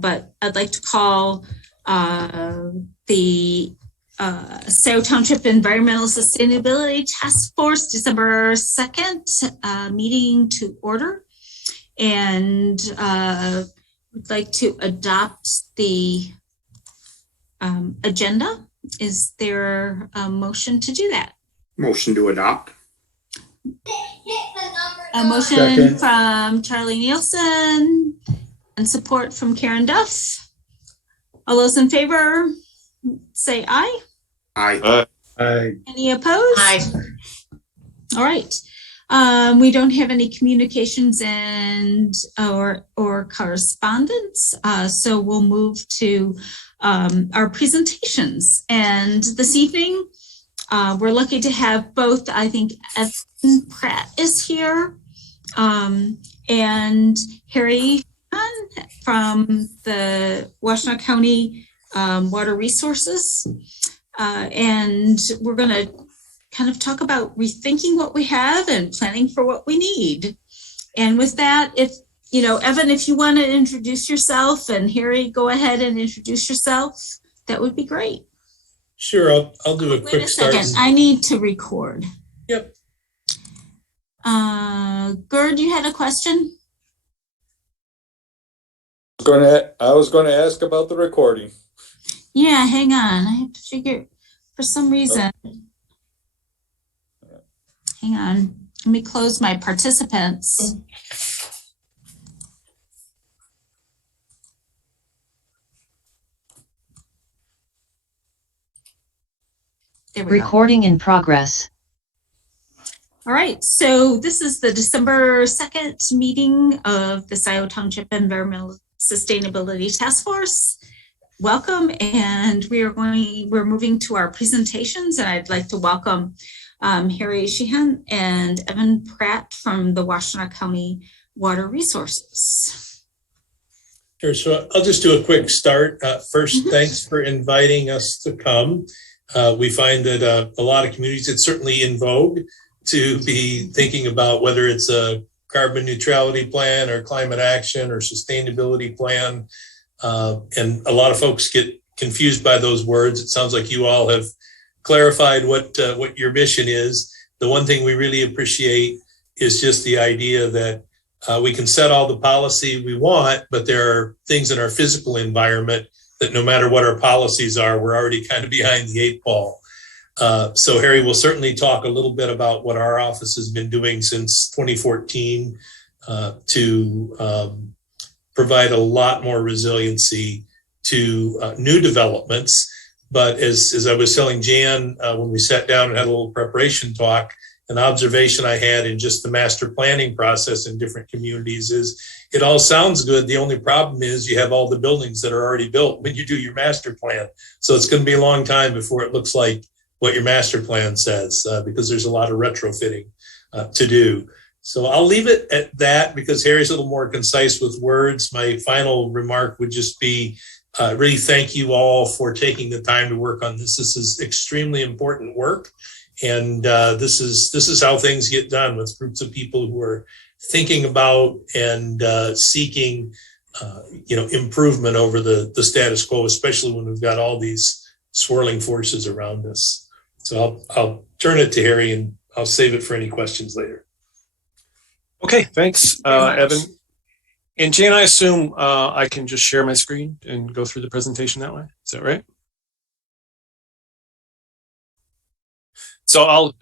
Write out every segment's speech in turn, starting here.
but I'd like to call the Scio Township Environmental Sustainability Task Force December 2nd meeting to order. And we'd like to adopt the agenda. Is there a motion to do that? Motion to adopt. A motion Second. From Charlie Nielsen and support from Karen Duff. All those in favor say aye. Aye. Aye. Any opposed? Aye. All right. We don't have any communications and or correspondence, so we'll move to our presentations. And this evening, we're lucky to have both. I think Evan Pratt is here, and Harry from the Washtenaw County Water Resources, and we're going to kind of talk about rethinking what we have and planning for what we need. And with that, if you know, Evan, if you want to introduce yourself, and Harry, go ahead and introduce yourself, that would be great. Sure, I'll do a quick start. Wait a second, I need to record. Yep. Gerd, you had a question? I was going to ask about the recording. Yeah, hang on. I have to figure, for some reason. Hang on. Let me close my participants. There we Recording go. In progress. All right, so this is the December 2nd meeting of the Scio Township Environmental Sustainability Task Force. Welcome, and we're moving to our presentations, and I'd like to welcome Harry Sheehan and Evan Pratt from the Washtenaw County Water Resources. Sure, so I'll just do a quick start. First, thanks for inviting us to come. We find that a lot of communities, it's certainly in vogue to be thinking about whether it's a carbon neutrality plan or climate action or sustainability plan. And a lot of folks get confused by those words. It sounds like you all have clarified what your mission is. The one thing we really appreciate is just the idea that we can set all the policy we want, but there are things in our physical environment that no matter what our policies are, we're already kind of behind the eight ball. So Harry will certainly talk a little bit about what our office has been doing since 2014 to provide a lot more resiliency to new developments. But as I was telling Jan when we sat down and had a little preparation talk, an observation I had in just the master planning process in different communities is it all sounds good. The only problem is you have all the buildings that are already built when you do your master plan. So it's going to be a long time before it looks like what your master plan says because there's a lot of retrofitting to do. So I'll leave it at that because Harry's a little more concise with words. My final remark would just be really thank you all for taking the time to work on this. This is extremely important work. And this is how things get done with groups of people who are thinking about and seeking, improvement over the status quo, especially when we've got all these swirling forces around us. So I'll turn it to Harry and I'll save it for any questions later. Okay, thanks, Evan. And Jan, I assume I can just share my screen and go through the presentation that way. Is that right? So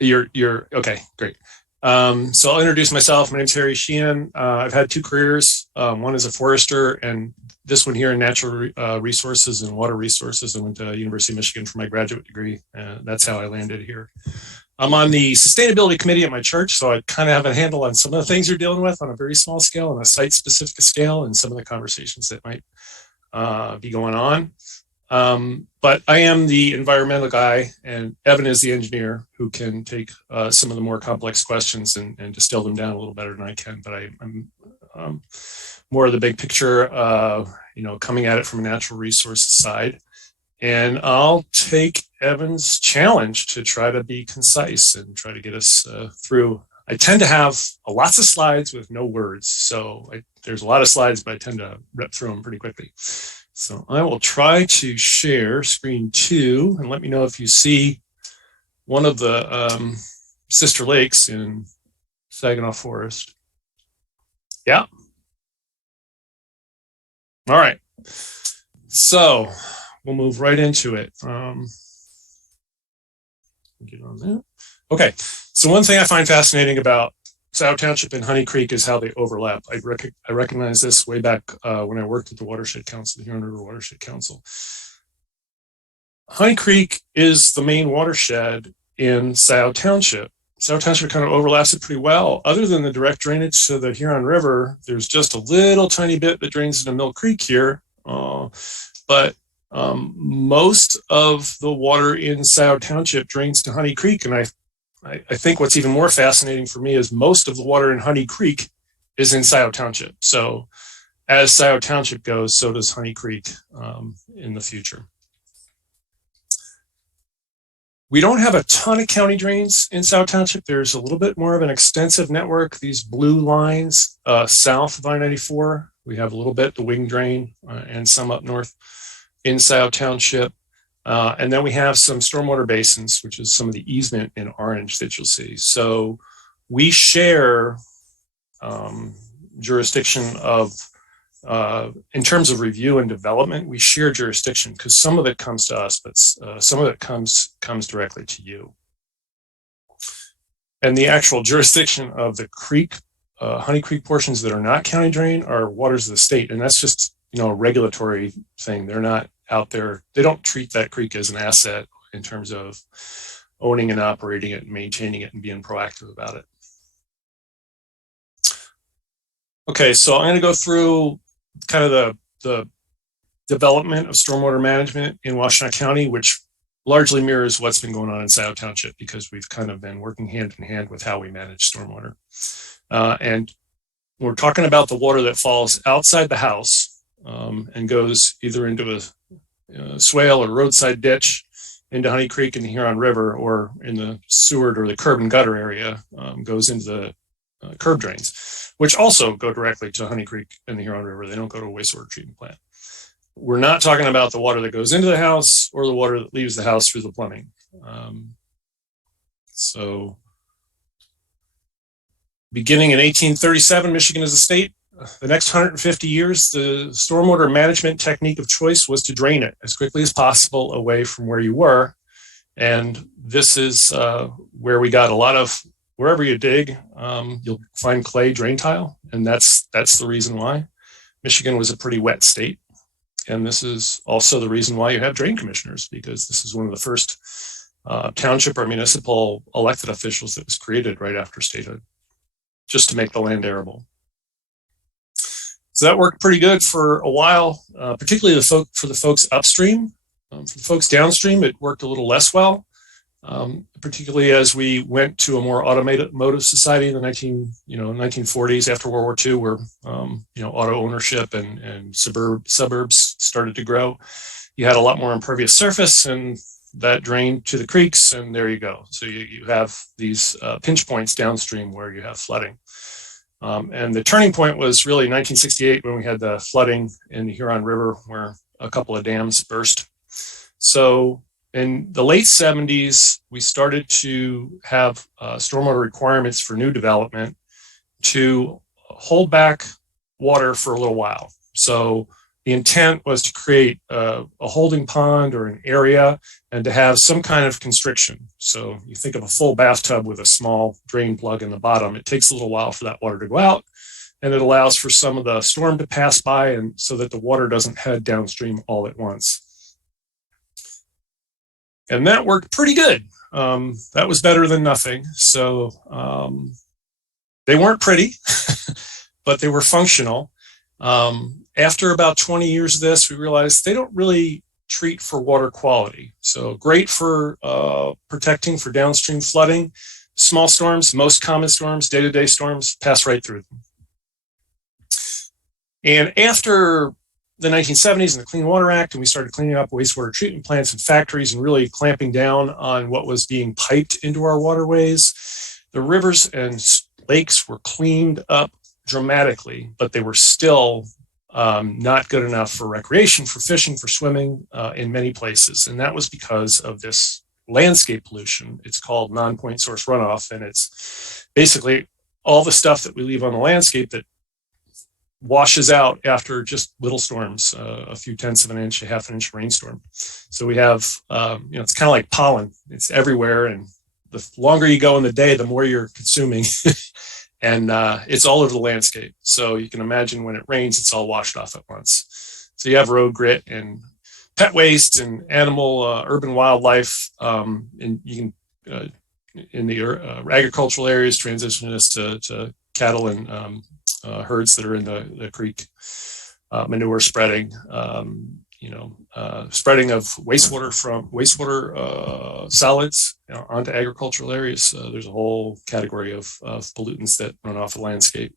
you're okay, great. So I'll introduce myself. My name is Harry Sheehan. I've had two careers. One is a forester, and this one here in natural resources and water resources. I went to University of Michigan for my graduate degree. That's how I landed here. I'm on the sustainability committee at my church, so I kind of have a handle on some of the things you're dealing with on a very small scale, on a site-specific scale, and some of the conversations that might be going on. But I am the environmental guy, and Evan is the engineer who can take some of the more complex questions and distill them down a little better than I can. But I'm more of the big picture, coming at it from a natural resources side. And I'll take Evan's challenge to try to be concise and try to get us through I tend to have lots of slides with no words. So there's a lot of slides, but I tend to rip through them pretty quickly. So I will try to share screen 2 and let me know if you see one of the sister lakes in Saginaw Forest. Yeah. All right. So we'll move right into it. Get on that. Okay. So one thing I find fascinating about Scio Township and Honey Creek is how they overlap. I recognize this way back when I worked at the Watershed Council, the Huron River Watershed Council. Honey Creek is the main watershed in Scio Township. Scio Township kind of overlaps it pretty well. Other than the direct drainage to the Huron River, there's just a little tiny bit that drains into Mill Creek here. But most of the water in Scio Township drains to Honey Creek. And I think what's even more fascinating for me is most of the water in Honey Creek is in Scio Township. So as Scio Township goes, so does Honey Creek in the future. We don't have a ton of county drains in Scio Township. There's a little bit more of an extensive network. These blue lines south of I-94, we have a little bit, the wing drain and some up north in Scio Township. And then we have some stormwater basins, which is some of the easement in orange that you'll see. So we share jurisdiction of, in terms of review and development, we share jurisdiction because some of it comes to us, but some of it comes directly to you. And the actual jurisdiction of the creek, Honey Creek portions that are not county drain are waters of the state. And that's just, a regulatory thing. They're not out there. They don't treat that creek as an asset in terms of owning and operating it and maintaining it and being proactive about it. Okay, so I'm going to go through kind of the development of stormwater management in Washtenaw County, which largely mirrors what's been going on in Scio Township because we've kind of been working hand in hand with how we manage stormwater. And we're talking about the water that falls outside the house and goes either into a swale or roadside ditch into Honey Creek and the Huron River, or in the Seward or the curb and gutter area, goes into the curb drains, which also go directly to Honey Creek and the Huron River. They don't go to a wastewater treatment plant. We're not talking about the water that goes into the house or the water that leaves the house through the plumbing. So beginning in 1837, Michigan as a state, the next 150 years, the stormwater management technique of choice was to drain it as quickly as possible away from where you were. And this is where we got a lot of, wherever you dig, you'll find clay drain tile. And that's the reason why. Michigan was a pretty wet state. And this is also the reason why you have drain commissioners, because this is one of the first township or municipal elected officials that was created right after statehood, just to make the land arable. So that worked pretty good for a while, particularly for the folks upstream. For the folks downstream, it worked a little less well, particularly as we went to a more automotive society in the 1940s after World War II, where auto ownership and suburbs started to grow. You had a lot more impervious surface, and that drained to the creeks, and there you go. So you have these pinch points downstream where you have flooding. And the turning point was really 1968 when we had the flooding in the Huron River where a couple of dams burst. So in the late 70s, we started to have stormwater requirements for new development to hold back water for a little while. So the intent was to create a holding pond or an area and to have some kind of constriction. So you think of a full bathtub with a small drain plug in the bottom. It takes a little while for that water to go out, and it allows for some of the storm to pass by, and so that the water doesn't head downstream all at once. And that worked pretty good. That was better than nothing. So they weren't pretty, but they were functional. After about 20 years of this, we realized they don't really treat for water quality. So great for protecting for downstream flooding. Small storms, most common storms, day-to-day storms, pass right through them. And after the 1970s and the Clean Water Act, and we started cleaning up wastewater treatment plants and factories and really clamping down on what was being piped into our waterways, the rivers and lakes were cleaned up dramatically, but they were still not good enough for recreation, for fishing, for swimming in many places. And that was because of this landscape pollution. It's called non-point source runoff, and it's basically all the stuff that we leave on the landscape that washes out after just little storms, a few tenths of an inch, a half an inch rainstorm. So we have, it's kind of like pollen. It's everywhere, and the longer you go in the day, the more you're consuming. And it's all over the landscape. So you can imagine when it rains, it's all washed off at once. So you have road grit and pet waste and animal, urban wildlife, and you can, in the agricultural areas, transition this to cattle and herds that are in the creek, manure spreading, spreading of wastewater solids onto agricultural areas. There's a whole category of pollutants that run off the landscape.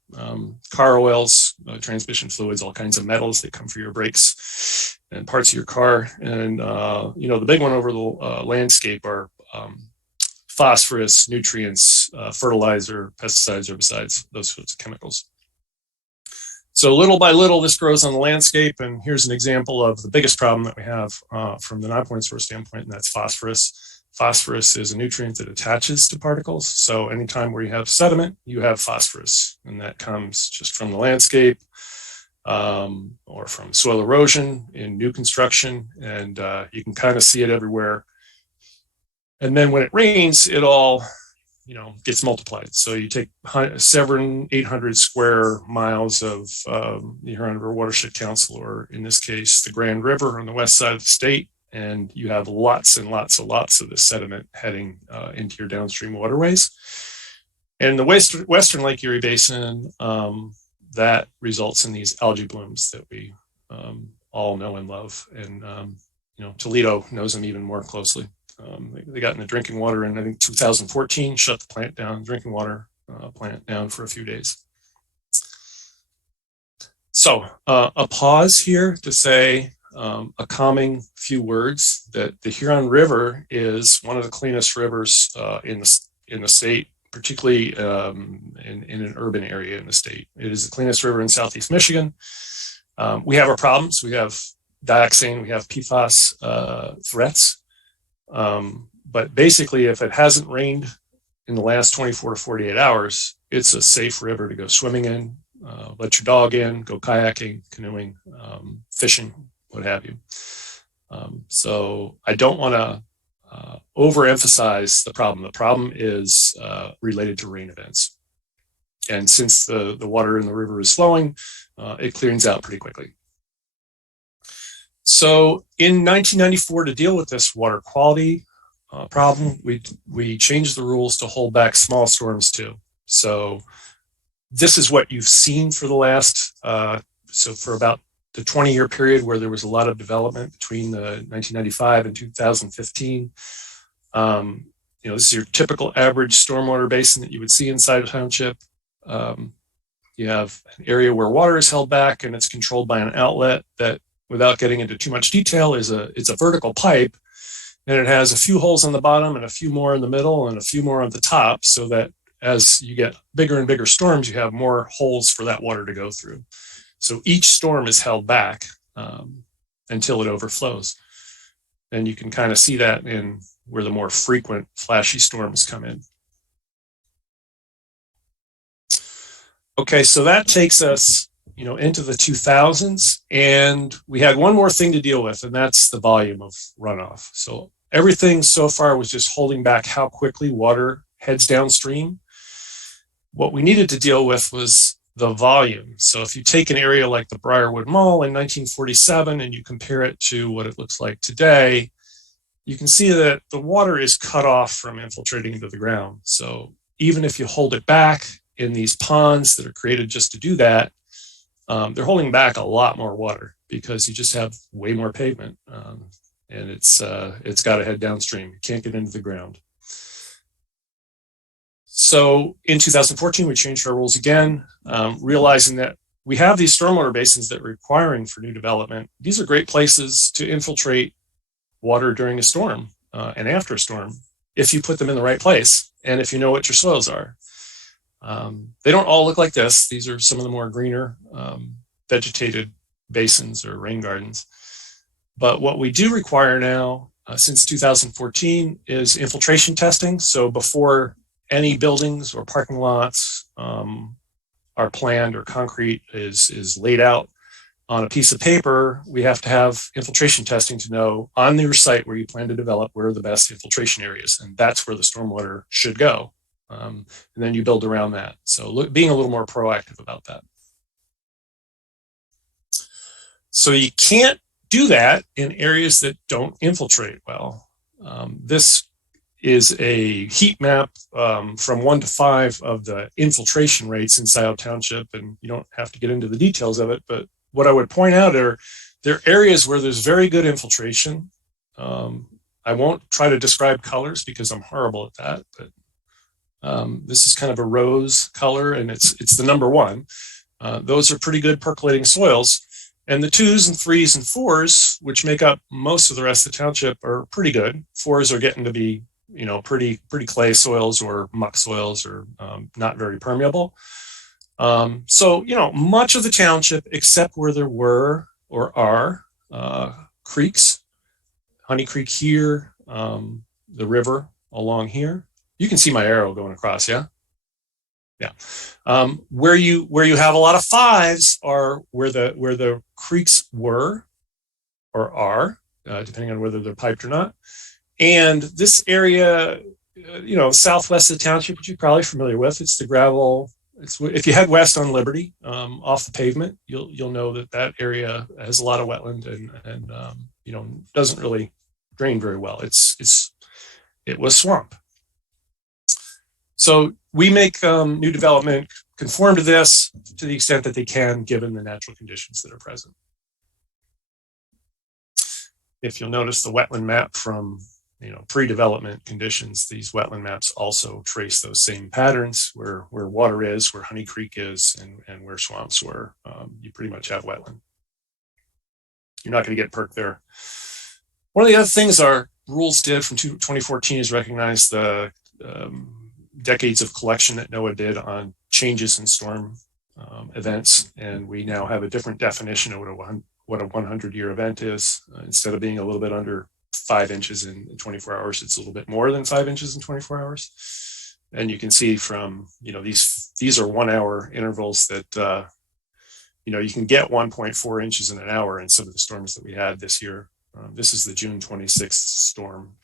Car oils, transmission fluids, all kinds of metals that come for your brakes and parts of your car. And, the big one over the landscape are phosphorus, nutrients, fertilizer, pesticides, herbicides, those sorts of chemicals. So little by little, this grows on the landscape. And here's an example of the biggest problem that we have from the non-point source standpoint, and that's phosphorus. Phosphorus is a nutrient that attaches to particles. So anytime where you have sediment, you have phosphorus. And that comes just from the landscape or from soil erosion in new construction. And you can kind of see it everywhere. And then when it rains, it all gets multiplied. So you take 800 square miles of the Huron River Watershed Council, or in this case, the Grand River on the west side of the state, and you have lots and lots of this sediment heading into your downstream waterways. And the Western Lake Erie Basin, that results in these algae blooms that we all know and love. And, Toledo knows them even more closely. They got in the drinking water in, I think, 2014, shut the plant down, drinking water plant down for a few days. So a pause here to say a calming few words that the Huron River is one of the cleanest rivers in the state, particularly in an urban area in the state. It is the cleanest river in Southeast Michigan. We have our problems. We have dioxin, we have PFAS threats. But basically, if it hasn't rained in the last 24 to 48 hours, it's a safe river to go swimming in, let your dog in, go kayaking, canoeing, fishing, what have you. So I don't want to overemphasize the problem. The problem is related to rain events. And since the water in the river is flowing, it cleans out pretty quickly. So in 1994, to deal with this water quality problem, we changed the rules to hold back small storms too. So this is what you've seen for the last, so for about the 20-year period where there was a lot of development between the 1995 and 2015. This is your typical average stormwater basin that you would see inside a township. You have an area where water is held back and it's controlled by an outlet that, without getting into too much detail, it's a vertical pipe, and it has a few holes on the bottom and a few more in the middle and a few more on the top, so that as you get bigger and bigger storms, you have more holes for that water to go through. So each storm is held back until it overflows. And you can kind of see that in where the more frequent flashy storms come in. Okay, so that takes us into the 2000s, and we had one more thing to deal with, and that's the volume of runoff. So everything so far was just holding back how quickly water heads downstream. What we needed to deal with was the volume. So if you take an area like the Briarwood Mall in 1947 and you compare it to what it looks like today, you can see that the water is cut off from infiltrating into the ground. So even if you hold it back in these ponds that are created just to do that, they're holding back a lot more water because you just have way more pavement, and it's got to head downstream. You can't get into the ground. So in 2014, we changed our rules again, realizing that we have these stormwater basins that we're requiring for new development. These are great places to infiltrate water during a storm and after a storm. if you put them in the right place and if you know what your soils are. They don't all look like this. These are some of the more greener vegetated basins or rain gardens. But what we do require now, since 2014, is infiltration testing. So before any buildings or parking lots are planned or concrete is laid out on a piece of paper, we have to have infiltration testing to know on your site where you plan to develop where are the best infiltration areas. And that's where the stormwater should go. And then you build around that. So being a little more proactive about that. So you can't do that in areas that don't infiltrate well. This is a heat map from 1 to 5 of the infiltration rates in Scio Township, and you don't have to get into the details of it, but what I would point out are there are areas where there's very good infiltration. I won't try to describe colors because I'm horrible at that, but this is kind of a rose color, and it's the number 1. Those are pretty good percolating soils. And the 2s and 3s and 4s, which make up most of the rest of the township, are pretty good. 4s are getting to be, pretty clay soils or muck soils or not very permeable. So, much of the township, except where there were or are creeks, Honey Creek here, the river along here. You can see my arrow going across, yeah? Yeah. Where you have a lot of 5s are where the creeks were or are, depending on whether they're piped or not. And this area, southwest of the township, which you're probably familiar with, it's the gravel. If you head west on Liberty, off the pavement, you'll know that area has a lot of wetland and doesn't really drain very well. It was swamp. So we make new development conform to this to the extent that they can, given the natural conditions that are present. If you'll notice the wetland map from pre-development conditions, these wetland maps also trace those same patterns where water is, where Honey Creek is, and where swamps were. You pretty much have wetland. You're not going to get perk there. One of the other things our rules did from 2014 is recognize the decades of collection that NOAA did on changes in storm events, and we now have a different definition of what a 100-year event is. Instead of being a little bit under 5 inches in 24 hours, it's a little bit more than 5 inches in 24 hours. And you can see from these are 1 hour intervals that you can get 1.4 inches in an hour in some of the storms that we had this year. This is the June 26th storm.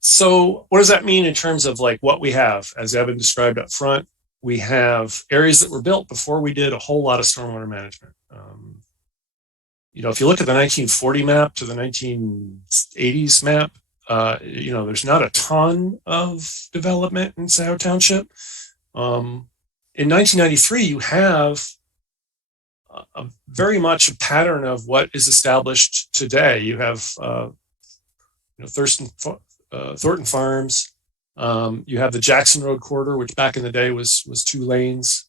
So what does that mean in terms of what we have? As Evan described up front, we have areas that were built before we did a whole lot of stormwater management. If you look at the 1940 map to the 1980s map, there's not a ton of development in Scio Township. In 1993, you have very much a pattern of what is established today. You have Thornton Farms. You have the Jackson Road corridor, which back in the day was 2 lanes.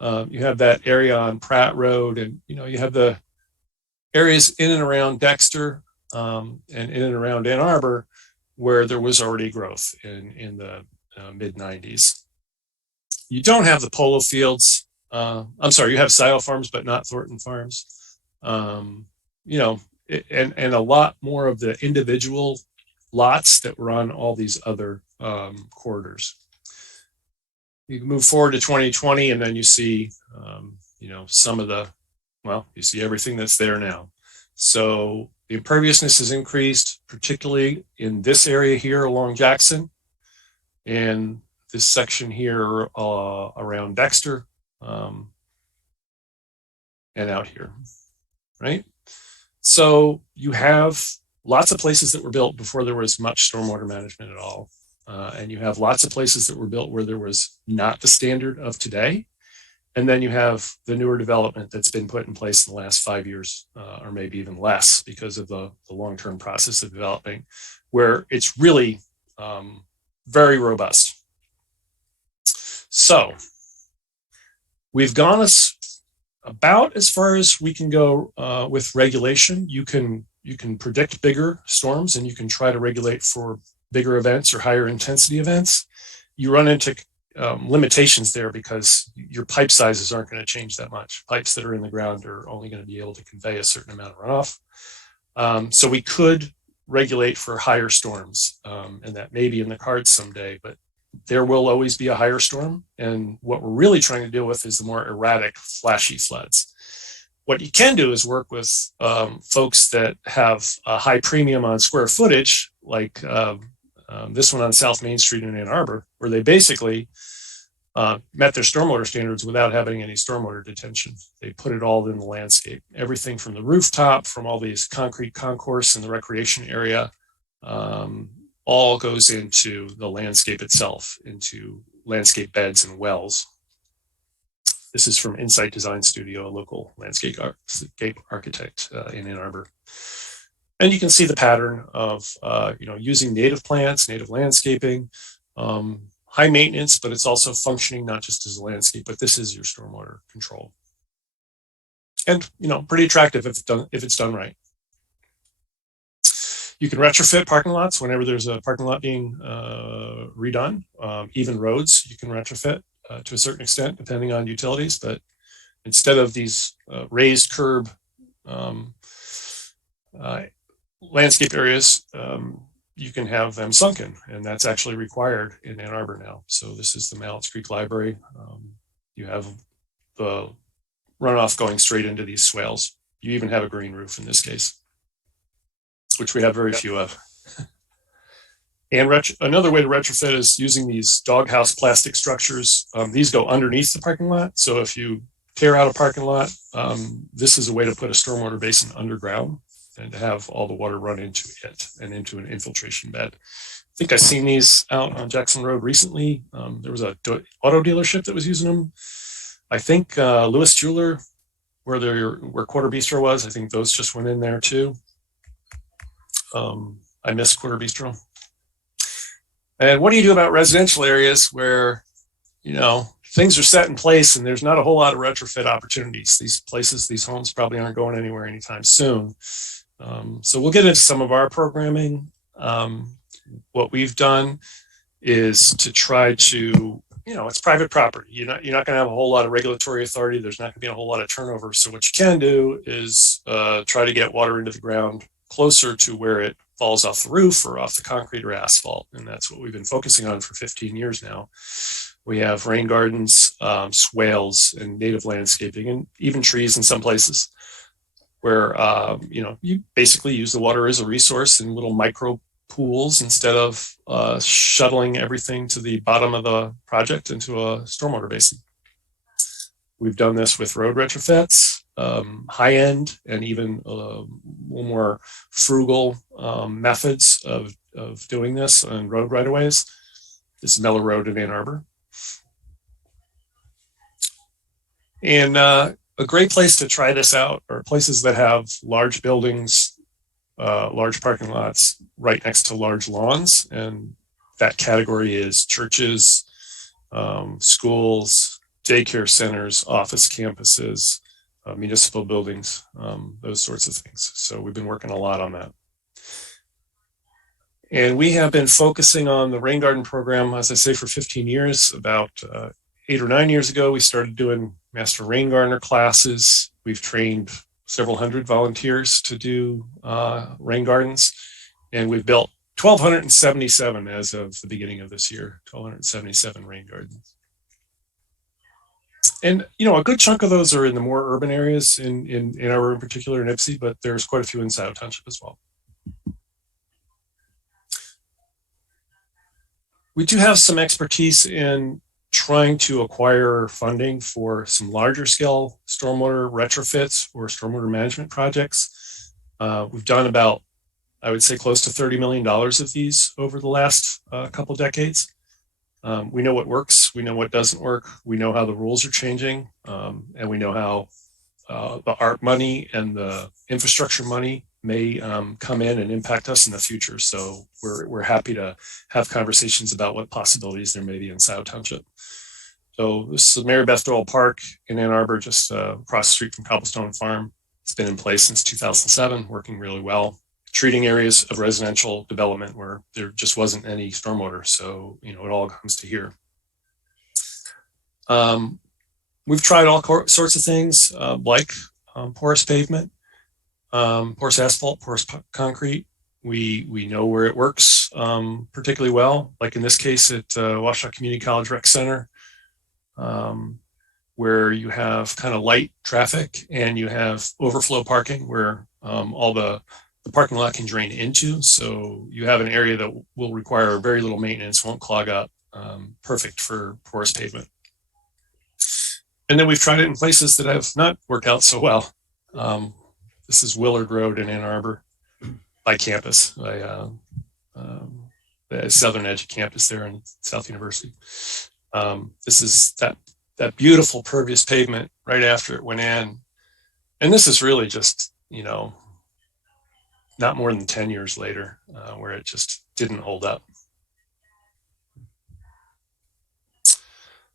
You have that area on Pratt Road, and you have the areas in and around Dexter and in and around Ann Arbor where there was already growth in the mid-90s. You don't have the polo fields. I'm sorry, you have Scio Farms, but not Thornton Farms. And a lot more of the individual lots that were on all these other corridors. You can move forward to 2020, and then you see, some of you see everything that's there now. So the imperviousness has increased, particularly in this area here along Jackson, and this section here around Dexter, and out here, right? So you have lots of places that were built before there was much stormwater management at all. And you have lots of places that were built where there was not the standard of today. And then you have the newer development that's been put in place in the last 5 years, or maybe even less because of the long-term process of developing, where it's really very robust. So we've gone about as far as we can go with regulation. You can you can predict bigger storms and you can try to regulate for bigger events or higher intensity events. You run into limitations there because your pipe sizes aren't going to change that much. Pipes that are in the ground are only going to be able to convey a certain amount of runoff. So we could regulate for higher storms, and that may be in the cards someday, but there will always be a higher storm. And what we're really trying to deal with is the more erratic, flashy floods. What you can do is work with folks that have a high premium on square footage, like this one on South Main Street in Ann Arbor, where they basically met their stormwater standards without having any stormwater detention. They put it all in the landscape. Everything from the rooftop, from all these concrete concourse in the recreation area, all goes into the landscape itself, into landscape beds and wells. This is from Insight Design Studio, a local landscape architect in Ann Arbor. And you can see the pattern of using native plants, native landscaping, high maintenance, but it's also functioning not just as a landscape, but this is your stormwater control. And pretty attractive if it's done right. You can retrofit parking lots whenever there's a parking lot being redone. Even roads you can retrofit to a certain extent, depending on utilities. But instead of these raised curb landscape areas, you can have them sunken, and that's actually required in Ann Arbor now. So this is the Malletts Creek Library. You have the runoff going straight into these swales. You even have a green roof in this case, which we have very few of. And another way to retrofit is using these doghouse plastic structures. These go underneath the parking lot. So if you tear out a parking lot, this is a way to put a stormwater basin underground and to have all the water run into it and into an infiltration bed. I think I've seen these out on Jackson Road recently. There was a auto dealership that was using them. I think Lewis Jeweler, where Quarter Bistro was, I think those just went in there too. I miss Quarter Bistro. And what do you do about residential areas where, things are set in place and there's not a whole lot of retrofit opportunities? These places, these homes probably aren't going anywhere anytime soon. So we'll get into some of our programming. What we've done is to try to, it's private property. You're not going to have a whole lot of regulatory authority. There's not going to be a whole lot of turnover. So what you can do is try to get water into the ground closer to where it falls off the roof or off the concrete or asphalt. And that's what we've been focusing on for 15 years now. We have rain gardens, swales, and native landscaping, and even trees in some places where, you basically use the water as a resource in little micro pools instead of shuttling everything to the bottom of the project into a stormwater basin. We've done this with road retrofits, high-end and even a little more frugal methods of doing this on road right-of-ways. This is Miller Road in Ann Arbor. And a great place to try this out are places that have large buildings, large parking lots right next to large lawns. And that category is churches, schools, daycare centers, office campuses, municipal buildings, those sorts of things. So we've been working a lot on that. And we have been focusing on the rain garden program, as I say, for 15 years. About 8 or 9 years ago, we started doing master rain gardener classes. We've trained several hundred volunteers to do rain gardens. And we've built 1,277 as of the beginning of this year, 1,277 rain gardens. And, a good chunk of those are in the more urban areas in Ann Arbor in particular, in Ypsi, but there's quite a few in Scio Township as well. We do have some expertise in trying to acquire funding for some larger scale stormwater retrofits or stormwater management projects. We've done about, I would say, close to $30 million of these over the last couple decades. We know what works, we know what doesn't work, we know how the rules are changing, and we know how the ARP money and the infrastructure money may come in and impact us in the future. So we're happy to have conversations about what possibilities there may be in Scio Township. So this is Mary Beth Doyle Park in Ann Arbor, just across the street from Cobblestone Farm. It's been in place since 2007, working really well, treating areas of residential development where there just wasn't any stormwater. So, it all comes to here. We've tried all sorts of things like porous pavement, porous asphalt, porous concrete. We know where it works particularly well, like in this case at Washtenaw Community College Rec Center, where you have kind of light traffic and you have overflow parking where all the parking lot can drain into. So you have an area that will require very little maintenance, won't clog up, perfect for porous pavement. And then we've tried it in places that have not worked out so well. This is Willard Road in Ann Arbor by campus, by the southern edge of campus there in South University. This is that beautiful pervious pavement right after it went in. And this is really just, not more than 10 years later, where it just didn't hold up.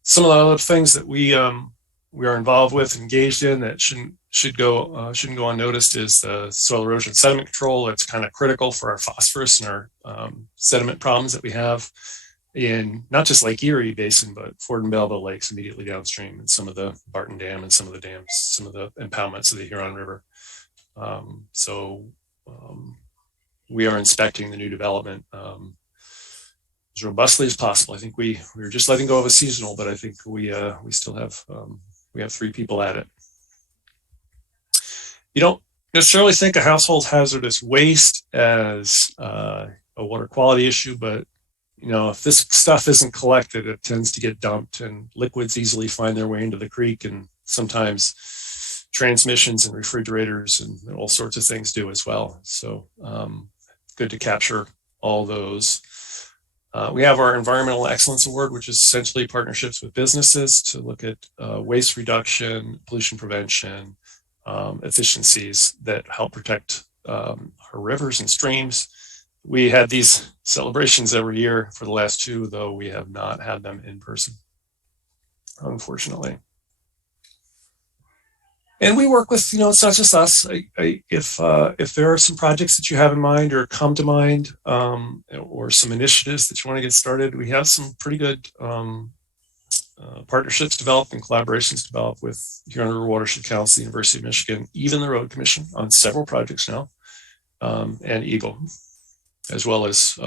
Some of the other things that we are involved with, engaged in, that shouldn't go unnoticed is the soil erosion sediment control. It's kind of critical for our phosphorus and our sediment problems that we have in not just Lake Erie Basin, but Ford and Belleville lakes immediately downstream, and some of the Barton Dam and some of the dams, some of the impoundments of the Huron River. We are inspecting the new development as robustly as possible. I think we were just letting go of a seasonal, but I think we still have we have 3 people at it. You don't necessarily think of household hazardous waste as a water quality issue, but if this stuff isn't collected, it tends to get dumped, and liquids easily find their way into the creek, and sometimes transmissions and refrigerators and all sorts of things do as well. So good to capture all those. We have our Environmental Excellence Award, which is essentially partnerships with businesses to look at waste reduction, pollution prevention, efficiencies that help protect our rivers and streams. We had these celebrations every year for the last 2, though we have not had them in person, unfortunately. And we work with, it's not just us. If there are some projects that you have in mind or come to mind, or some initiatives that you want to get started, we have some pretty good partnerships developed and collaborations developed with Huron River Watershed Council, the University of Michigan, even the Road Commission on several projects now, and Eagle, as well as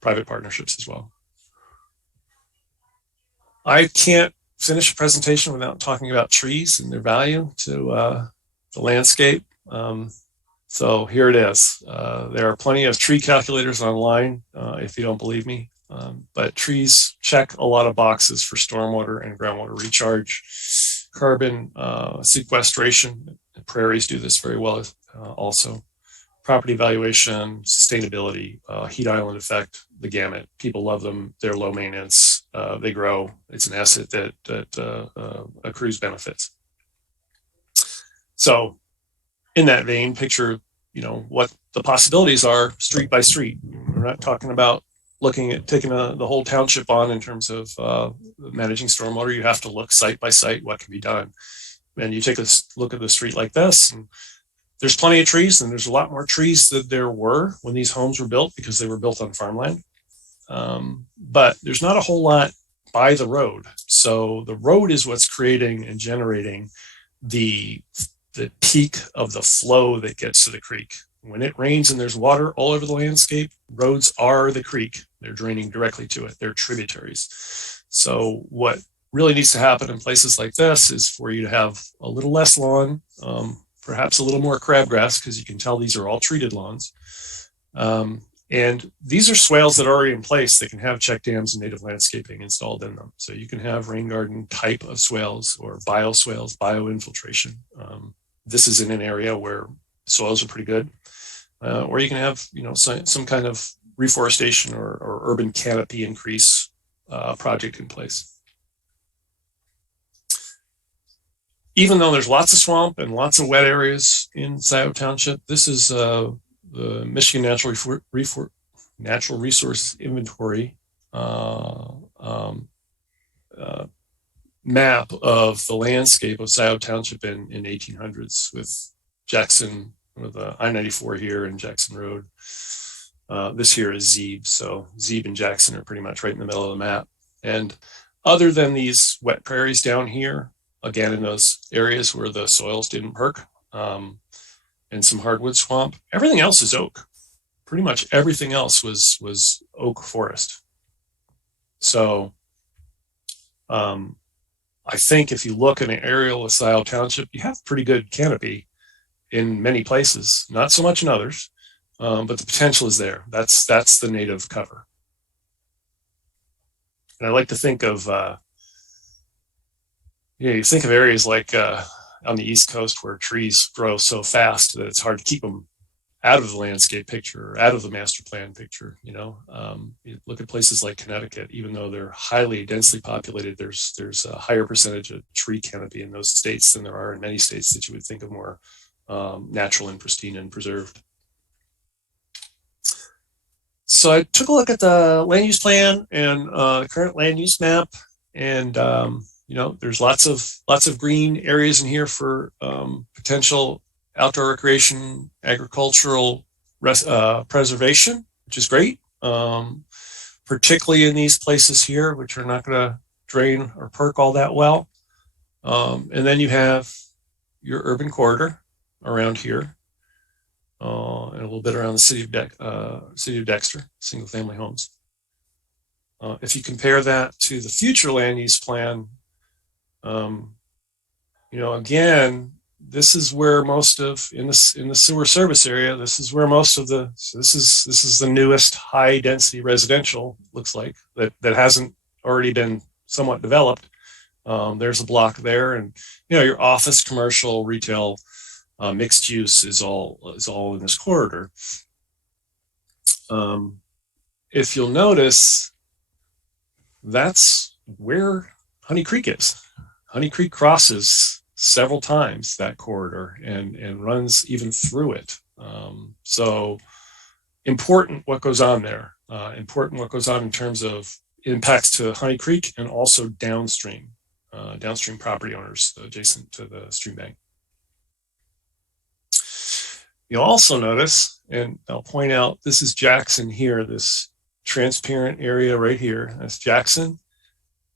private partnerships as well. I can't finish a presentation without talking about trees and their value to the landscape. So here it is. There are plenty of tree calculators online if you don't believe me, but trees check a lot of boxes for stormwater and groundwater recharge, carbon sequestration. Prairies do this very well also. Property valuation, sustainability, heat island effect, the gamut. People love them. They're low maintenance. They grow. It's an asset that accrues benefits. So in that vein, picture, what the possibilities are street by street. We're not talking about looking at taking the whole township on in terms of managing stormwater. You have to look site by site what can be done. And you take a look at the street like this, and there's plenty of trees, and there's a lot more trees than there were when these homes were built because they were built on farmland. But there's not a whole lot by the road. So the road is what's creating and generating the peak of the flow that gets to the creek. When it rains and there's water all over the landscape, roads are the creek. They're draining directly to it. They're tributaries. So what really needs to happen in places like this is for you to have a little less lawn, perhaps a little more crabgrass, because you can tell these are all treated lawns. And these are swales that are already in place that can have check dams and native landscaping installed in them. So you can have rain garden type of swales or bioswales, bioinfiltration. This is in an area where soils are pretty good. Or you can have, some kind of reforestation or urban canopy increase project in place. Even though there's lots of swamp and lots of wet areas in Scio Township, this is the Michigan Natural Resource Inventory map of the landscape of Scio Township in 1800s with Jackson with I-94 here and Jackson Road. This here is Zeeb. So Zeeb and Jackson are pretty much right in the middle of the map. And other than these wet prairies down here, again, in those areas where the soils didn't perk, and some hardwood swamp, everything else is oak. Pretty much everything else was oak forest. So I think if you look at an aerial of Scio Township, you have pretty good canopy in many places, not so much in others, but the potential is there. That's the native cover. And I like to think of, you think of areas like on the East Coast where trees grow so fast that it's hard to keep them out of the landscape picture or out of the master plan picture. You look at places like Connecticut, even though they're highly densely populated, there's a higher percentage of tree canopy in those states than there are in many states that you would think of more natural and pristine and preserved. So I took a look at the land use plan and the current land use map, and there's lots of green areas in here for potential outdoor recreation, agricultural preservation, which is great, particularly in these places here, which are not going to drain or perk all that well. And then you have your urban corridor around here, and a little bit around the city of Dexter, single family homes. If you compare that to the future land use plan, again, this is where most of in the sewer service area. This is where most of this is the newest high density residential looks like that hasn't already been somewhat developed. There's a block there, and your office, commercial, retail, mixed use is all in this corridor. If you'll notice, that's where Honey Creek is. Honey Creek crosses several times that corridor and runs even through it. So important what goes on there. Important what goes on in terms of impacts to Honey Creek and also downstream property owners adjacent to the stream bank. You'll also notice, and I'll point out, this is Jackson here, this transparent area right here. That's Jackson.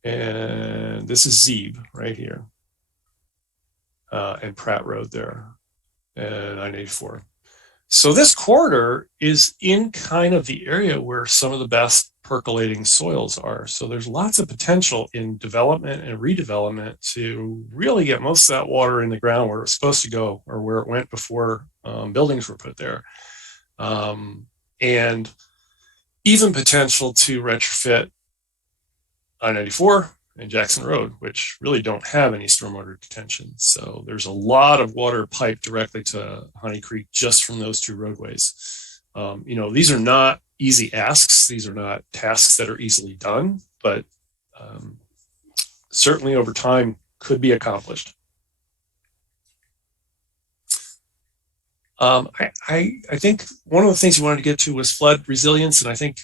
And this is Zeeb right here. And Pratt Road there, and I-84. So this corridor is in kind of the area where some of the best percolating soils are. So there's lots of potential in development and redevelopment to really get most of that water in the ground where it's supposed to go, or where it went before buildings were put there. And even potential to retrofit I-94 and Jackson Road, which really don't have any stormwater detention. So there's a lot of water piped directly to Honey Creek just from those two roadways. These are not easy asks. These are not tasks that are easily done, but certainly over time could be accomplished. I think one of the things we wanted to get to was flood resilience, and I think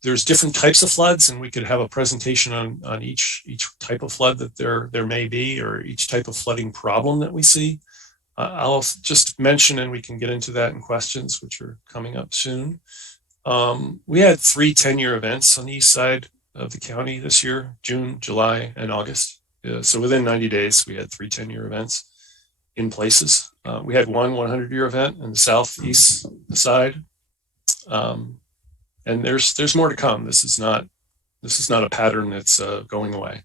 there's different types of floods, and we could have a presentation on each type of flood that there may be, or each type of flooding problem that we see. I'll just mention, and we can get into that in questions, which are coming up soon. We had 3 10-year events on the east side of the county this year: June, July, and August. So within 90 days, we had 3 10-year events in places. We had one 100-year event in the southeast side. And there's more to come. This is not a pattern that's going away.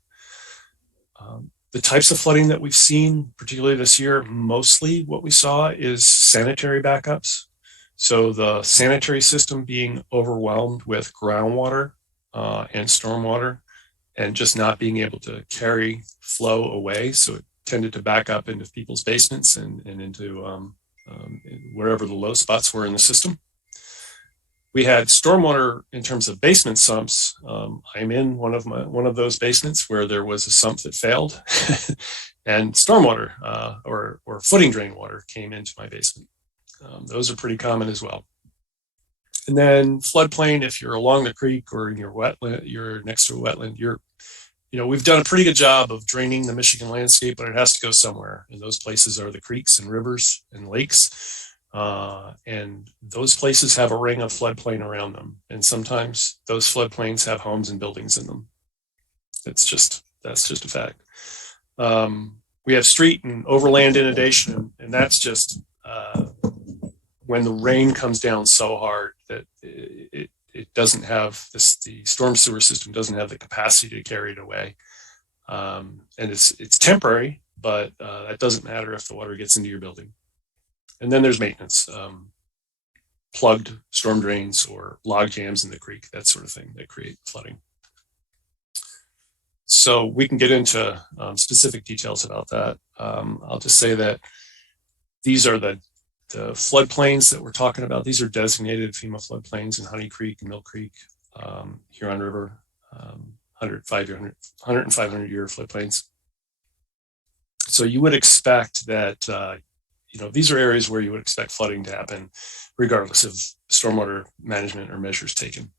The types of flooding that we've seen, particularly this year, mostly what we saw is sanitary backups. So the sanitary system being overwhelmed with groundwater and stormwater, and just not being able to carry flow away. So it tended to back up into people's basements and into wherever the low spots were in the system. We had stormwater in terms of basement sumps. I'm in one of those basements where there was a sump that failed, and stormwater or footing drain water came into my basement. Those are pretty common as well. And then floodplain, if you're along the creek or in your wetland, you're next to a wetland, you're we've done a pretty good job of draining the Michigan landscape, but it has to go somewhere. And those places are the creeks and rivers and lakes. And those places have a ring of floodplain around them. And sometimes those floodplains have homes and buildings in them. That's just a fact. We have street and overland inundation, and that's just when the rain comes down so hard that it doesn't have the storm sewer system doesn't have the capacity to carry it away. And it's temporary, but that doesn't matter if the water gets into your building. And then there's maintenance, plugged storm drains or log jams in the creek, that sort of thing that create flooding. So we can get into specific details about that. I'll just say that these are the floodplains that we're talking about. These are designated FEMA floodplains in Honey Creek and Mill Creek, Huron River, 100 and 500 year floodplains. So you would expect that, these are areas where you would expect flooding to happen regardless of stormwater management or measures taken.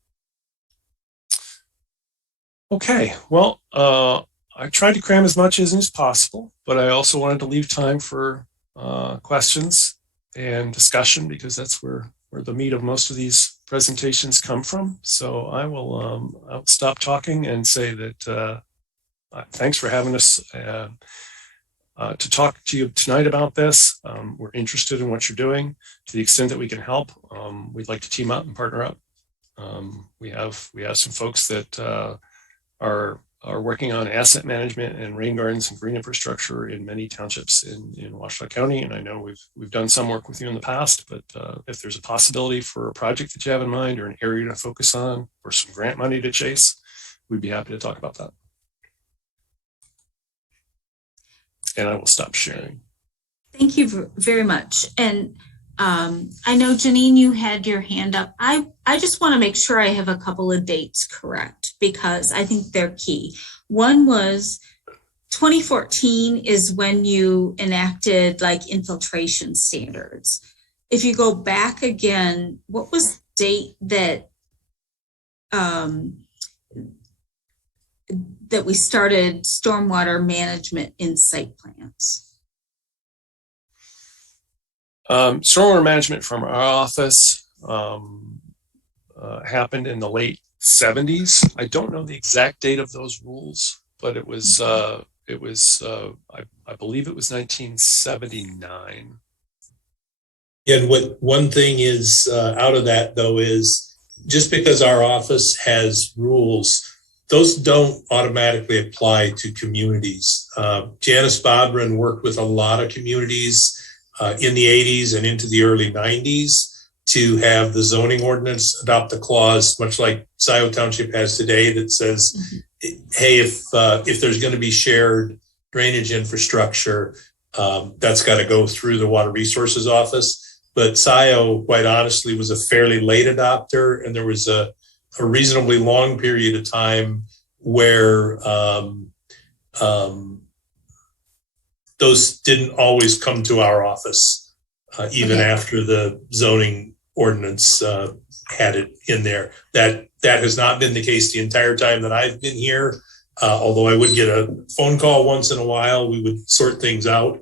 Okay, well, I tried to cram as much as possible, but I also wanted to leave time for questions and discussion because that's where the meat of most of these presentations come from. So I will I'll stop talking and say that thanks for having us to talk to you tonight about this. We're interested in what you're doing. To the extent that we can help, we'd like to team up and partner up. We have some folks that are working on asset management and rain gardens and green infrastructure in many townships in Washtenaw County. And I know we've done some work with you in the past, but if there's a possibility for a project that you have in mind or an area to focus on or some grant money to chase, we'd be happy to talk about that. And I will stop sharing. Thank you very much. And I know, Janine, you had your hand up. I just want to make sure I have a couple of dates correct because I think they're key. One was 2014 is when you enacted like infiltration standards. If you go back again, what was the date that that we started stormwater management in site plans? Stormwater management from our office happened in the late 70s. I don't know the exact date of those rules, but it was I believe it was 1979. And what one thing is out of that though is just because our office has rules, those don't automatically apply to communities. Janice Bodrin worked with a lot of communities in the 80s and into the early 90s to have the zoning ordinance adopt a clause, much like Scio Township has today, that says, hey, if there's going to be shared drainage infrastructure, that's got to go through the Water Resources Office. But Scio, quite honestly, was a fairly late adopter, and there was a reasonably long period of time where those didn't always come to our office, even after the zoning ordinance had it in there. That has not been the case the entire time that I've been here. Although I would get a phone call once in a while, we would sort things out.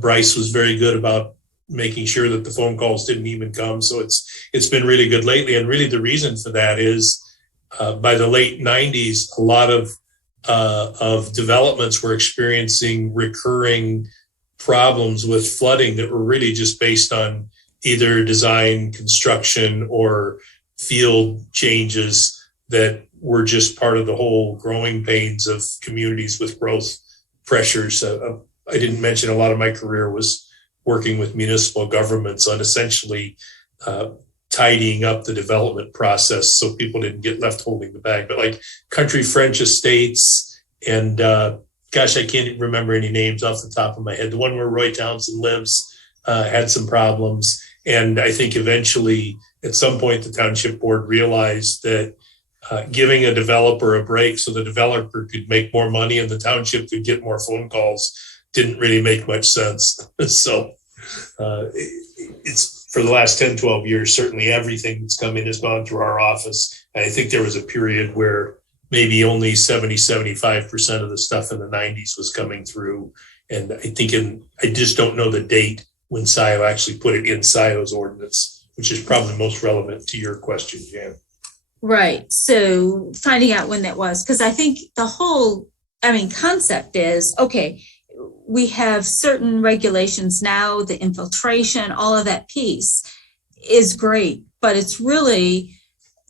Bryce was very good about making sure that the phone calls didn't even come. So it's been really good lately. And really the reason for that is by the late 90s, a lot of developments were experiencing recurring problems with flooding that were really just based on either design, construction, or field changes that were just part of the whole growing pains of communities with growth pressures. I didn't mention a lot of my career was working with municipal governments on essentially tidying up the development process so people didn't get left holding the bag. But like Country French Estates and gosh, I can't remember any names off the top of my head. The one where Roy Townsend lives had some problems. And I think eventually at some point the township board realized that giving a developer a break so the developer could make more money and the township could get more phone calls didn't really make much sense. So it's for the last 10, 12 years, certainly everything that's come in has gone through our office. And I think there was a period where maybe only 75% of the stuff in the 90s was coming through. And I just don't know the date when Scio actually put it in Scio's ordinance, which is probably most relevant to your question, Jan. Right. So finding out when that was, because I think the whole, concept is, okay, we have certain regulations now, the infiltration, all of that piece is great, but it's really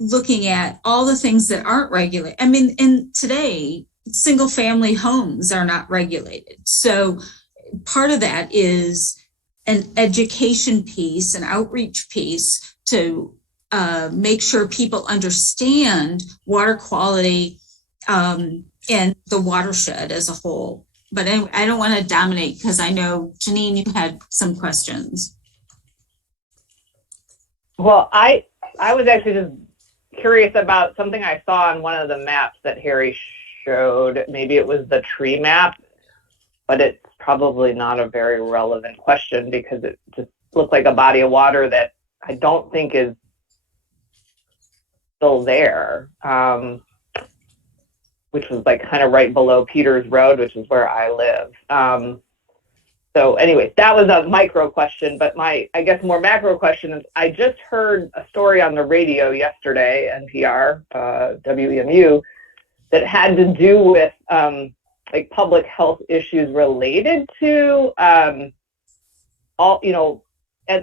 looking at all the things that aren't regulated. And today, single family homes are not regulated. So part of that is an education piece, an outreach piece to make sure people understand water quality and the watershed as a whole. But I don't want to dominate because I know, Janine, you had some questions. Well, I was actually just curious about something I saw on one of the maps that Harry showed. Maybe it was the tree map, but it's probably not a very relevant question because it just looked like a body of water that I don't think is still there, which was like kind of right below Peters Road, which is where I live. So anyways, that was a micro question, but I guess more macro question is, I just heard a story on the radio yesterday, NPR, WEMU, that had to do with like public health issues related to and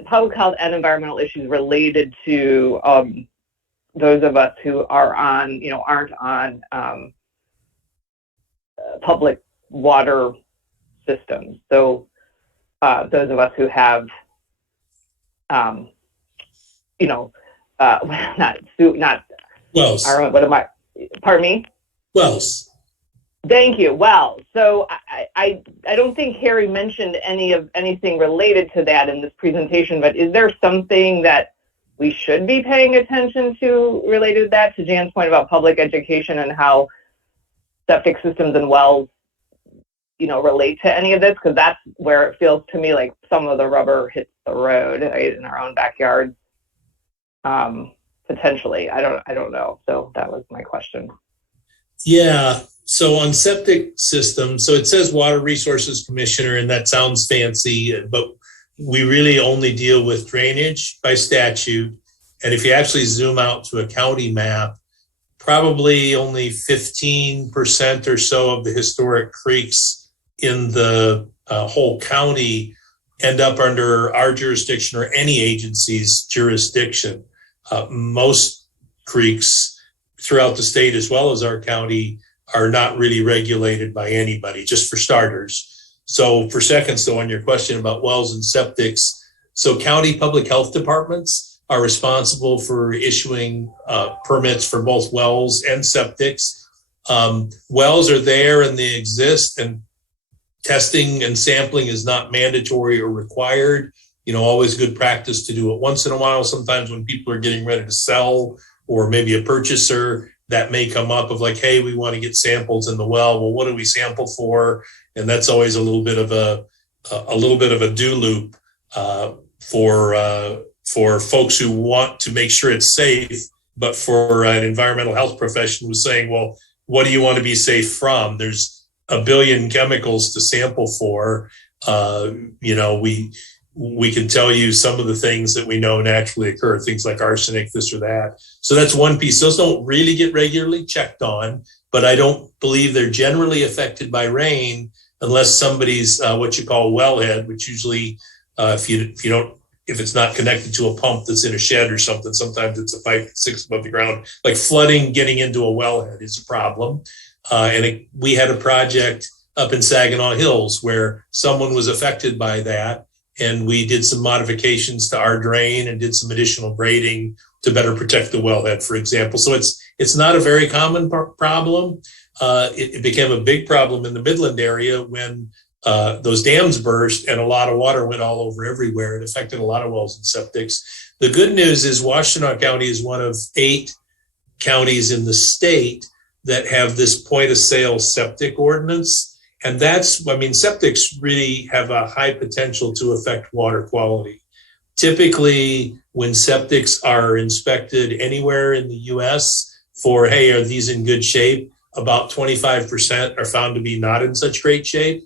public health and environmental issues related to those of us who are on, aren't on public water systems. So those of us who have, not Wells. What am I? Pardon me. Wells. Thank you. Well, so I don't think Harry mentioned anything related to that in this presentation, but is there something that we should be paying attention to related to that, to Jan's point about public education and how septic systems and wells, relate to any of this? Because that's where it feels to me like some of the rubber hits the road, right, in our own backyards, potentially. I don't know. So that was my question. Yeah. So on septic systems, so it says Water Resources Commissioner, and that sounds fancy, but we really only deal with drainage by statute. And if you actually zoom out to a county map, probably only 15% or so of the historic creeks in the whole county end up under our jurisdiction or any agency's jurisdiction. Most creeks throughout the state, as well as our county, are not really regulated by anybody, just for starters. So for seconds, though, on your question about wells and septics, so county public health departments are responsible for issuing permits for both wells and septics. Wells are there and they exist, and testing and sampling is not mandatory or required. Always good practice to do it once in a while. Sometimes when people are getting ready to sell, or maybe a purchaser, that may come up of like, hey, we want to get samples in the well. Well, what do we sample for? And that's always a little bit of a do loop for folks who want to make sure it's safe. But for an environmental health professional who's saying, well, what do you want to be safe from? There's a billion chemicals to sample for. We can tell you some of the things that we know naturally occur, things like arsenic, this or that. So that's one piece. Those don't really get regularly checked on, but I don't believe they're generally affected by rain unless somebody's what you call wellhead, which usually if it's not connected to a pump that's in a shed or something, sometimes it's a pipe 6 above the ground, like flooding getting into a wellhead is a problem. We had a project up in Saginaw Hills where someone was affected by that. And we did some modifications to our drain and did some additional grading to better protect the wellhead, for example. So it's not a very common problem. It became a big problem in the Midland area when those dams burst and a lot of water went all over everywhere. It affected a lot of wells and septics. The good news is Washtenaw County is one of 8 counties in the state that have this point of sale septic ordinance. And septics really have a high potential to affect water quality. Typically, when septics are inspected anywhere in the US, for, hey, are these in good shape? About 25% are found to be not in such great shape.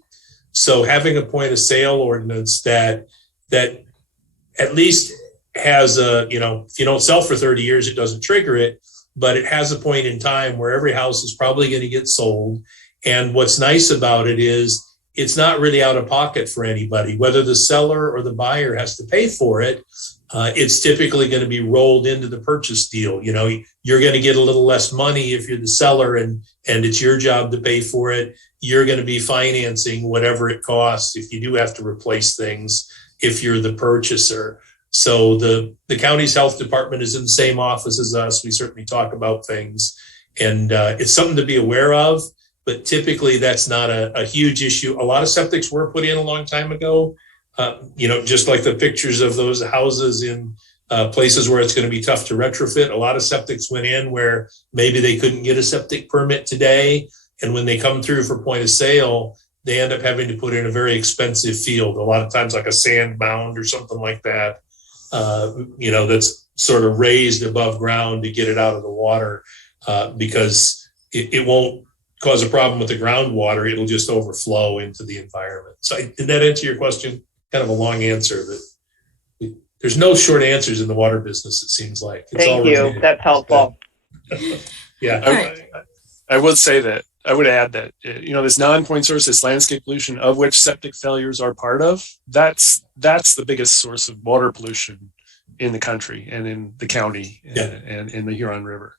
So having a point of sale ordinance that at least has a, if you don't sell for 30 years, it doesn't trigger it, but it has a point in time where every house is probably going to get sold. And what's nice about it is it's not really out of pocket for anybody, whether the seller or the buyer has to pay for it. It's typically going to be rolled into the purchase deal. You're going to get a little less money if you're the seller and it's your job to pay for it. You're going to be financing whatever it costs if you do have to replace things if you're the purchaser. So the county's health department is in the same office as us. We certainly talk about things, and it's something to be aware of, but typically that's not a huge issue. A lot of septics were put in a long time ago, just like the pictures of those houses in places where it's going to be tough to retrofit. A lot of septics went in where maybe they couldn't get a septic permit today. And when they come through for point of sale, they end up having to put in a very expensive field, a lot of times like a sand mound or something like that, that's sort of raised above ground to get it out of the water, because it won't cause a problem with the groundwater. It'll just overflow into the environment. So did that answer your question? Kind of a long answer, but there's no short answers in the water business, it seems like. Thank you. That's helpful. Yeah. I would say that I would add that, this non-point source, this landscape pollution of which septic failures are part of, that's the biggest source of water pollution in the country and in the county and in the Huron River.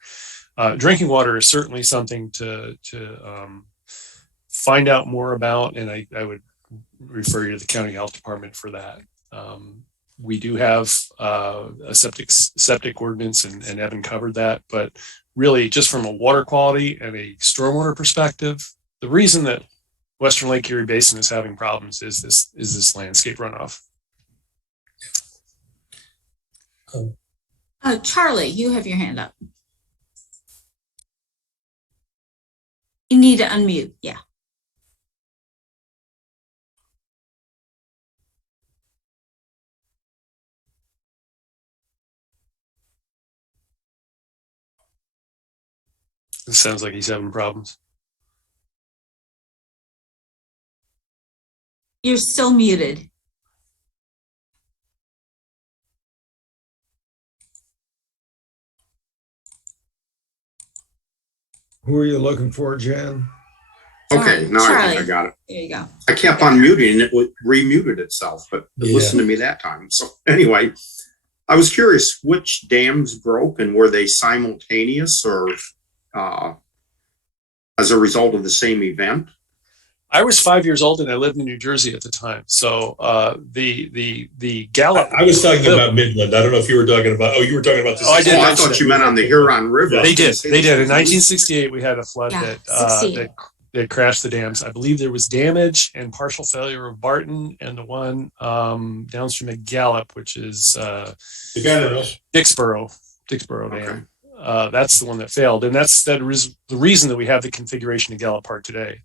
Drinking water is certainly something to find out more about, and I would refer you to the county health department for that. We do have a septic ordinance, and Evan covered that, but really just from a water quality and a stormwater perspective, the reason that Western Lake Erie Basin is having problems is this landscape runoff. Charlie, you have your hand up. You need to unmute. Yeah. It sounds like he's having problems. You're still muted. Who are you looking for, Jan? Okay, now I think I got it. There you go. I kept on muting and it remuted itself, but it listened to me that time. So anyway, I was curious which dams broke and were they simultaneous or as a result of the same event? I was 5 years old and I lived in New Jersey at the time. So the Gallup. I was talking about Midland. I don't know if you were talking about. Oh, you were talking about this. Oh, I did. I thought you meant on the Huron River. They did. In 1968, we had a flood Yeah, that crashed the dams. I believe there was damage and partial failure of Barton, and the one downstream of Gallup, which is Dixboro Dam. Okay. That's the one that failed, and that's the reason that we have the configuration of Gallup Park today.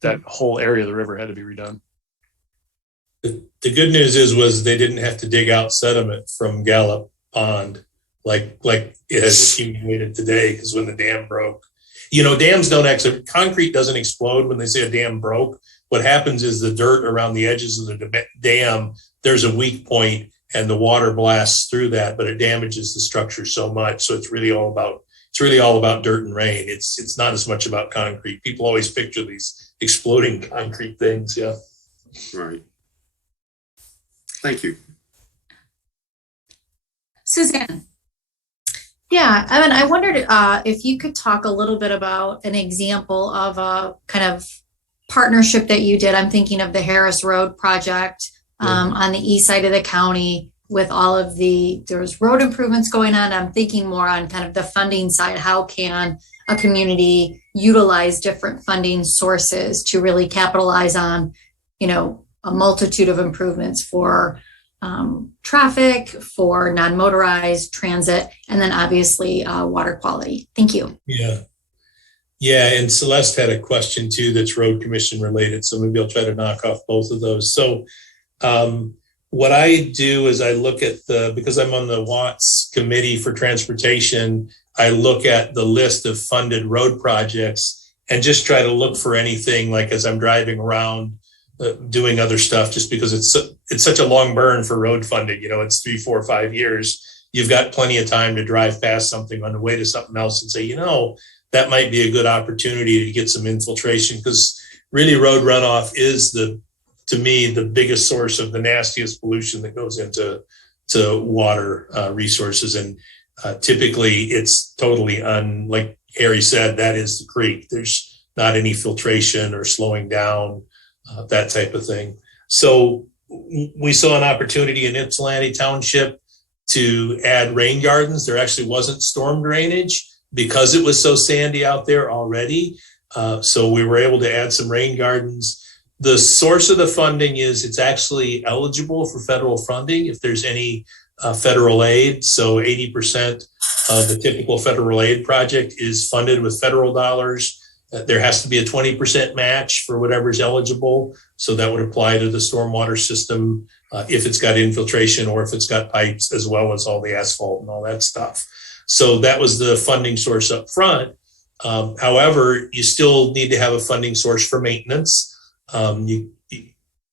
That whole area of the river had to be redone. The good news was they didn't have to dig out sediment from Gallup Pond like it has accumulated today, because when the dam broke, dams don't actually, concrete doesn't explode when they say a dam broke. What happens is the dirt around the edges of the dam, there's a weak point and the water blasts through that, but it damages the structure so much. So it's really all about dirt and rain. It's not as much about concrete. People always picture these exploding concrete things. Yeah. Right. Thank you. Suzanne. Yeah, Evan, I wondered if you could talk a little bit about an example of a kind of partnership that you did. I'm thinking of the Harris Road project on the east side of the county with all of there's road improvements going on. I'm thinking more on kind of the funding side. How can a community utilize different funding sources to really capitalize on, a multitude of improvements for traffic, for non-motorized transit, and then obviously water quality. Thank you. Yeah, and Celeste had a question too that's road commission related, so maybe I'll try to knock off both of those. So what I do is I look at because I'm on the Watts committee for transportation, I look at the list of funded road projects and just try to look for anything, like as I'm driving around doing other stuff, just because it's such a long burn for road funding. It's 3, 4, 5 years. You've got plenty of time to drive past something on the way to something else and say, that might be a good opportunity to get some infiltration, because really road runoff is to me, the biggest source of the nastiest pollution that goes into water resources. And typically it's totally like Harry said, that is the creek. There's not any filtration or slowing down, that type of thing. So we saw an opportunity in Ypsilanti Township to add rain gardens. There actually wasn't storm drainage because it was so sandy out there already. So we were able to add some rain gardens. The source of the funding is it's actually eligible for federal funding if there's any federal aid. So 80% of the typical federal aid project is funded with federal dollars. There has to be a 20% match for whatever's eligible. So that would apply to the stormwater system if it's got infiltration or if it's got pipes, as well as all the asphalt and all that stuff. So that was the funding source up front. However, you still need to have a funding source for maintenance.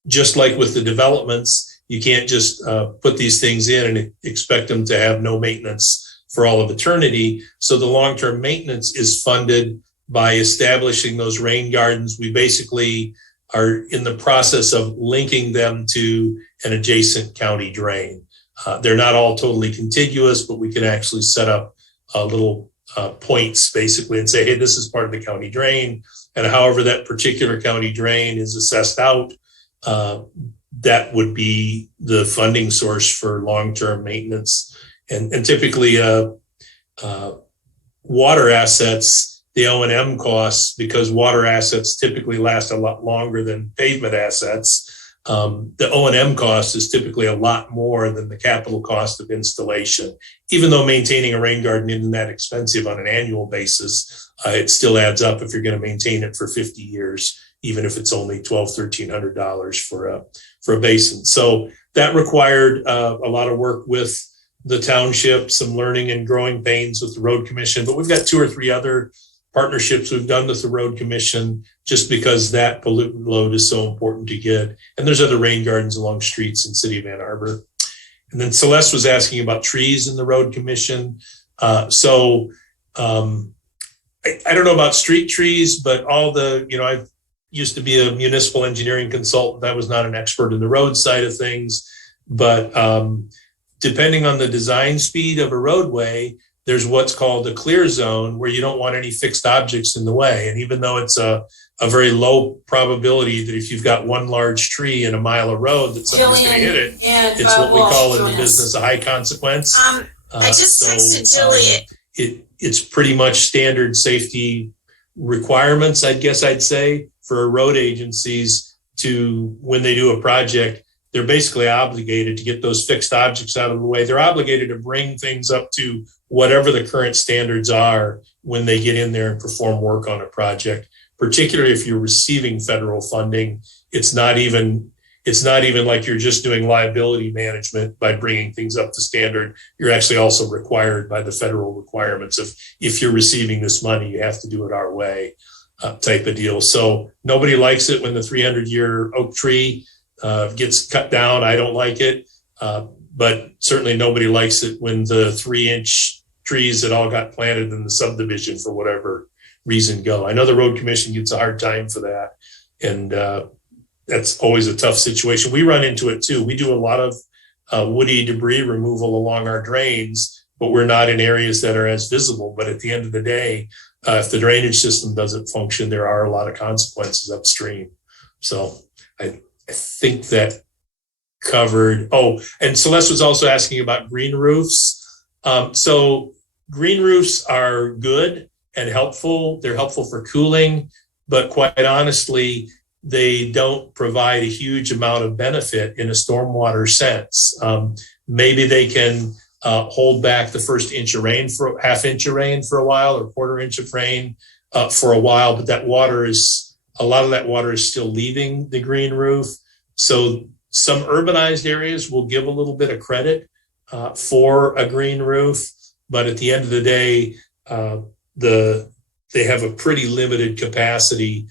Just like with the developments, you can't just put these things in and expect them to have no maintenance for all of eternity. So the long-term maintenance is funded by establishing those rain gardens. We basically are in the process of linking them to an adjacent county drain. They're not all totally contiguous, but we can actually set up little points basically and say, hey, this is part of the county drain. And however that particular county drain is assessed out, that would be the funding source for long-term maintenance. And typically water assets, the O&M costs, because water assets typically last a lot longer than pavement assets, the O&M cost is typically a lot more than the capital cost of installation. Even though maintaining a rain garden isn't that expensive on an annual basis, it still adds up if you're going to maintain it for 50 years, even if it's only $1,200, $1,300 for a basin. So that required a lot of work with the township, some learning and growing pains with the road commission. But we've got 2 or 3 other partnerships we've done with the road commission, just because that pollutant load is so important to get. And there's other rain gardens along streets in City of Ann Arbor. And then Celeste was asking about trees in the road commission. I don't know about street trees, but I used to be a municipal engineering consultant. I was not an expert in the road side of things, but depending on the design speed of a roadway, there's what's called a clear zone where you don't want any fixed objects in the way. And even though it's a very low probability that if you've got one large tree in a mile of road that somebody's going to hit it, it's what we call in the business a high consequence. I just texted Jillian. It's pretty much standard safety requirements, I guess I'd say, for road agencies to, when they do a project, they're basically obligated to get those fixed objects out of the way. They're obligated to bring things up to whatever the current standards are when they get in there and perform work on a project, particularly if you're receiving federal funding. It's not even like you're just doing liability management by bringing things up to standard. You're actually also required by the federal requirements of, if you're receiving this money, you have to do it our way, type of deal. So nobody likes it when the 300-year oak tree gets cut down. I don't like it, but certainly nobody likes it when the 3-inch trees that all got planted in the subdivision for whatever reason go. I know the road commission gets a hard time for that, and that's always a tough situation. We run into it too. We do a lot of woody debris removal along our drains, but we're not in areas that are as visible. But at the end of the day, if the drainage system doesn't function, there are a lot of consequences upstream. So I think that covered. Oh, and Celeste was also asking about green roofs. So green roofs are good and helpful. They're helpful for cooling, but quite honestly, they don't provide a huge amount of benefit in a stormwater sense. Maybe they can hold back the first inch of rain for half-inch of rain for a while, or quarter-inch of rain for a while, but a lot of that water is still leaving the green roof. So some urbanized areas will give a little bit of credit for a green roof, but at the end of the day, they have a pretty limited capacity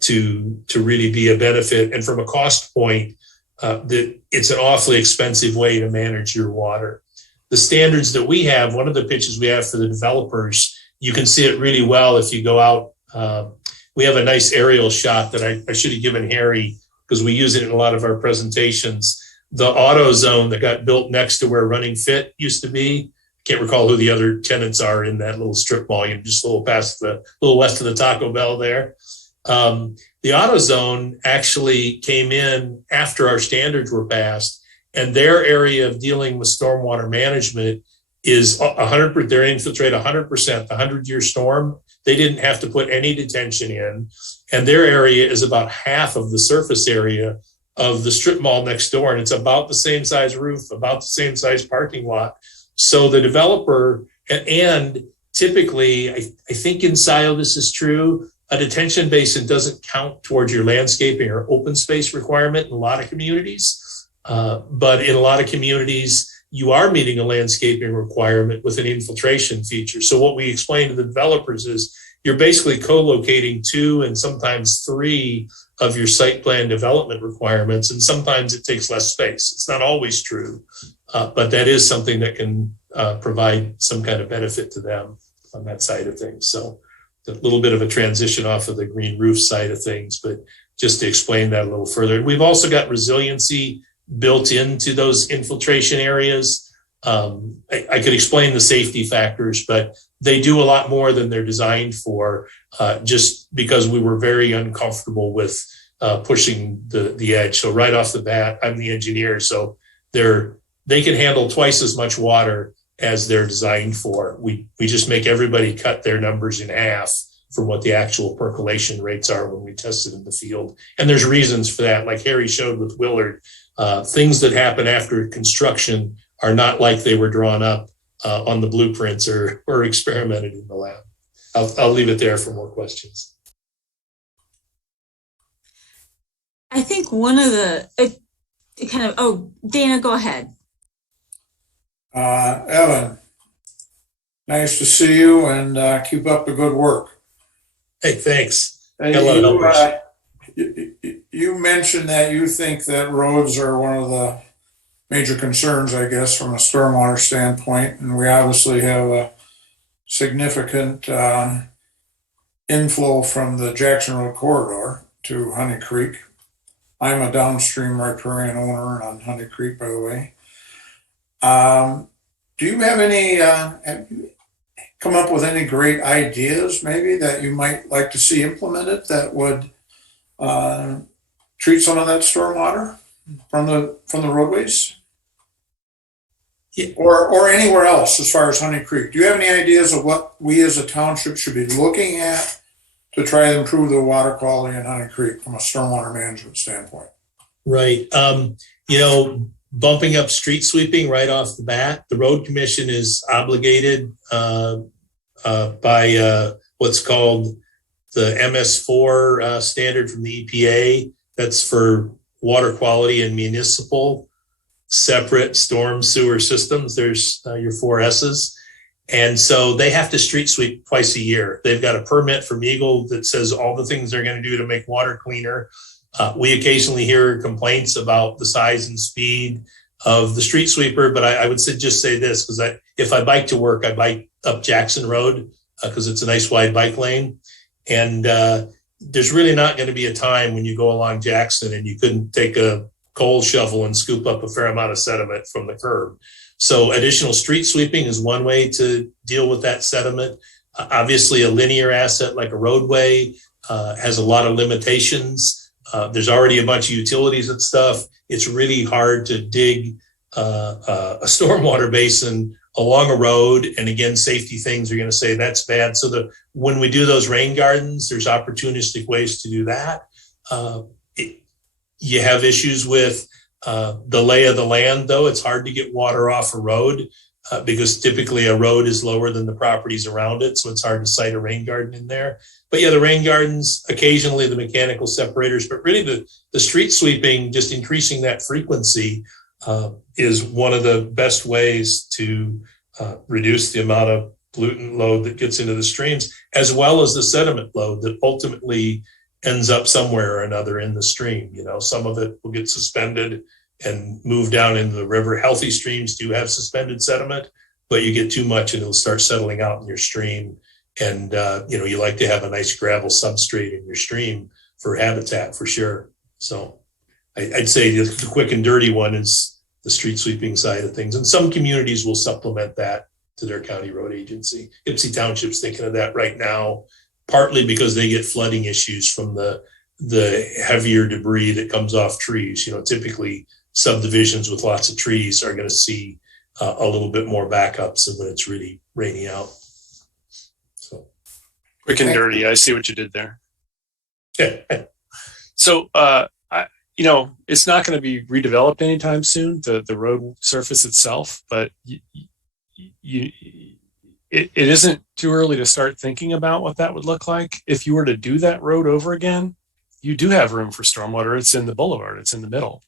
to really be a benefit. And from a cost point, that it's an awfully expensive way to manage your water. The standards that we have, one of the pitches we have for the developers, you can see it really well if you go out. We have a nice aerial shot that I should have given Harry because we use it in a lot of our presentations. The auto zone that got built next to where Running Fit used to be. Can't recall who the other tenants are in that little strip mall, just a little west of the Taco Bell there. The auto zone actually came in after our standards were passed, and their area of dealing with stormwater management is 100%. They're infiltrate 100%. The 100-year storm, they didn't have to put any detention in, and their area is about half of the surface area of the strip mall next door, and it's about the same size roof, about the same size parking lot. So the developer, and typically, I think in Scio this is true, a detention basin doesn't count towards your landscaping or open space requirement in a lot of communities. But in a lot of communities, you are meeting a landscaping requirement with an infiltration feature. So what we explain to the developers is you're basically co-locating 2 and sometimes 3 of your site plan development requirements. And sometimes it takes less space. It's not always true, but that is something that can provide some kind of benefit to them on that side of things. So a little bit of a transition off of the green roof side of things, but just to explain that a little further. And we've also got resiliency built into those infiltration areas. I could explain the safety factors, but they do a lot more than they're designed for, just because we were very uncomfortable with pushing the edge. So right off the bat, I'm the engineer, so they can handle twice as much water as they're designed for. We just make everybody cut their numbers in half from what the actual percolation rates are when we test it in the field. And there's reasons for that. Like Harry showed with Willard, things that happen after construction are not like they were drawn up on the blueprints or experimented in the lab. I'll leave it there for more questions. I think one of the Dana, go ahead. Evan, nice to see you and keep up the good work. Hey, thanks. You mentioned that you think that roads are one of the major concerns, I guess, from a stormwater standpoint. And we obviously have a significant inflow from the Jackson Road corridor to Honey Creek. I'm a downstream riparian owner on Honey Creek, by the way. Do you have have you come up with any great ideas maybe that you might like to see implemented that would treat some of that stormwater from the roadways? Yeah. Or anywhere else as far as Honey Creek? Do you have any ideas of what we as a township should be looking at to try to improve the water quality in Honey Creek from a stormwater management standpoint? Right. Bumping up street sweeping right off the bat. The road commission is obligated by what's called the MS4 standard from the EPA. That's for water quality in municipal separate storm sewer systems. There's your 4 S's. And so they have to street sweep twice a year. They've got a permit from Eagle that says all the things they're going to do to make water cleaner. We occasionally hear complaints about the size and speed of the street sweeper, but I would just say this, because if I bike to work, I bike up Jackson Road because it's a nice wide bike lane. And there's really not going to be a time when you go along Jackson and you couldn't take a coal shovel and scoop up a fair amount of sediment from the curb. So additional street sweeping is one way to deal with that sediment. Obviously, a linear asset like a roadway has a lot of limitations. There's already a bunch of utilities and stuff. It's really hard to dig a stormwater basin along a road. And again, safety things are going to say that's bad. So when we do those rain gardens, there's opportunistic ways to do that. You have issues with the lay of the land, though. It's hard to get water off a road because typically a road is lower than the properties around it. So it's hard to site a rain garden in there. But yeah, the rain gardens, occasionally the mechanical separators, but really the street sweeping, just increasing that frequency is one of the best ways to reduce the amount of pollutant load that gets into the streams, as well as the sediment load that ultimately ends up somewhere or another in the stream. You know, some of it will get suspended and move down into the river. Healthy streams do have suspended sediment, but you get too much and it'll start settling out in your stream. And, you know, you like to have a nice gravel substrate in your stream for habitat for sure. So I'd say the quick and dirty one is the street sweeping side of things. And some communities will supplement that to their county road agency. Ipsy Township's thinking of that right now, partly because they get flooding issues from the heavier debris that comes off trees. You know, typically subdivisions with lots of trees are going to see a little bit more backups than when it's really rainy out. So Quick and dirty. I see what you did there. yeah. So, you know, it's not going to be redeveloped anytime soon, the road surface itself, but it isn't too early to start thinking about what that would look like. If you were to do that road over again, you do have room for stormwater. It's in the boulevard. It's in the middle.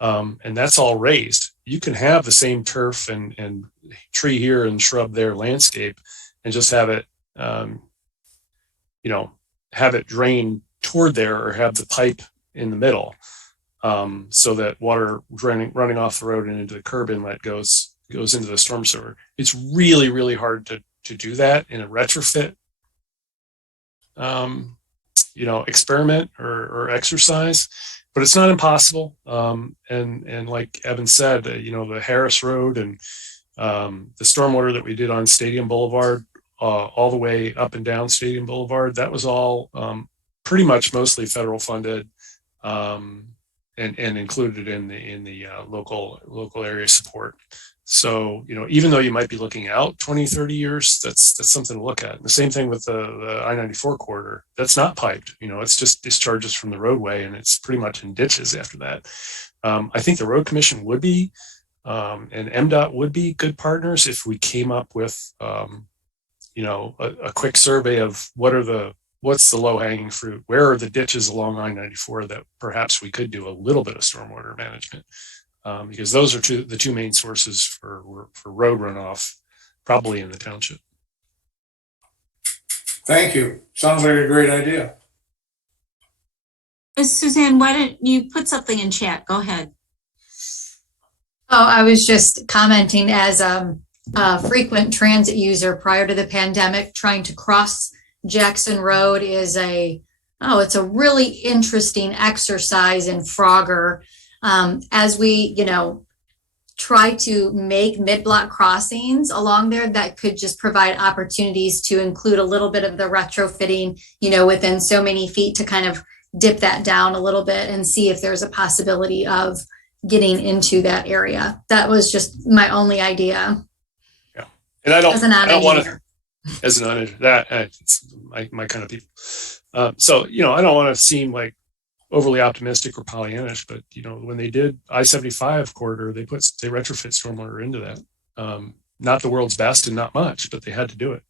And that's all raised. You can have the same turf and tree here and shrub there landscape and just have it, you know, have it drain toward there or have the pipe in the middle, so that water running off the road and into the curb inlet goes into the storm sewer. It's really, really hard to do that in a retrofit, you know, experiment or exercise, but it's not impossible. And like Evan said, you know, the Harris Road and the stormwater that we did on Stadium Boulevard, all the way up and down Stadium Boulevard, that was all pretty much mostly federal funded, and included in the local area support. So, you know, even though you might be looking out 20, 30 years, that's something to look at. The same thing with the I-94 corridor. That's not piped, you know, it's just discharges from the roadway and it's pretty much in ditches after that. I think the Road Commission would be, and MDOT would be good partners if we came up with, you know, a quick survey of what's the low hanging fruit? Where are the ditches along I-94 that perhaps we could do a little bit of stormwater management? Because those are the two main sources for road runoff, probably in the township. Thank you. Sounds like a great idea. Suzanne, why don't you put something in chat? Go ahead. Oh, I was just commenting as a frequent transit user prior to the pandemic, trying to cross Jackson Road is it's a really interesting exercise in Frogger. As we, you know, try to make mid-block crossings along there that could just provide opportunities to include a little bit of the retrofitting, you know, within so many feet to kind of dip that down a little bit and see if there's a possibility of getting into that area. That was just my only idea. Yeah. And I don't want to, as an auditor, it's my kind of people. So, you know, I don't want to seem like overly optimistic or Pollyannish, but you know, when they did I-75 corridor, they retrofit stormwater into that. Not the world's best and not much, but they had to do it.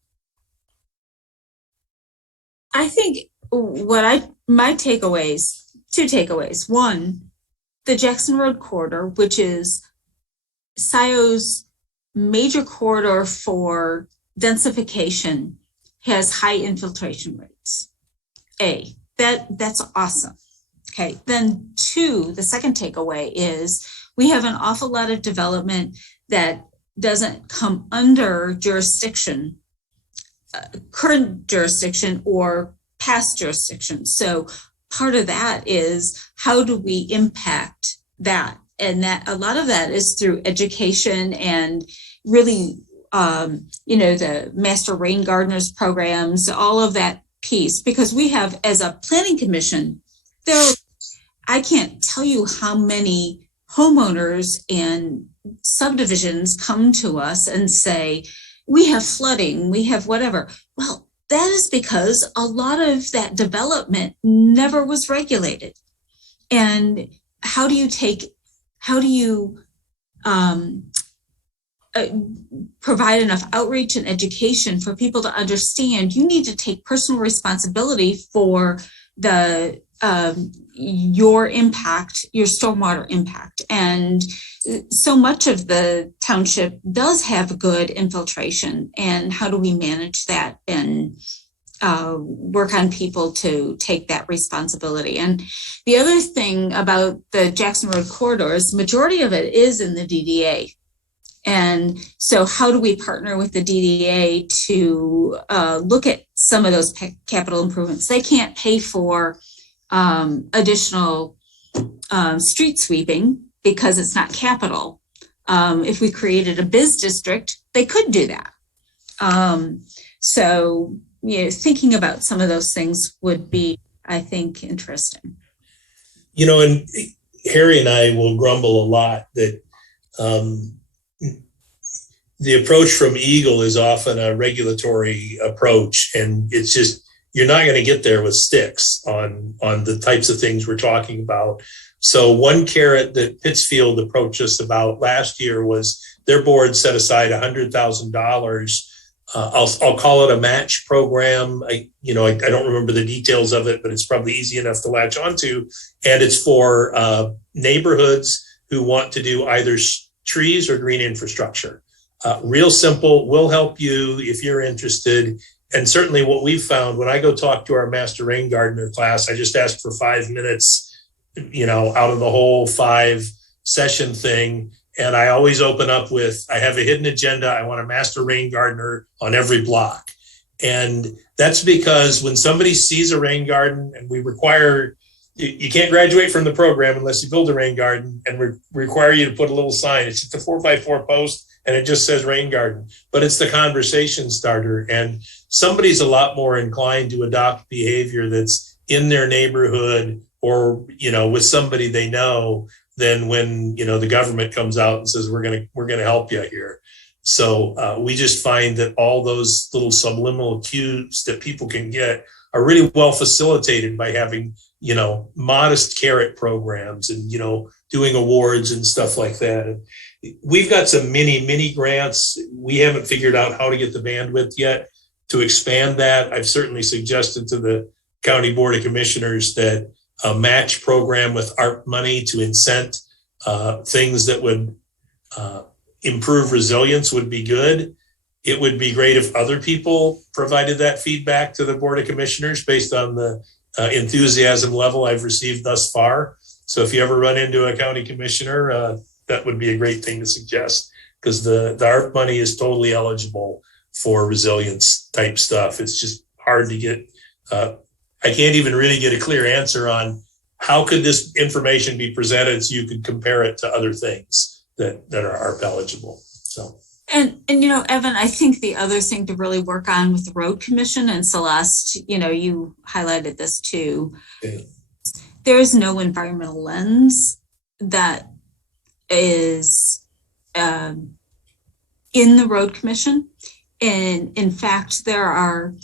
I think my takeaways, two takeaways. One, the Jackson Road corridor, which is Scio's major corridor for densification, has high infiltration rates. That's awesome. Okay, then two, the second takeaway is we have an awful lot of development that doesn't come under jurisdiction, current jurisdiction or past jurisdiction. So part of that is how do we impact that? And that a lot of that is through education and really, you know, the master rain gardeners programs, all of that piece, because we have, as a planning commission, I can't tell you how many homeowners and subdivisions come to us and say, we have flooding, we have whatever. Well, that is because a lot of that development never was regulated. And how do you provide enough outreach and education for people to understand you need to take personal responsibility for the your impact, your stormwater impact. And so much of the township does have good infiltration, and how do we manage that and work on people to take that responsibility. And the other thing about the Jackson Road corridors, majority of it is in the DDA. And so how do we partner with the DDA to look at some of those capital improvements? They can't pay for additional street sweeping because it's not capital. If we created a biz district, they could do that. So, you know, thinking about some of those things would be, I think, interesting. You know, and Harry and I will grumble a lot that the approach from Eagle is often a regulatory approach, and it's just, you're not going to get there with sticks on the types of things we're talking about. So one carrot that Pittsfield approached us about last year was their board set aside $100,000. I'll call it a match program. I don't remember the details of it, but it's probably easy enough to latch onto. And it's for neighborhoods who want to do either trees or green infrastructure. Real simple, we'll help you if you're interested. And certainly what we've found when I go talk to our master rain gardener class, I just asked for 5 minutes, out of the whole 5 session thing. And I always open up with, I have a hidden agenda. I want a master rain gardener on every block. And that's because when somebody sees a rain garden, and we require, you can't graduate from the program unless you build a rain garden, and we require you to put a little sign. It's just a 4x4 post and it just says rain garden, but it's the conversation starter. And somebody's a lot more inclined to adopt behavior that's in their neighborhood or, with somebody they know, than when, the government comes out and says, we're going to help you here. So we just find that all those little subliminal cues that people can get are really well facilitated by having, modest carrot programs and, doing awards and stuff like that. And we've got some mini grants. We haven't figured out how to get the bandwidth yet to expand that. I've certainly suggested to the County Board of Commissioners that a match program with ARP money to incent things that would improve resilience would be good. It would be great if other people provided that feedback to the Board of Commissioners based on the enthusiasm level I've received thus far. So if you ever run into a county commissioner, that would be a great thing to suggest, because the ARP money is totally eligible for resilience type stuff. It's just hard to get. I can't even really get a clear answer on how could this information be presented so you could compare it to other things that are ARP eligible. So. And Evan, I think the other thing to really work on with the Road Commission, and Celeste, you highlighted this too. Yeah. There is no environmental lens that is in the Road Commission. And in fact, there are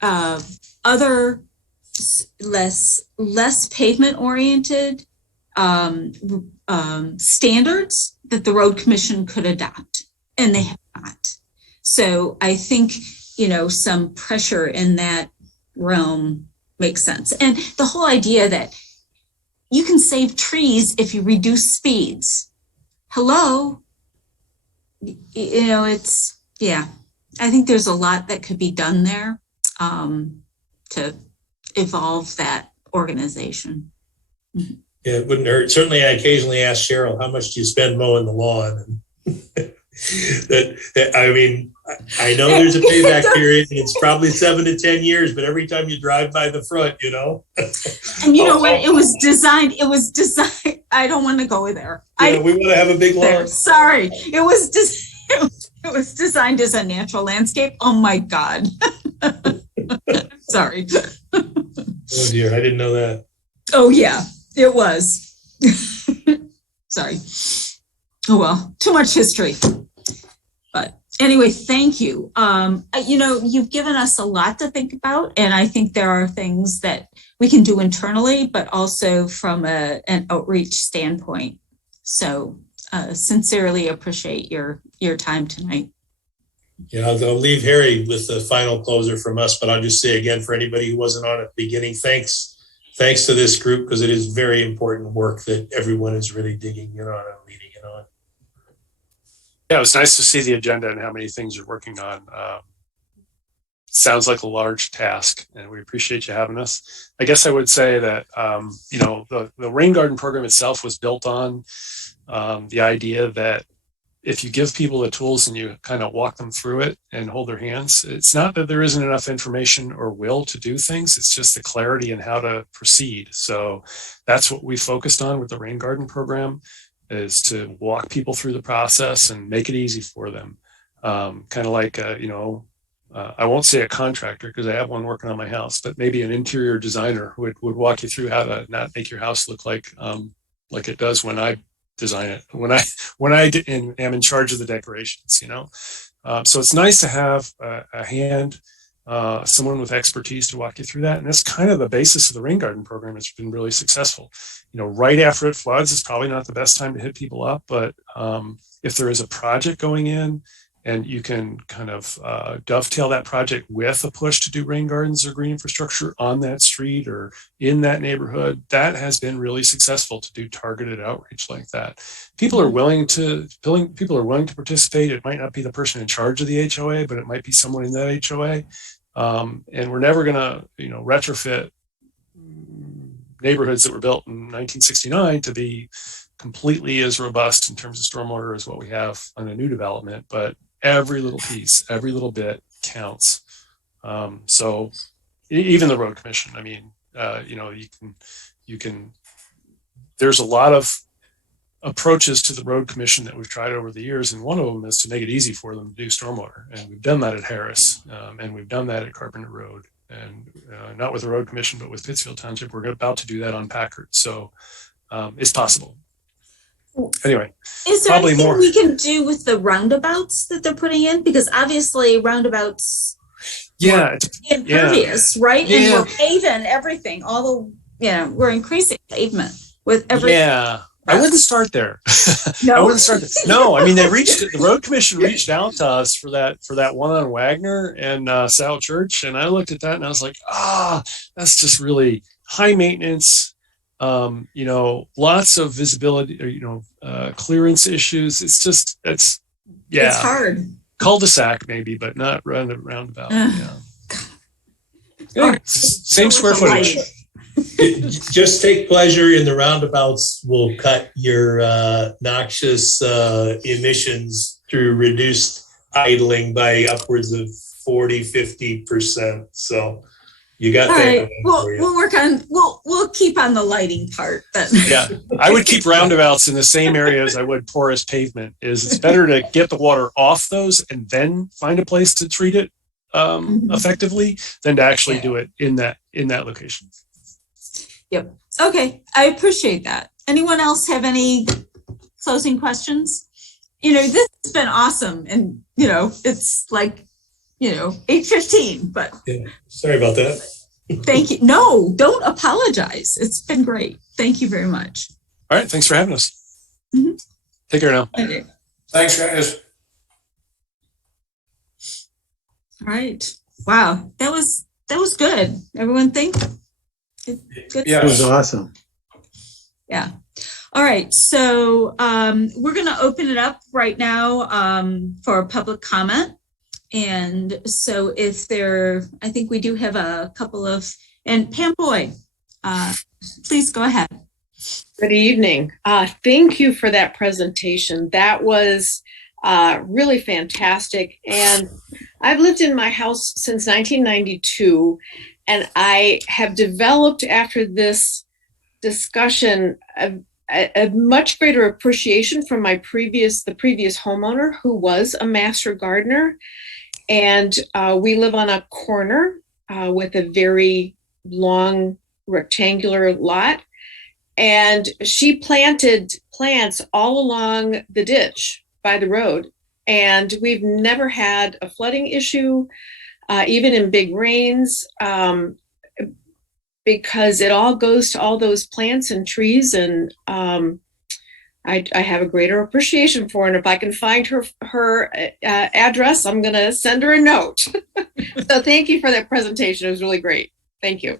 other less pavement oriented standards that the Road Commission could adopt, and they have not. So I think, some pressure in that realm makes sense. And the whole idea that you can save trees if you reduce speeds. Hello? It's, yeah, I think there's a lot that could be done there to evolve that organization. Mm-hmm. Yeah, it wouldn't hurt. Certainly, I occasionally ask Cheryl, how much do you spend mowing the lawn? And I know there's a payback period, and it's probably 7 to 10 years, but every time you drive by the front, And you know what? It was designed. I don't want to go there. Yeah, we want to have a big lawn. Sorry. It was designed as a natural landscape. Oh my God. Sorry. Oh dear, I didn't know that. Oh yeah, it was. Sorry. Oh well, too much history. But anyway, thank you. You've given us a lot to think about, and I think there are things that we can do internally, but also from an outreach standpoint. So sincerely appreciate your time tonight. Yeah, I'll leave Harry with the final closer from us, but I'll just say again, for anybody who wasn't on at the beginning, thanks thanks to this group, because it is very important work that everyone is really digging in on and leading in on. Yeah, it was nice to see the agenda and how many things you're working on. Sounds like a large task, and we appreciate you having us. I guess I would say that, the rain garden program itself was built on the idea that if you give people the tools and you kind of walk them through it and hold their hands, it's not that there isn't enough information or will to do things. It's just the clarity in how to proceed. So that's what we focused on with the rain garden program, is to walk people through the process and make it easy for them. Kind of like, I won't say a contractor because I have one working on my house, but maybe an interior designer who would walk you through how to not make your house look like it does when I design it, when I am in charge of the decorations, so it's nice to have a hand, someone with expertise to walk you through that. And that's kind of the basis of the rain garden program. It's been really successful. Right after it floods is probably not the best time to hit people up, but if there is a project going in and you can kind of dovetail that project with a push to do rain gardens or green infrastructure on that street or in that neighborhood, that has been really successful to do targeted outreach like that. People are willing to participate. It might not be the person in charge of the HOA, but it might be someone in that HOA. And we're never going to, retrofit neighborhoods that were built in 1969 to be completely as robust in terms of stormwater as what we have on a new development, but every little piece, every little bit counts. So even the road commission, you can, there's a lot of approaches to the road commission that we've tried over the years. And one of them is to make it easy for them to do stormwater. And we've done that at Harris, and we've done that at Carpenter Road, and not with the road commission, but with Pittsfield Township. We're about to do that on Packard. So it's possible. Anyway, is there probably anything more we can do with the roundabouts that they're putting in? Because obviously roundabouts, impervious, right? Yeah. And we're paving everything. We're increasing pavement with every. Yeah, I wouldn't start there. No, I wouldn't start there. No, the road commission reached out to us for that one on Wagner and South Church, and I looked at that and I was like, that's just really high maintenance. Lots of visibility, clearance issues. It's hard. Cul-de-sac maybe, but not roundabout. Same square footage. Just take pleasure in the roundabouts will cut your noxious emissions through reduced idling by upwards of 40-50%. So you got that. We'll work on. We'll keep on the lighting part. Then. Yeah, I would keep roundabouts in the same area as I would porous pavement. It's better to get the water off those and then find a place to treat it effectively than to actually do it in that location. Yep. Okay, I appreciate that. Anyone else have any closing questions? This has been awesome, and it's like 8:15, but sorry about that. Thank you. No, don't apologize. It's been great. Thank you very much. All right. Thanks for having us. Mm-hmm. Take care now. Okay. Thanks, guys. All right. Wow. That was good. Everyone think? Good? Yeah. It was awesome. Yeah. All right. So we're going to open it up right now for public comment. And so I think we do have a couple of, and Pam Boyd, please go ahead. Good evening. Thank you for that presentation. That was really fantastic. And I've lived in my house since 1992, and I have developed after this discussion a much greater appreciation from the previous homeowner who was a master gardener. And we live on a corner with a very long rectangular lot. And she planted plants all along the ditch by the road. And we've never had a flooding issue, even in big rains, because it all goes to all those plants and trees. And I have a greater appreciation for her. And if I can find her address, I'm going to send her a note. So thank you for that presentation. It was really great. Thank you.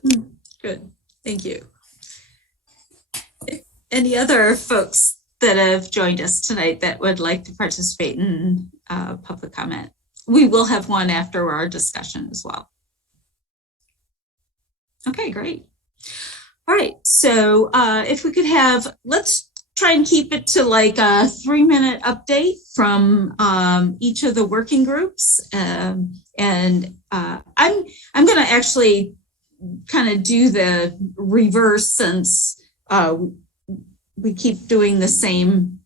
Good. Thank you. Any other folks that have joined us tonight that would like to participate in public comment? We will have one after our discussion as well. Okay, great. All right, so if we could have, let's try and keep it to like a 3-minute update from each of the working groups. I'm going to actually kind of do the reverse since we keep doing the same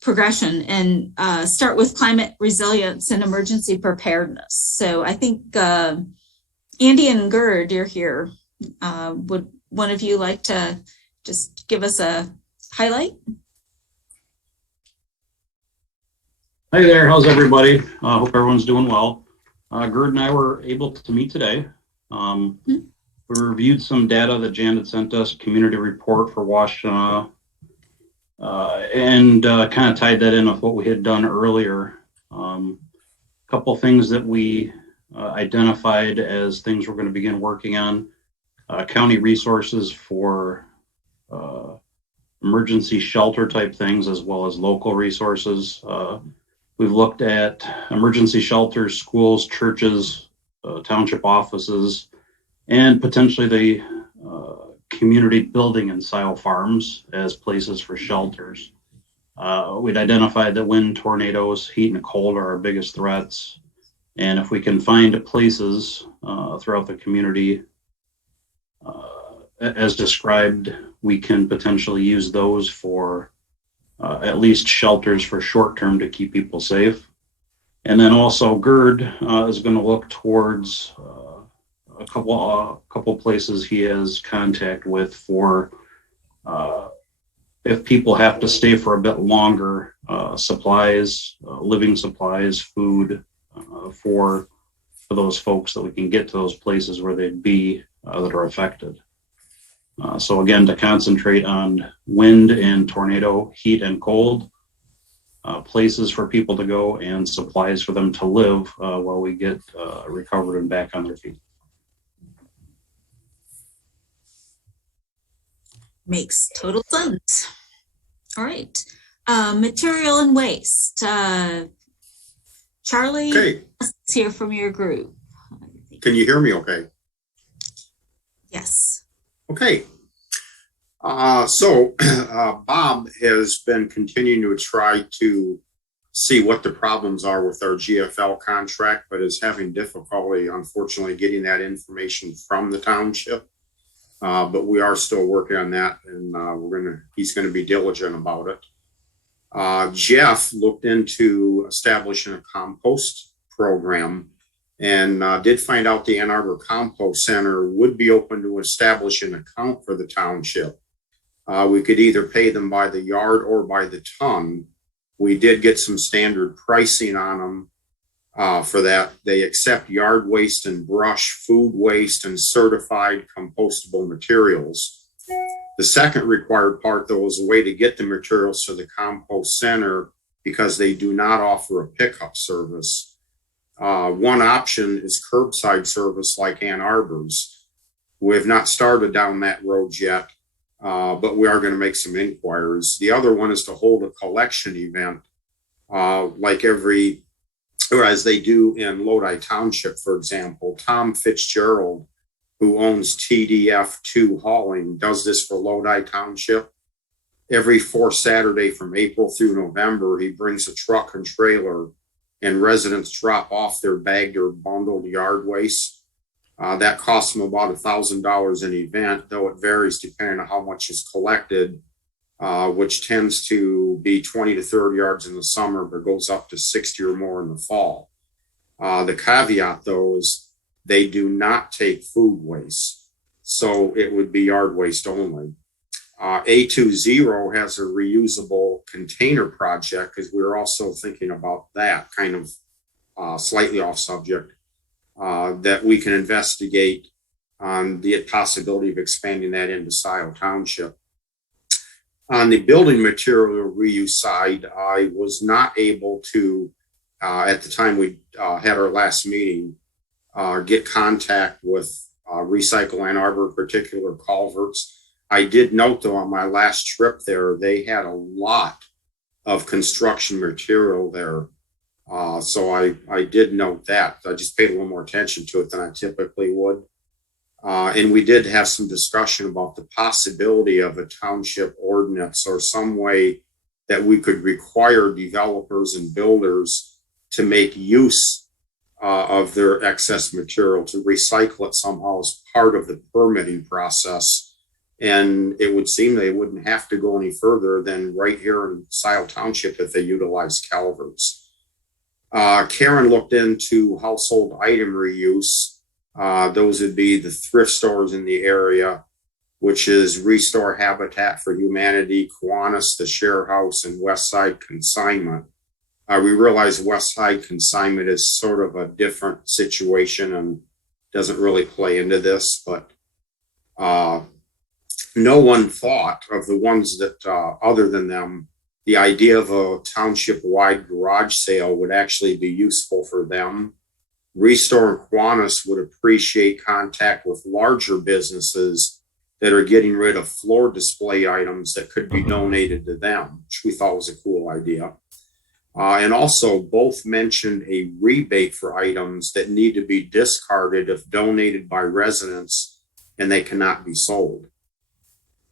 progression, and start with climate resilience and emergency preparedness. So I think Andy and Gerd, you're here. Would one of you like to just give us a highlight? Hi there, how's everybody? Hope everyone's doing well. Gerd and I were able to meet today. We reviewed some data that Jan had sent us, community report for Washtenaw, and kind of tied that in with what we had done earlier. A couple things that we identified as things we're going to begin working on. County resources for emergency shelter type things, as well as local resources. We've looked at emergency shelters, schools, churches, township offices, and potentially the community building and Scio farms as places for shelters. We'd identified that wind, tornadoes, heat, and cold are our biggest threats. And if we can find places throughout the community, as described, we can potentially use those for at least shelters for short term to keep people safe. And then also Gerd is going to look towards a couple places he has contact with for if people have to stay for a bit longer, supplies, living supplies, food for those folks, that we can get to those places where they'd be that are affected. So again, to concentrate on wind and tornado, heat and cold, places for people to go, and supplies for them to live while we get recovered and back on their feet. Makes total sense. All right. Material and waste. Charlie, Okay. let's hear from your group. Can you hear me okay? Yes. Okay. So Bob has been continuing to try to see what the problems are with our GFL contract, but is having difficulty, unfortunately, getting that information from the township. But we are still working on that, and he's gonna be diligent about it. Jeff looked into establishing a compost program, and did find out the Ann Arbor Compost Center would be open to establish an account for the township. We could either pay them by the yard or by the ton. We did get some standard pricing on them for that. They accept yard waste and brush, food waste, and certified compostable materials. The second required part, though, is a way to get the materials to the compost center, because they do not offer a pickup service. One option is curbside service like Ann Arbor's. We have not started down that road yet, but we are going to make some inquiries. The other one is to hold a collection event, as they do in Lodi Township, for example. Tom Fitzgerald, who owns TDF2 Hauling, does this for Lodi Township. Every fourth Saturday from April through November, he brings a truck and trailer, and residents drop off their bagged or bundled yard waste. That costs them about $1,000 an event, though it varies depending on how much is collected, which tends to be 20 to 30 yards in the summer, but goes up to 60 or more in the fall. The caveat, though, is they do not take food waste, so it would be yard waste only. A20 has a reusable container project, because we're also thinking about that, kind of slightly off subject, that we can investigate on the possibility of expanding that into Scio Township. On the building material reuse side, I was not able to, at the time we had our last meeting, get contact with Recycle Ann Arbor, in particular culverts. I did note, though, on my last trip there, they had a lot of construction material there. So I did note that. I just paid a little more attention to it than I typically would. And we did have some discussion about the possibility of a township ordinance or some way that we could require developers and builders to make use of their excess material, to recycle it somehow as part of the permitting process. And it would seem they wouldn't have to go any further than right here in Scio Township if they utilize calverts. Karen looked into household item reuse. Those would be the thrift stores in the area, which is Restore Habitat for Humanity, Kiwanis, the Share House, and Westside Consignment. We realize Westside Consignment is sort of a different situation and doesn't really play into this, but no one thought of the ones that, other than them, the idea of a township-wide garage sale would actually be useful for them. Restore and Kiwanis would appreciate contact with larger businesses that are getting rid of floor display items that could be donated to them, which we thought was a cool idea. And also both mentioned a rebate for items that need to be discarded if donated by residents and they cannot be sold.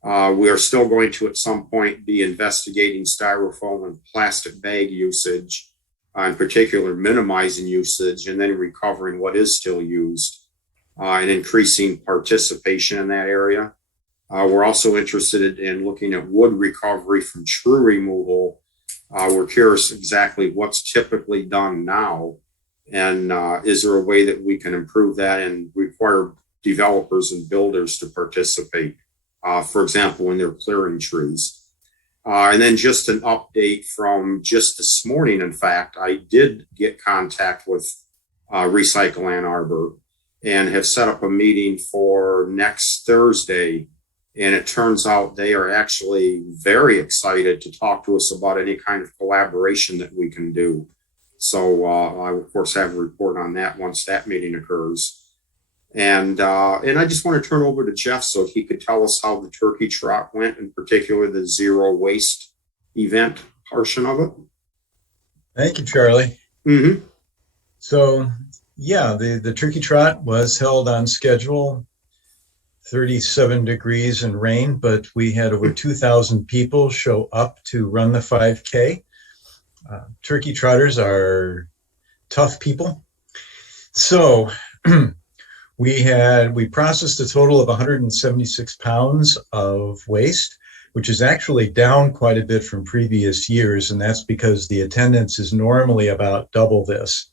We are still going to, at some point, be investigating styrofoam and plastic bag usage, in particular minimizing usage and then recovering what is still used and increasing participation in that area. We're also interested in looking at wood recovery from tree removal. We're curious exactly what's typically done now, and is there a way that we can improve that and require developers and builders to participate, for example, when they're clearing trees. And then just an update from just this morning. In fact, I did get contact with Recycle Ann Arbor and have set up a meeting for next Thursday. And it turns out they are actually very excited to talk to us about any kind of collaboration that we can do. So I, of course, have a report on that once that meeting occurs. And I just want to turn over to Jeff so he could tell us how the turkey trot went, in particular the zero waste event portion of it. Thank you, Charlie. Mm-hmm. So, yeah, the turkey trot was held on schedule, 37 degrees and rain, but we had over 2,000 people show up to run the 5K. Turkey trotters are tough people. So we processed a total of 176 pounds of waste, which is actually down quite a bit from previous years. And that's because the attendance is normally about double this.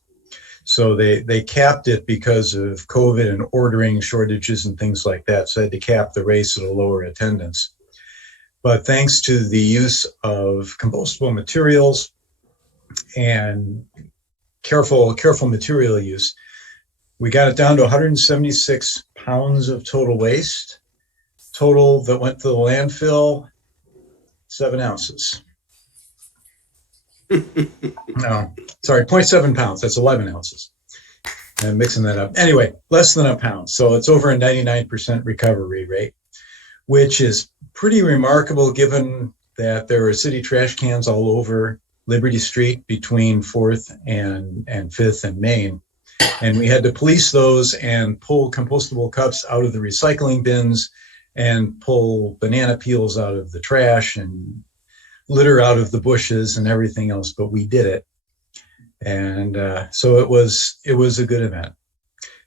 So they capped it because of COVID and ordering shortages and things like that. So they had to cap the race at a lower attendance. But thanks to the use of compostable materials and careful material use, we got it down to 176 pounds of total waste. Total that went to the landfill, 7 ounces. No, sorry, 0.7 pounds. That's 11 ounces. I'm mixing that up. Anyway, less than a pound. So it's over a 99% recovery rate, which is pretty remarkable given that there are city trash cans all over Liberty Street between 4th and 5th and Main. And we had to police those and pull compostable cups out of the recycling bins and pull banana peels out of the trash and litter out of the bushes and everything else, but we did it. And so it was a good event.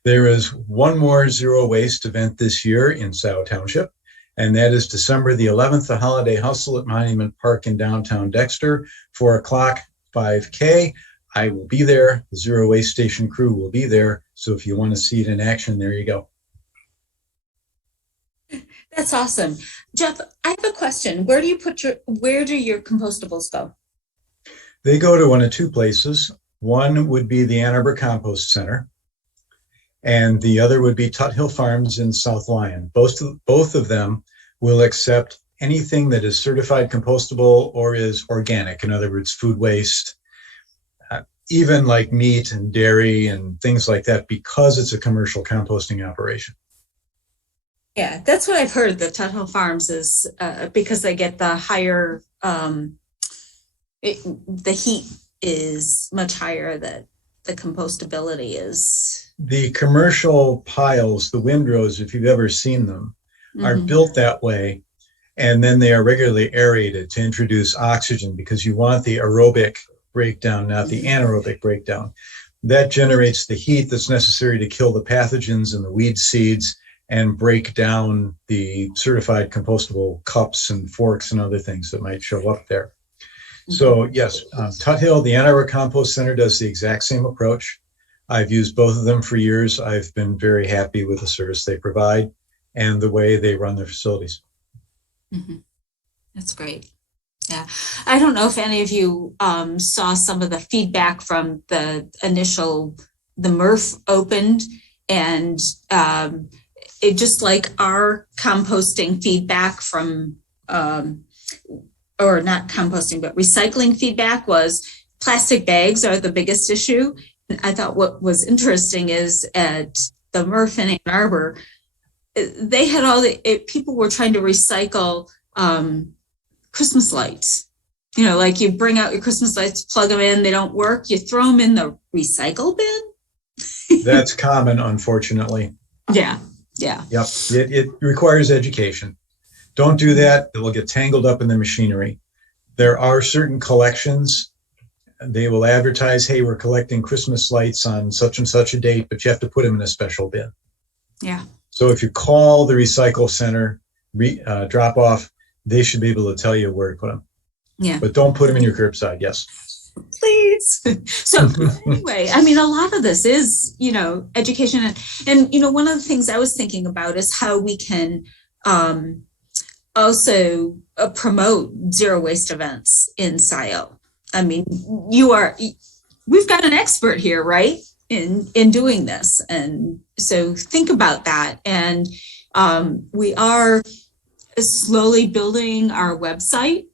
There is one more zero waste event this year in Scio Township, and that is December the 11th, the Holiday Hustle at Monument Park in downtown Dexter, 4 o'clock, 5K. I will be there. The Zero Waste Station crew will be there. So if you want to see it in action, there you go. That's awesome. Jeff, I have a question. Where do your compostables go? They go to one of two places. One would be the Ann Arbor Compost Center, and the other would be Tut Hill Farms in South Lyon. Both of them will accept anything that is certified compostable or is organic. In other words, food waste, even like meat and dairy and things like that, because it's a commercial composting operation. Yeah, that's what I've heard. The Tuthill Farms is because they get the higher, the heat is much higher that the compostability is. The commercial piles, the windrows, if you've ever seen them, are built that way. And then they are regularly aerated to introduce oxygen because you want the aerobic breakdown, not the anaerobic breakdown. That generates the heat that's necessary to kill the pathogens and the weed seeds and break down the certified compostable cups and forks and other things that might show up there. So yes, Tuthill, the Ann Arbor Compost Center, does the exact same approach. I've used both of them for years. I've been very happy with the service they provide and the way they run their facilities. That's great. Yeah. I don't know if any of you saw some of the feedback from the MRF opened, and it just like our composting feedback from, or not composting, but recycling feedback was plastic bags are the biggest issue. I thought what was interesting is at the MRF in Ann Arbor, they had people were trying to recycle Christmas lights. You know, like you bring out your Christmas lights, plug them in, they don't work, you throw them in the recycle bin. That's common, unfortunately. Yeah. Yep. It requires education. Don't do that. It will get tangled up in the machinery. There are certain collections. They will advertise, hey, we're collecting Christmas lights on such and such a date, but you have to put them in a special bin. Yeah. So if you call the recycle center, drop off, they should be able to tell you where to put them. Yeah. But don't put them in your curbside. Yes. Please. So anyway, I mean, a lot of this is, education. And, one of the things I was thinking about is how we can also promote zero waste events in Scio. I mean, we've got an expert here, right? In doing this. And so think about that. And we are slowly building our website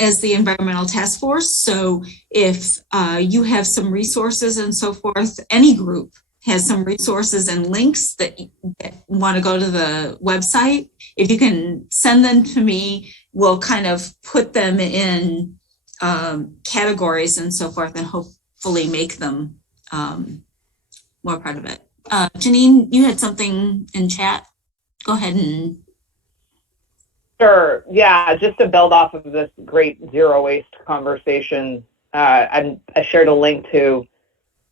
as the environmental task force. So if you have some resources and so forth, any group has some resources and links that want to go to the website, if you can send them to me, we'll kind of put them in categories and so forth and hopefully make them more part of it. Janine, you had something in chat. Go ahead and. Sure. Yeah, just to build off of this great zero waste conversation, I shared a link to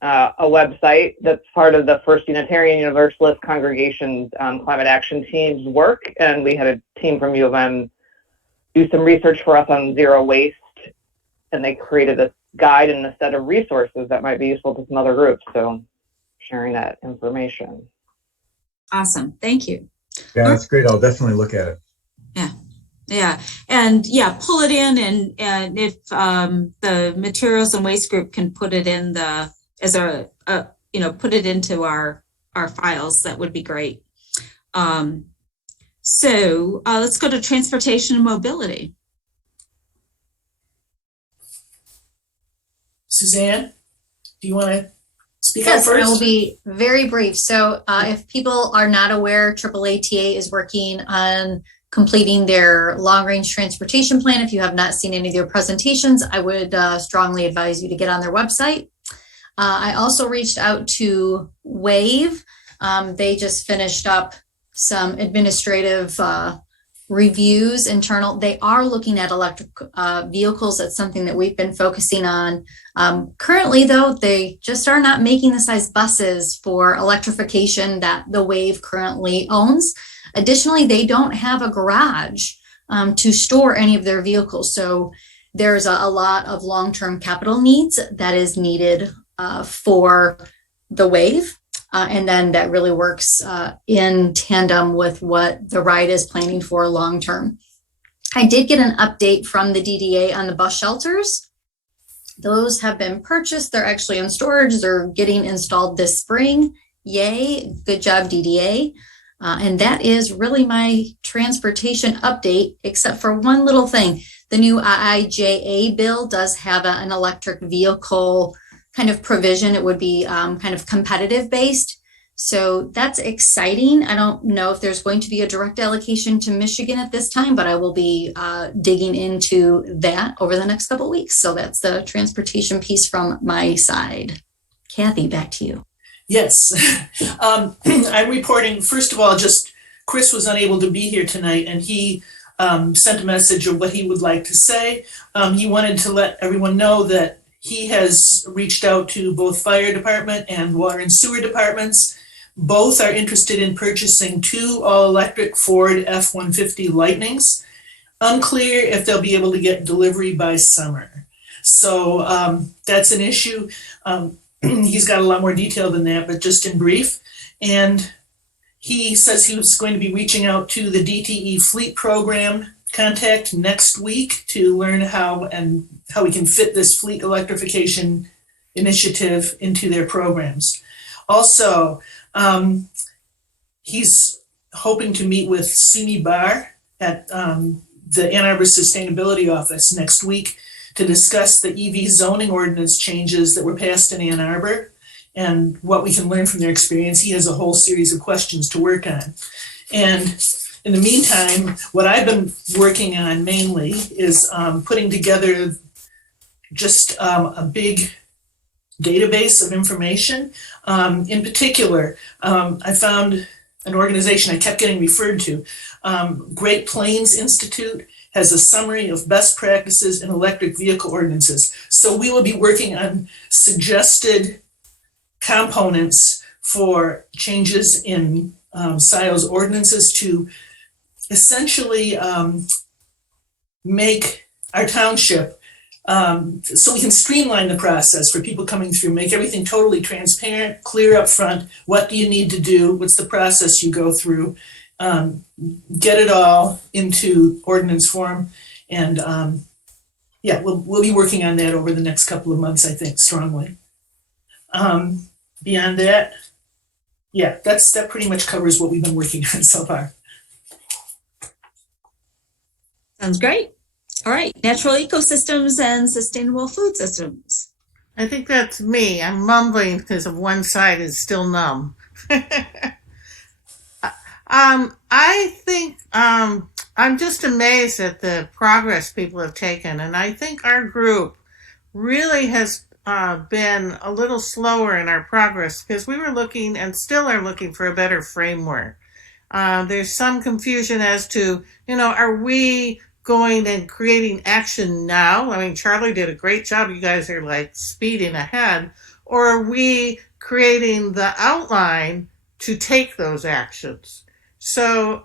a website that's part of the First Unitarian Universalist Congregation's Climate Action Team's work, and we had a team from U of M do some research for us on zero waste, and they created a guide and a set of resources that might be useful to some other groups. So sharing that information. Awesome. Thank you. Yeah, that's great. I'll definitely look at it. Yeah. And pull it in, and if the materials and waste group can put it in put it into our files, that would be great. So let's go to transportation and mobility. Suzanne, do you want to speak Yes, up first? I will be very brief. So if people are not aware, AAATA is working on completing their long-range transportation plan. If you have not seen any of their presentations, I would strongly advise you to get on their website. I also reached out to WAVE. They just finished up some administrative reviews, internal. They are looking at electric vehicles. That's something that we've been focusing on. Currently, though, they just are not making the size buses for electrification that the WAVE currently owns. Additionally, they don't have a garage to store any of their vehicles. So there's a lot of long-term capital needs that is needed for the WAVE. And then that really works in tandem with what the ride is planning for long-term. I did get an update from the DDA on the bus shelters. Those have been purchased. They're actually in storage. They're getting installed this spring. Yay. Good job, DDA. And that is really my transportation update, except for one little thing. The new IIJA bill does have an electric vehicle kind of provision. It would be kind of competitive based. So that's exciting. I don't know if there's going to be a direct allocation to Michigan at this time, but I will be digging into that over the next couple of weeks. So that's the transportation piece from my side. Kathy, back to you. Yes. I'm reporting, first of all, just Chris was unable to be here tonight, and he sent a message of what he would like to say. He wanted to let everyone know that he has reached out to both fire department and water and sewer departments. Both are interested in purchasing 2 all-electric Ford F-150 Lightnings. Unclear if they'll be able to get delivery by summer. So that's an issue. He's got a lot more detail than that, but just in brief. And he says he was going to be reaching out to the DTE Fleet Program contact next week to learn how we can fit this fleet electrification initiative into their programs. Also, he's hoping to meet with Simi Bar at the Ann Arbor Sustainability Office next week to discuss the EV zoning ordinance changes that were passed in Ann Arbor and what we can learn from their experience. He has a whole series of questions to work on. And in the meantime, what I've been working on mainly is putting together just a big database of information. In particular, I found an organization I kept getting referred to. Great Plains Institute has a summary of best practices in electric vehicle ordinances. So we will be working on suggested components for changes in Scio's ordinances to essentially make our township so we can streamline the process for people coming through, make everything totally transparent, clear up front. What do you need to do? What's the process you go through? Get it all into ordinance form. And yeah, we'll be working on that over the next couple of months, I think, strongly. Beyond that, yeah, that pretty much covers what we've been working on so far. Sounds great. All right, natural ecosystems and sustainable food systems. I think that's me. I'm mumbling because of one side is still numb. I think I'm just amazed at the progress people have taken, and I think our group really has been a little slower in our progress because we were looking and still are looking for a better framework. There's some confusion as to, are we going and creating action now? I mean, Charlie did a great job. You guys are like speeding ahead. Or are we creating the outline to take those actions? So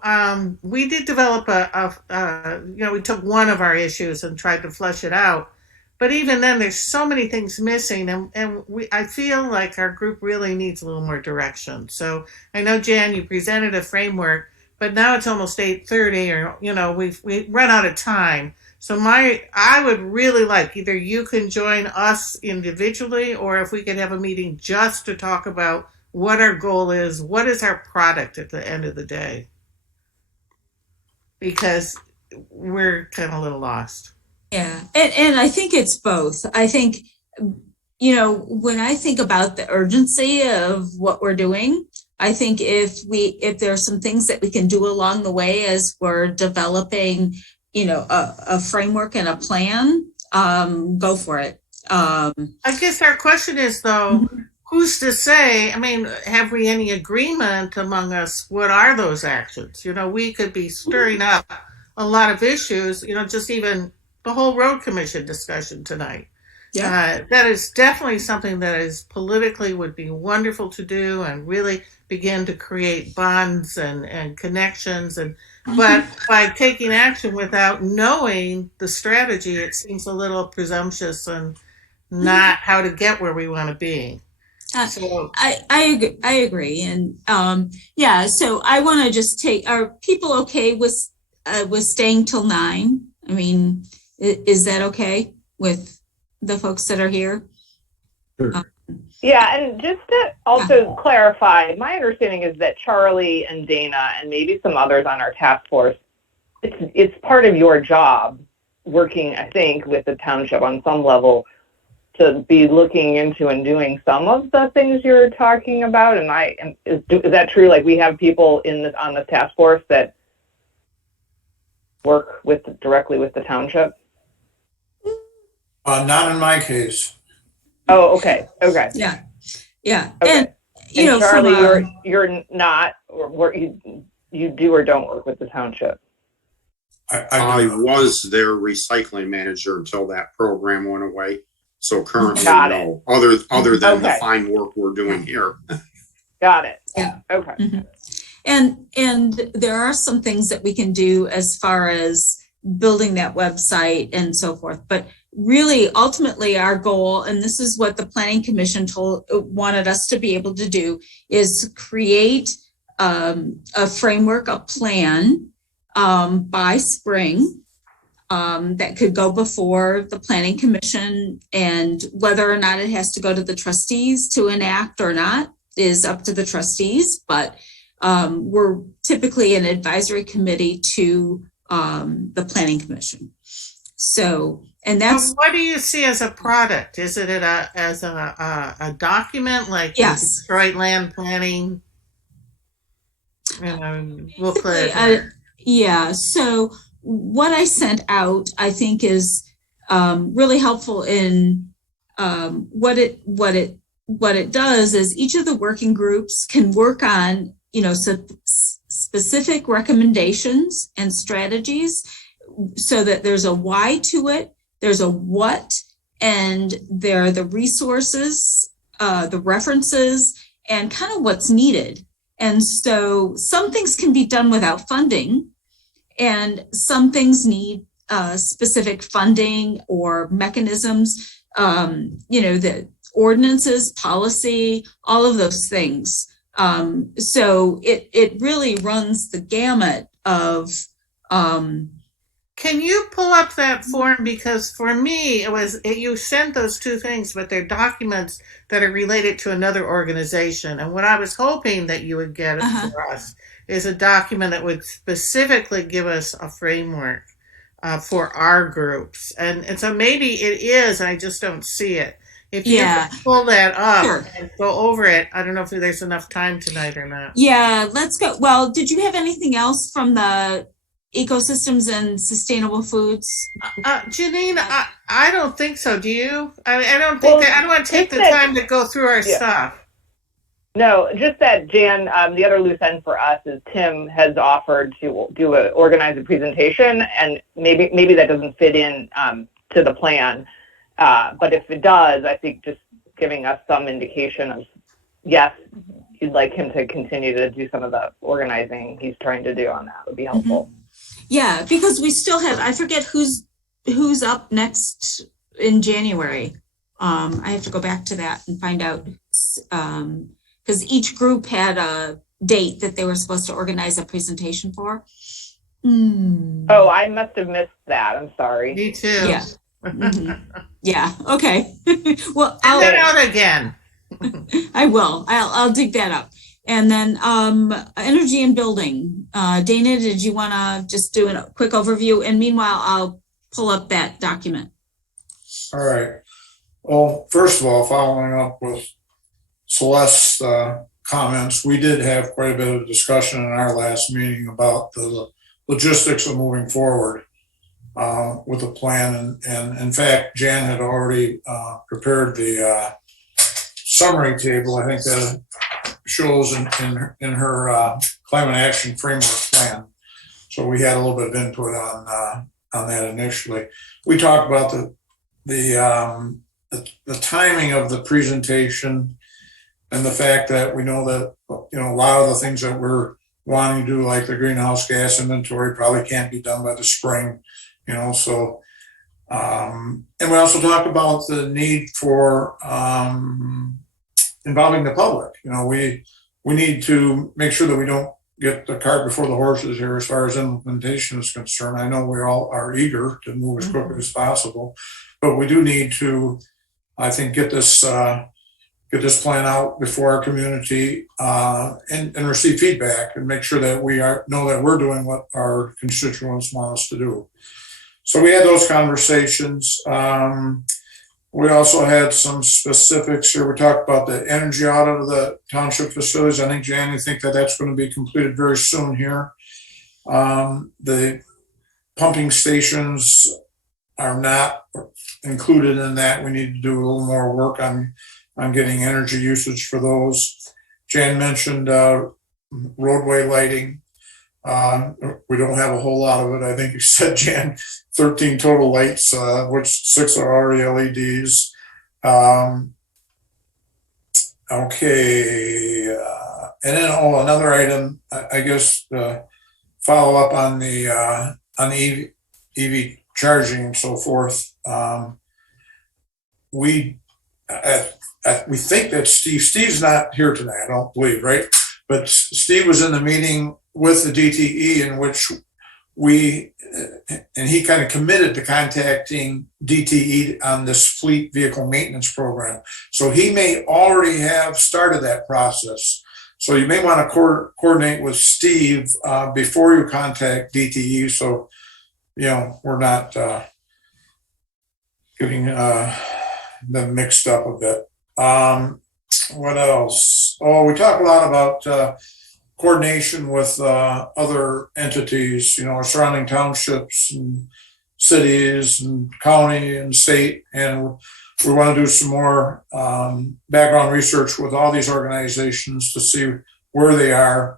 we did develop we took one of our issues and tried to flesh it out. But even then, there's so many things missing, and I feel like our group really needs a little more direction. So I know, Jan, you presented a framework, but now it's almost 8:30, or we've run out of time. So I would really like either you can join us individually, or if we could have a meeting just to talk about what our goal is, what is our product at the end of the day, because we're kind of a little lost. Yeah, and I think it's both. I think, when I think about the urgency of what we're doing, I think if there are some things that we can do along the way as we're developing, a framework and a plan, go for it. I guess our question is, though, who's to say, have we any agreement among us? What are those actions? We could be stirring up a lot of issues, just even the whole road commission discussion tonight. Yeah. That is definitely something that is politically would be wonderful to do and really begin to create bonds and connections. But by taking action without knowing the strategy, it seems a little presumptuous and not how to get where we want to be. So I agree. And so I want to just are people okay with staying till 9? Is that okay with the folks that are here? Sure. Yeah, and just to also clarify, my understanding is that Charlie and Dana and maybe some others on our task force, it's part of your job working, I think, with the township on some level to be looking into and doing some of the things you're talking about? And is that true? Like, we have people on the task force that work directly with the township? Not in my case. Oh, okay. Okay. Yeah. Yeah. Okay. And, you know, Charlie, you're not, or you do or don't work with the township? I was their recycling manager until that program went away. So currently, Got it. no, other than the Okay. fine work we're doing here. Got it. Yeah. Okay. Mhm. And there are some things that we can do as far as building that website and so forth. But really, ultimately, our goal, and this is what the Planning Commission wanted us to be able to do, is create a framework, a plan by spring that could go before the Planning Commission, and whether or not it has to go to the trustees to enact or not is up to the trustees. But we're typically an advisory committee to the Planning Commission. So, and that's. What do you see as a product? Is it as a document, like Yes. the Detroit land planning booklet? Yeah. So what I sent out, I think, is really helpful in what it does is each of the working groups can work on, you know, specific recommendations and strategies, so that there's a why to it, there's a what, and there are the resources, the references, and kind of what's needed. And so some things can be done without funding, and some things need specific funding or mechanisms, you know, the ordinances, policy, all of those things. So it really runs the gamut of. Can you pull up that form? Because for me, you sent those two things, but they're documents that are related to another organization. And what I was hoping that you would get for us is a document that would specifically give us a framework for our groups. And so maybe it is, I just don't see it. If you could pull that up and go over it, I don't know if there's enough time tonight or not. Yeah, let's go. Well, did you have anything else from the ecosystems and sustainable foods? Janine, I don't think so. Do you? I don't think that. I don't want to take the time to go through our stuff. No, just that, Jan, the other loose end for us is Tim has offered to organize a presentation, and maybe that doesn't fit in to the plan. But if it does, I think just giving us some indication of, yes, you'd like him to continue to do some of the organizing he's trying to do on that would be helpful. Yeah, because we still have, I forget who's up next in January. I have to go back to that and find out, because each group had a date that they were supposed to organize a presentation for. Oh, I must have missed that. I'm sorry. Me too. Yeah. Yeah. Okay. Well, I'll get out again. I will. I'll dig that up. And then energy and building. Dana, did you want to just do a quick overview? And meanwhile, I'll pull up that document. All right. Well, first of all, following up with Celeste's comments, we did have quite a bit of discussion in our last meeting about the logistics of moving forward with the plan. And in fact, Jan had already prepared the summary table. I think that shows in her climate action framework plan. So we had a little bit of input on that initially. We talked about the timing of the presentation and the fact that we know that, you know, a lot of the things that we're wanting to do, like the greenhouse gas inventory, probably can't be done by the spring, you know. So and we also talked about the need for involving the public. You know, we need to make sure that we don't get the cart before the horses here as far as implementation is concerned. I know we all are eager to move as quickly as possible, but we do need to, I think, get this plan out before our community and receive feedback and make sure that we know that we're doing what our constituents want us to do. So we had those conversations. We also had some specifics here. We talked about the energy audit of the township facilities. I think, Jan, you think that that's going to be completed very soon here. The pumping stations are not included in that. We need to do a little more work on getting energy usage for those. Jan mentioned roadway lighting. We don't have a whole lot of it. I think you said, Jan, 13 total lights, which 6 are already LEDs. Okay. And then, another item, I guess, follow up on the EV charging and so forth. We think that Steve's not here tonight, I don't believe, right? But Steve was in the meeting with the DTE in which he kind of committed to contacting DTE on this fleet vehicle maintenance program. So he may already have started that process. So you may want to coordinate with Steve before you contact DTE. So, we're not getting them mixed up a bit. What else? We talk a lot about coordination with other entities, surrounding townships and cities and county and state. And we want to do some more background research with all these organizations to see where they are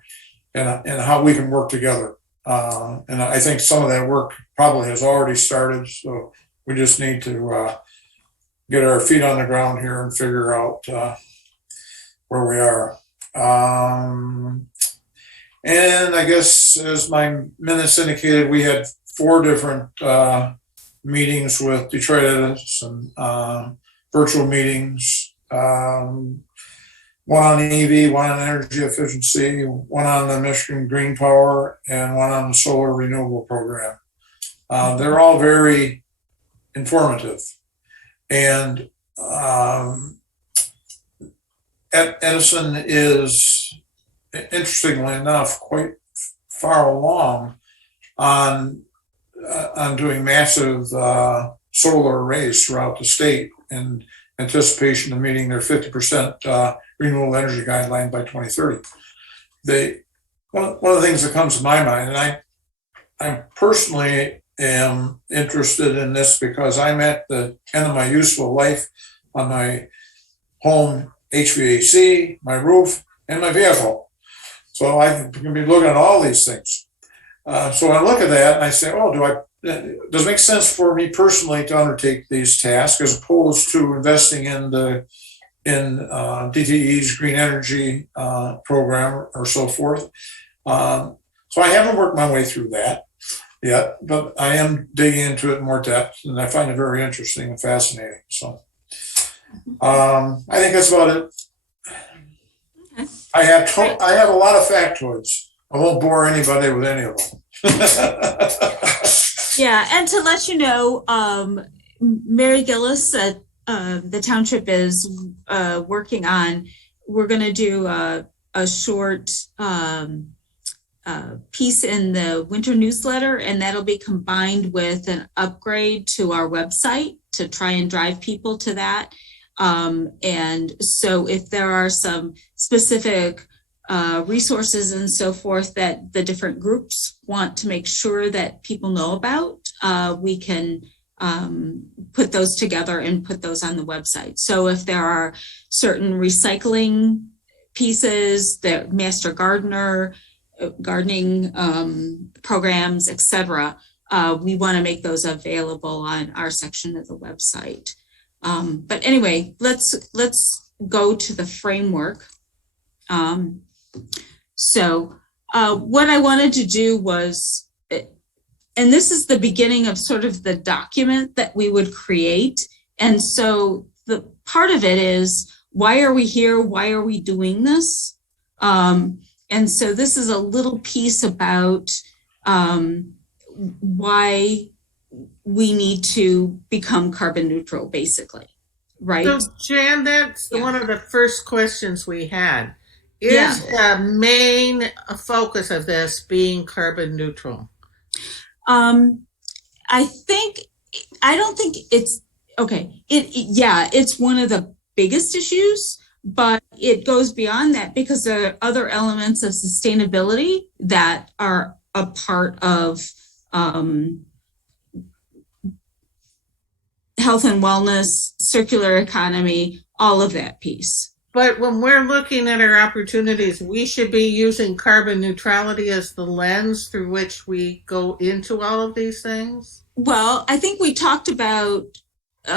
and how we can work together. And I think some of that work probably has already started. So we just need to get our feet on the ground here and figure out where we are. And I guess, as my minutes indicated, we had 4 different meetings with Detroit Edison, virtual meetings, one on EV, one on energy efficiency, one on the Michigan Green Power, and one on the solar renewable program. They're all very informative. And Edison is, interestingly enough, quite far along on doing massive solar arrays throughout the state in anticipation of meeting their 50% renewable energy guideline by 2030. One of the things that comes to my mind, and I personally am interested in this because I'm at the end of my useful life on my home HVAC, my roof, and my vehicle. So I can be looking at all these things. So I look at that and I say, does it make sense for me personally to undertake these tasks as opposed to investing in DTE's green energy program or so forth? So I haven't worked my way through that yet, but I am digging into it in more depth, and I find it very interesting and fascinating. So I think that's about it. Okay. I have a lot of factoids. I won't bore anybody with any of them. Yeah, and to let you know, Mary Gillis at the township is working on, we're going to do a short piece in the winter newsletter, and that'll be combined with an upgrade to our website to try and drive people to that. And so if there are some specific resources and so forth that the different groups want to make sure that people know about, we can put those together and put those on the website. So if there are certain recycling pieces, the master gardening programs, etc., we want to make those available on our section of the website. But anyway, let's go to the framework. So what I wanted to do was, and this is the beginning of sort of the document that we would create. And so the part of it is, why are we here? Why are we doing this? And so this is a little piece about why we need to become carbon neutral, basically, right? So, Jan, that's one of the first questions we had. Is the main focus of this being carbon neutral? I don't think it's Okay, yeah, it's one of the biggest issues, but it goes beyond that because there are other elements of sustainability that are a part of health and wellness, circular economy, all of that piece. But when we're looking at our opportunities, we should be using carbon neutrality as the lens through which we go into all of these things. Well, I think we talked about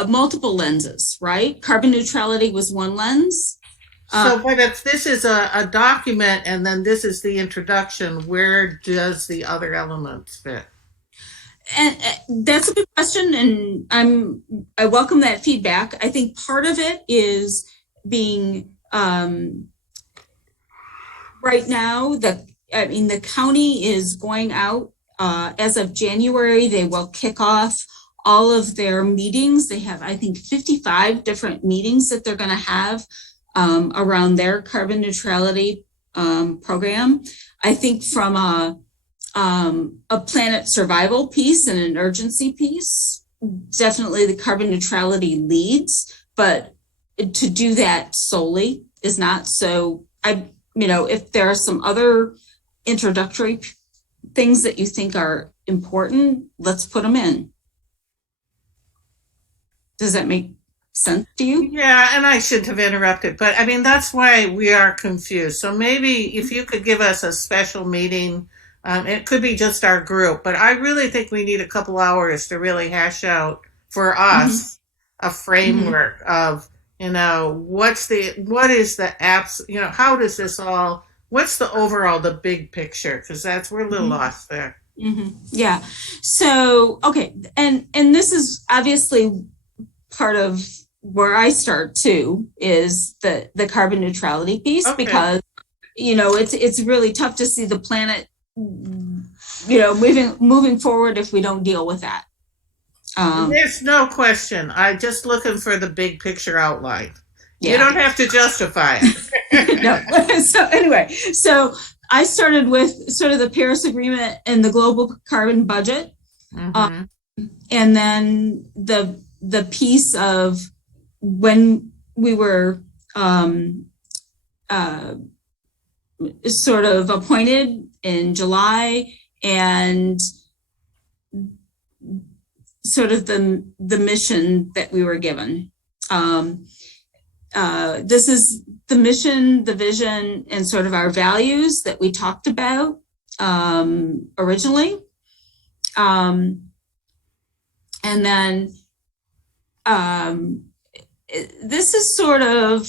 multiple lenses, right? Carbon neutrality was one lens. But if this is a document and then this is the introduction, where does the other elements fit? And that's a good question, and I welcome that feedback. I think part of it is being right now. The county is going out as of January. They will kick off all of their meetings. They have, I think, 55 different meetings that they're going to have around their carbon neutrality program. I think from a planet survival piece and an urgency piece, definitely the carbon neutrality leads, but to do that solely is not. So if there are some other introductory things that you think are important, let's put them in. Does that make sense to you? Yeah, and I shouldn't have interrupted, but I mean, that's why we are confused. So maybe if you could give us a special meeting, it could be just our group, but I really think we need a couple hours to really hash out for us a framework of, what is the apps, how does this all, what's the overall, the big picture? Because we're a little lost there. Yeah. So, okay. And this is obviously part of where I start too, is the carbon neutrality piece, because, it's really tough to see the planet, moving forward if we don't deal with that. There's no question. I'm just looking for the big picture outline. Yeah. You don't have to justify it. No. So anyway, I started with sort of the Paris Agreement and the global carbon budget. And then the piece of when we were sort of appointed in July, and sort of the mission that we were given. This is the mission, the vision, and sort of our values that we talked about originally. And then this is sort of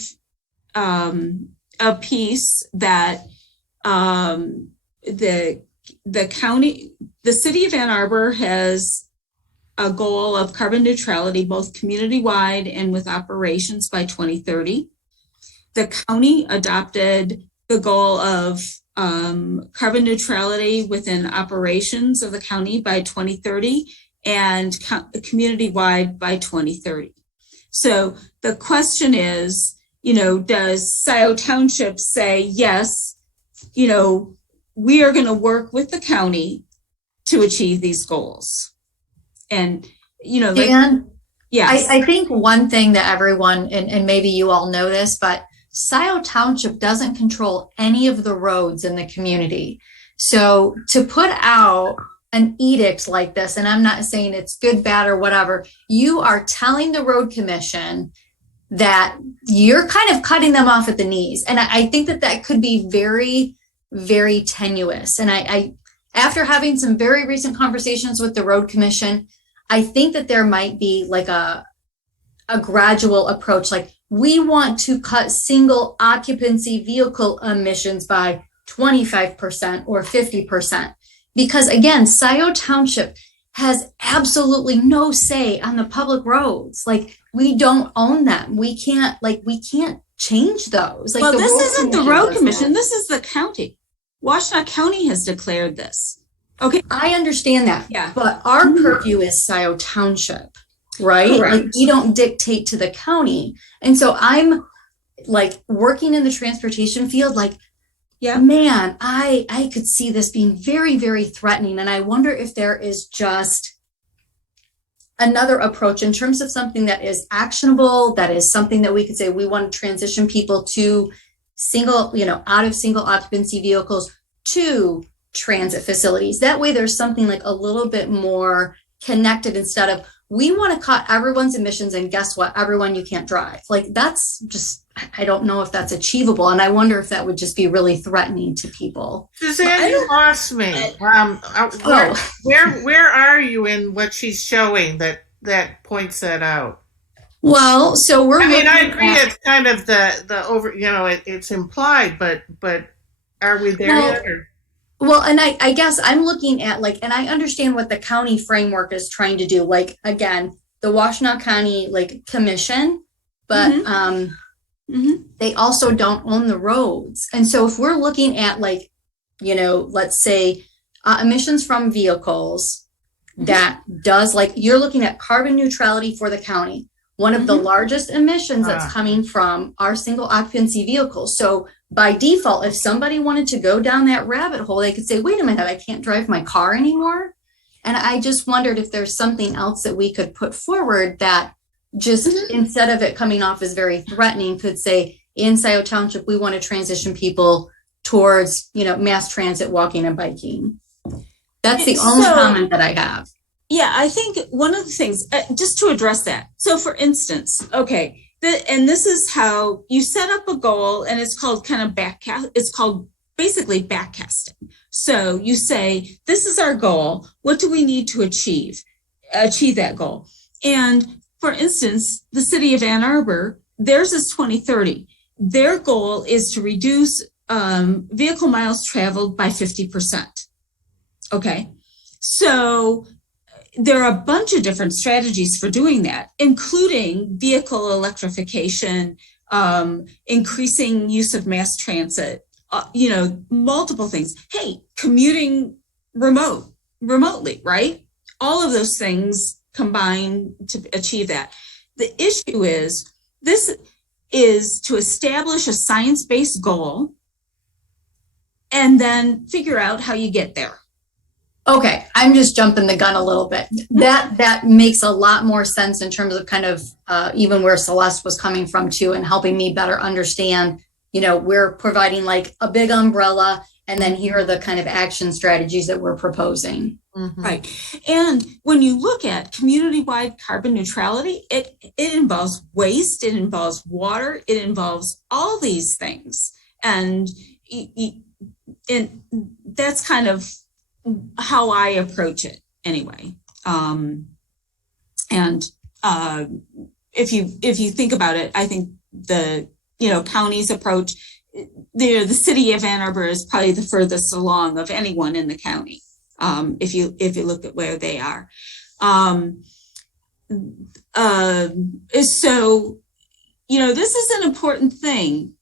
a piece that the county, the city of Ann Arbor has a goal of carbon neutrality, both community-wide and with operations by 2030. The county adopted the goal of carbon neutrality within operations of the county by 2030 and community-wide by 2030. So the question is, does Scio Township say, yes, we are going to work with the county to achieve these goals? And, Dan, yes. I think one thing that everyone, and maybe you all know this, but Scio Township doesn't control any of the roads in the community. So to put out an edict like this, and I'm not saying it's good, bad, or whatever, you are telling the road commission that you're kind of cutting them off at the knees. And I think that could be very, very tenuous. And I after having some very recent conversations with the road commission, I think that there might be like a gradual approach. Like, we want to cut single occupancy vehicle emissions by 25% or 50%. Because again, Scio Township has absolutely no say on the public roads. Like, we don't own them. We can't change those. Like, well, this isn't the road commission. This is the county. Washtenaw County has declared this. Okay. I understand that. Yeah. But our purview is Scio Township, right? Correct. Like, we don't dictate to the county. And so I'm like working in the transportation field, like, yeah, man, I could see this being very, very threatening. And I wonder if there is just another approach in terms of something that is actionable, that is something that we could say we want to transition people to single, out of single occupancy vehicles to transit facilities. That way there's something like a little bit more connected instead of we want to cut everyone's emissions and guess what, everyone, you can't drive. Like that's just, I don't know if that's achievable. And I wonder if that would just be really threatening to people. Suzanne, you lost me. Where are you in what she's showing that points that out? Well, so we're. I mean, I agree. It's kind of the over. It's implied, but are we there yet? Or? Well, and I guess I'm looking at and I understand what the county framework is trying to do. Like again, the Washtenaw County Commission, but they also don't own the roads. And so if we're looking at let's say emissions from vehicles, that does you're looking at carbon neutrality for the county. One of the largest emissions that's coming from our single occupancy vehicles. So by default, if somebody wanted to go down that rabbit hole, they could say, wait a minute, I can't drive my car anymore. And I just wondered if there's something else that we could put forward that just instead of it coming off as very threatening, could say in Scio Township, we want to transition people towards, mass transit, walking and biking. That's the only comment that I have. Yeah, I think one of the things, just to address that. So for instance, okay, and this is how you set up a goal, and it's called it's called basically backcasting. So you say, this is our goal. What do we need to achieve that goal? And for instance, the city of Ann Arbor, theirs is 2030. Their goal is to reduce vehicle miles traveled by 50%. Okay, so there are a bunch of different strategies for doing that, including vehicle electrification, increasing use of mass transit, multiple things. Hey, commuting remotely, right? All of those things combine to achieve that. The issue is, this is to establish a science-based goal and then figure out how you get there. Okay, I'm just jumping the gun a little bit. That makes a lot more sense in terms of kind of even where Celeste was coming from too, and helping me better understand, we're providing a big umbrella, and then here are the kind of action strategies that we're proposing. Mm-hmm. Right. And when you look at community-wide carbon neutrality, it involves waste, it involves water, it involves all these things. And that's kind of how I approach it anyway. If you think about it, I think the county's approach, the city of Ann Arbor is probably the furthest along of anyone in the county. If you look at where they are. So this is an important thing,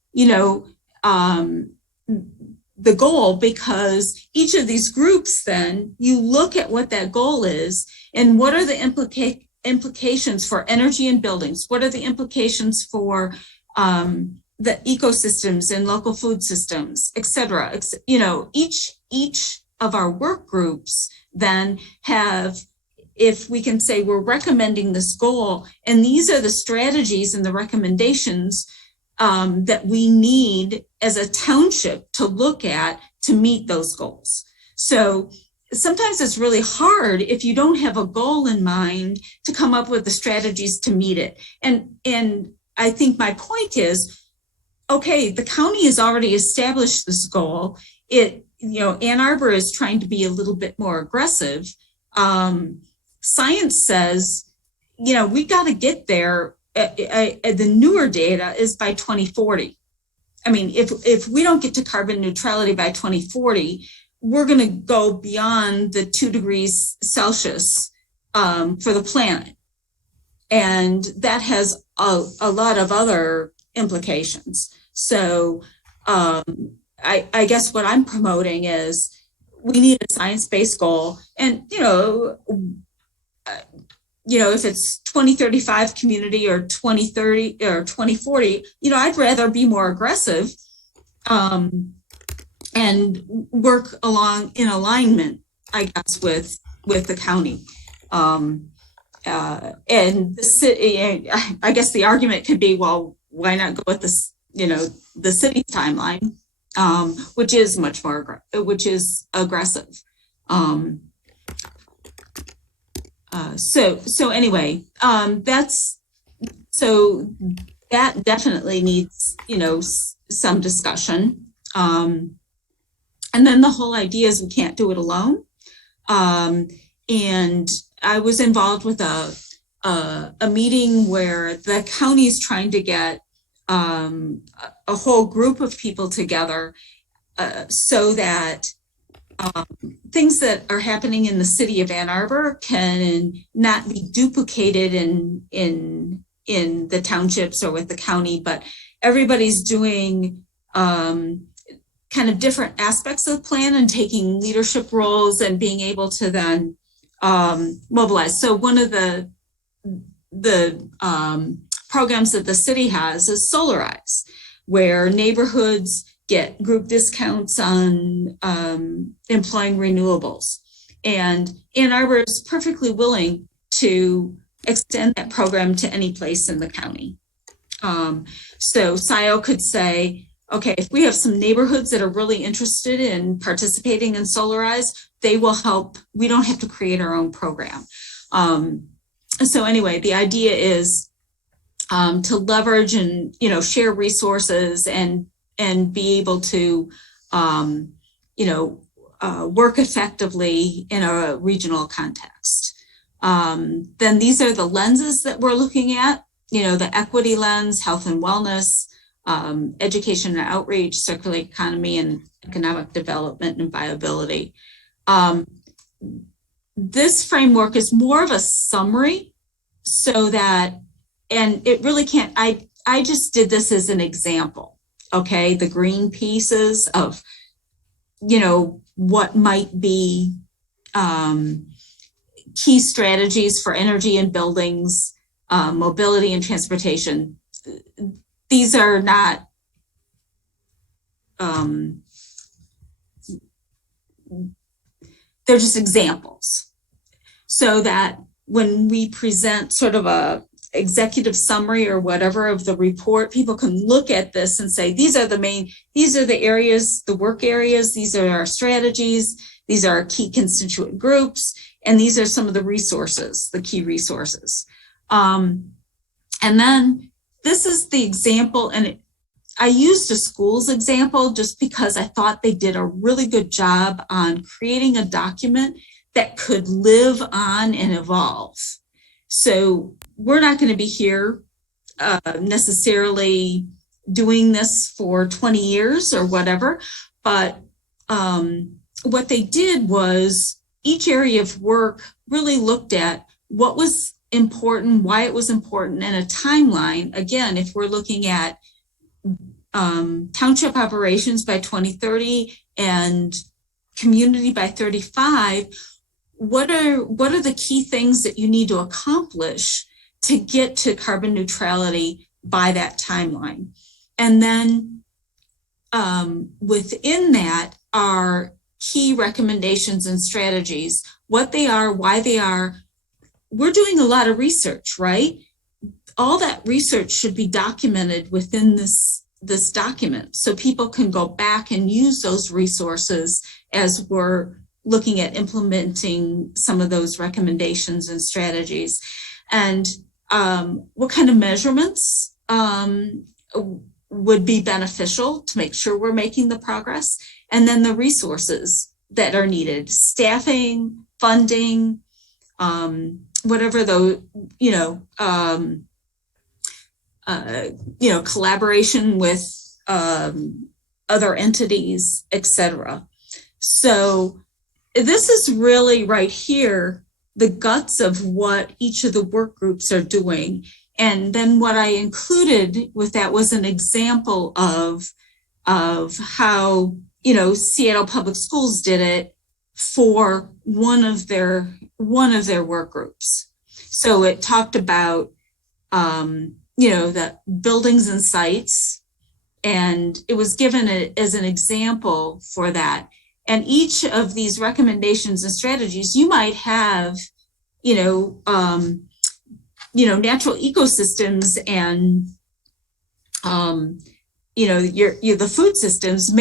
the goal, because each of these groups, then you look at what that goal is and what are the implications for energy and buildings? What are the implications for the ecosystems and local food systems, et cetera? Each of our work groups then have, if we can say we're recommending this goal, and these are the strategies and the recommendations that we need as a township to look at to meet those goals. So sometimes it's really hard if you don't have a goal in mind to come up with the strategies to meet it. And I think my point is, okay, the county has already established this goal. Ann Arbor is trying to be a little bit more aggressive. Science says, we got to get there. The newer data is by 2040. I mean, if we don't get to carbon neutrality by 2040, we're going to go beyond the 2 degrees Celsius for the planet. And that has a lot of other implications. So I guess what I'm promoting is we need a science-based goal. And, if it's 2035 community or 2030 or 2040, I'd rather be more aggressive and work along in alignment, I guess, with the county. and the city, I guess the argument could be, well, why not go with this, the city's timeline, which is much more, which is aggressive. So anyway, that definitely needs, some discussion. And then the whole idea is we can't do it alone. And I was involved with a meeting where the county is trying to get a whole group of people together so that things that are happening in the city of Ann Arbor can not be duplicated in the townships or with the county, but everybody's doing kind of different aspects of the plan and taking leadership roles and being able to then mobilize. So one of the programs that the city has is Solarize, where neighborhoods get group discounts on employing renewables. And Ann Arbor is perfectly willing to extend that program to any place in the county. So Scio could say, okay, if we have some neighborhoods that are really interested in participating in Solarize, they will help. We don't have to create our own program. So anyway, the idea is to leverage and, share resources and be able to, work effectively in a regional context. Then these are the lenses that we're looking at, the equity lens, health and wellness, education and outreach, circular economy, and economic development and viability. This framework is more of a summary so that, and it really can't, I just did this as an example, okay? The green pieces of, what might be key strategies for energy and buildings, mobility and transportation. These are not, they're just examples. So that when we present sort of a executive summary or whatever of the report, people can look at this and say, these are the areas, the work areas, these are our strategies, these are our key constituent groups, and these are some of the resources, the key resources. And then this is the example, and I used a school's example just because I thought they did a really good job on creating a document that could live on and evolve. So we're not going to be here necessarily doing this for 20 years or whatever, but what they did was each area of work really looked at what was important, why it was important, and a timeline. Again, if we're looking at township operations by 2030 and community by 35, what are the key things that you need to accomplish to get to carbon neutrality by that timeline? And then within that are key recommendations and strategies, what they are, why they are. We're doing a lot of research, right? All that research should be documented within this document so people can go back and use those resources as we're looking at implementing some of those recommendations and strategies. And what kind of measurements would be beneficial to make sure we're making the progress, and then the resources that are needed, staffing, funding, whatever the, collaboration with other entities, etc. So this is really right here, the guts of what each of the work groups are doing. And then what I included with that was an example of how, Seattle Public Schools did it for one of their work groups. So it talked about, the buildings and sites, and it was given as an example for that. And each of these recommendations and strategies, you might have, natural ecosystems and, the food systems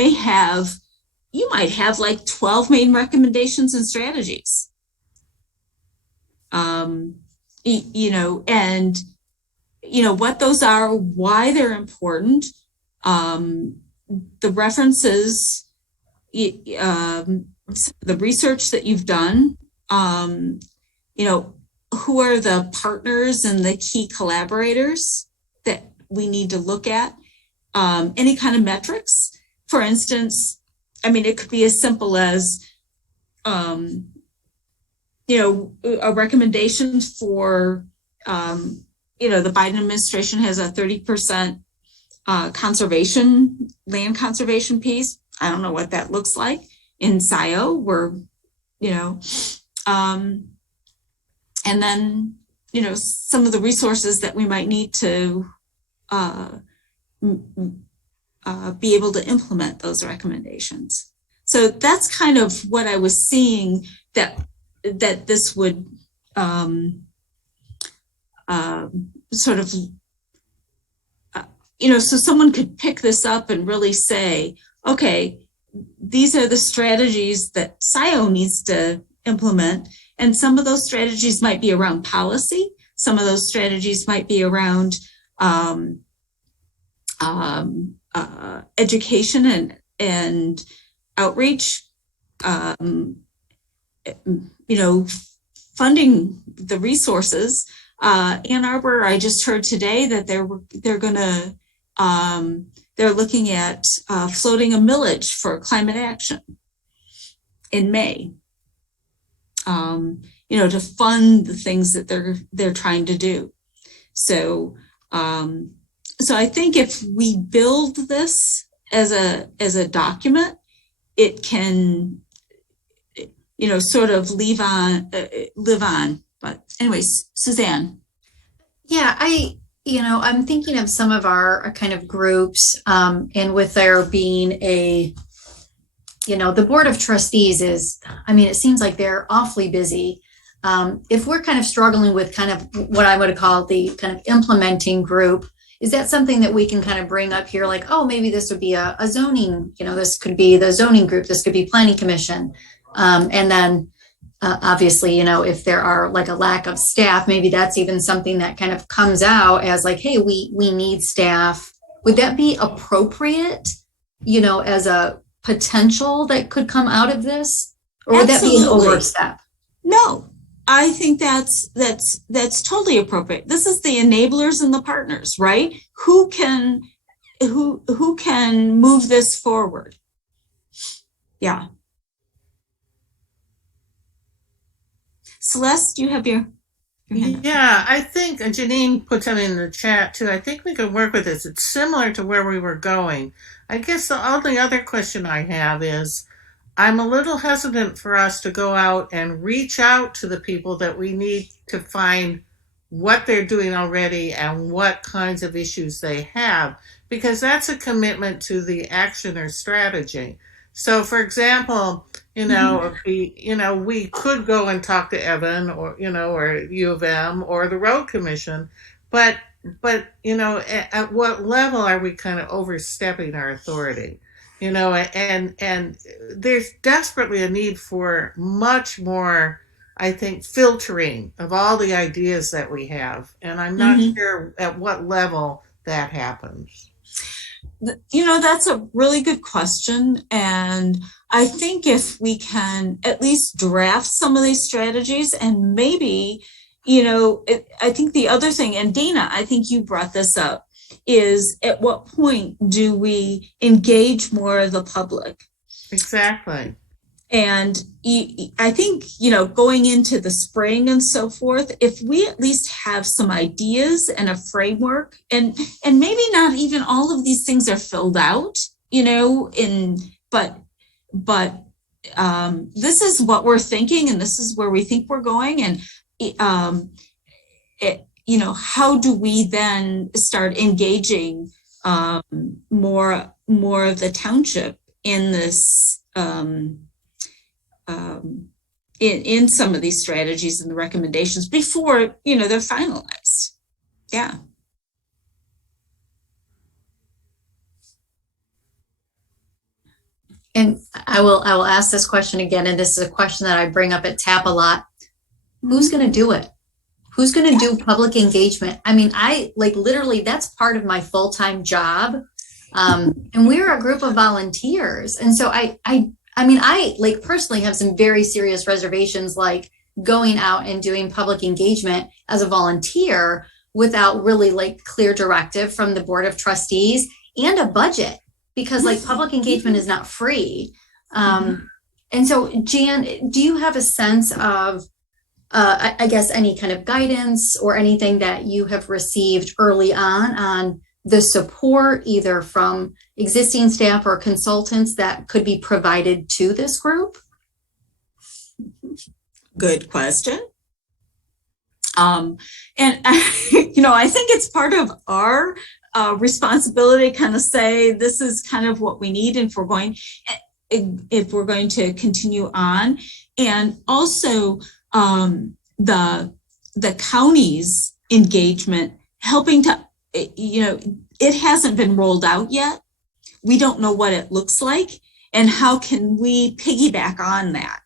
you might have like 12 main recommendations and strategies. And what those are, why they're important, the references, the research that you've done, who are the partners and the key collaborators that we need to look at, any kind of metrics. For instance, it could be as simple as, a recommendation for, the Biden administration has a 30% land conservation piece. I don't know what that looks like in Scio, where, and then, some of the resources that we might need to be able to implement those recommendations. So that's kind of what I was seeing that this would sort of, so someone could pick this up and really say, okay, these are the strategies that Scio needs to implement. And some of those strategies might be around policy. Some of those strategies might be around education and outreach, funding the resources. Ann Arbor, I just heard today that they're looking at floating a millage for climate action in May. To fund the things that they're trying to do. So I think if we build this as a document, it can, sort of live on. But anyways, Suzanne. Yeah, I'm thinking of some of our kind of groups, and with there being the Board of Trustees is, it seems like they're awfully busy. If we're kind of struggling with kind of what I would call the kind of implementing group, is that something that we can kind of bring up here? Like, oh, maybe this would be a zoning, this could be the zoning group, this could be planning commission. And then obviously, if there are like a lack of staff, maybe that's even something that kind of comes out as like, hey, we need staff. Would that be appropriate, as a potential that could come out of this? Or would Absolutely. That be an overstep? No, I think that's totally appropriate. This is the enablers and the partners, right? Who can move this forward? Yeah. Celeste, do you have your hand up? Yeah, I think Janine put something in the chat too. I think we could work with this. It's similar to where we were going. I guess the only other question I have is, I'm a little hesitant for us to go out and reach out to the people that we need to find what they're doing already and what kinds of issues they have, because that's a commitment to the action or strategy. So, for example, we could go and talk to Evan or U of M or the Road Commission, but at what level are we kind of overstepping our authority? And there's desperately a need for much more, I think, filtering of all the ideas that we have. And I'm not sure at what level that happens. That's a really good question. And I think if we can at least draft some of these strategies and maybe, I think the other thing, and Dana, I think you brought this up, is at what point do we engage more of the public? Exactly. And I think, going into the spring and so forth, if we at least have some ideas and a framework, and maybe not even all of these things are filled out, but this is what we're thinking and this is where we think we're going. And, how do we then start engaging more of the township in this in some of these strategies and the recommendations before, they're finalized. Yeah. And I will ask this question again, and this is a question that I bring up at TAP a lot. Who's going to do it? Who's going to do public engagement? I mean, I like literally that's part of my full-time job. And we're a group of volunteers. And so I mean, I like personally have some very serious reservations, like going out and doing public engagement as a volunteer without really like clear directive from the board of trustees and a budget, because like public engagement is not free. And so Jan, do you have a sense of, I guess, any kind of guidance or anything that you have received early on the support either from existing staff or consultants that could be provided to this group? Good question. And I think it's part of our responsibility to kind of say this is kind of what we need if we're going to continue on, and also the county's engagement, helping to, it hasn't been rolled out yet. We don't know what it looks like, and how can we piggyback on that?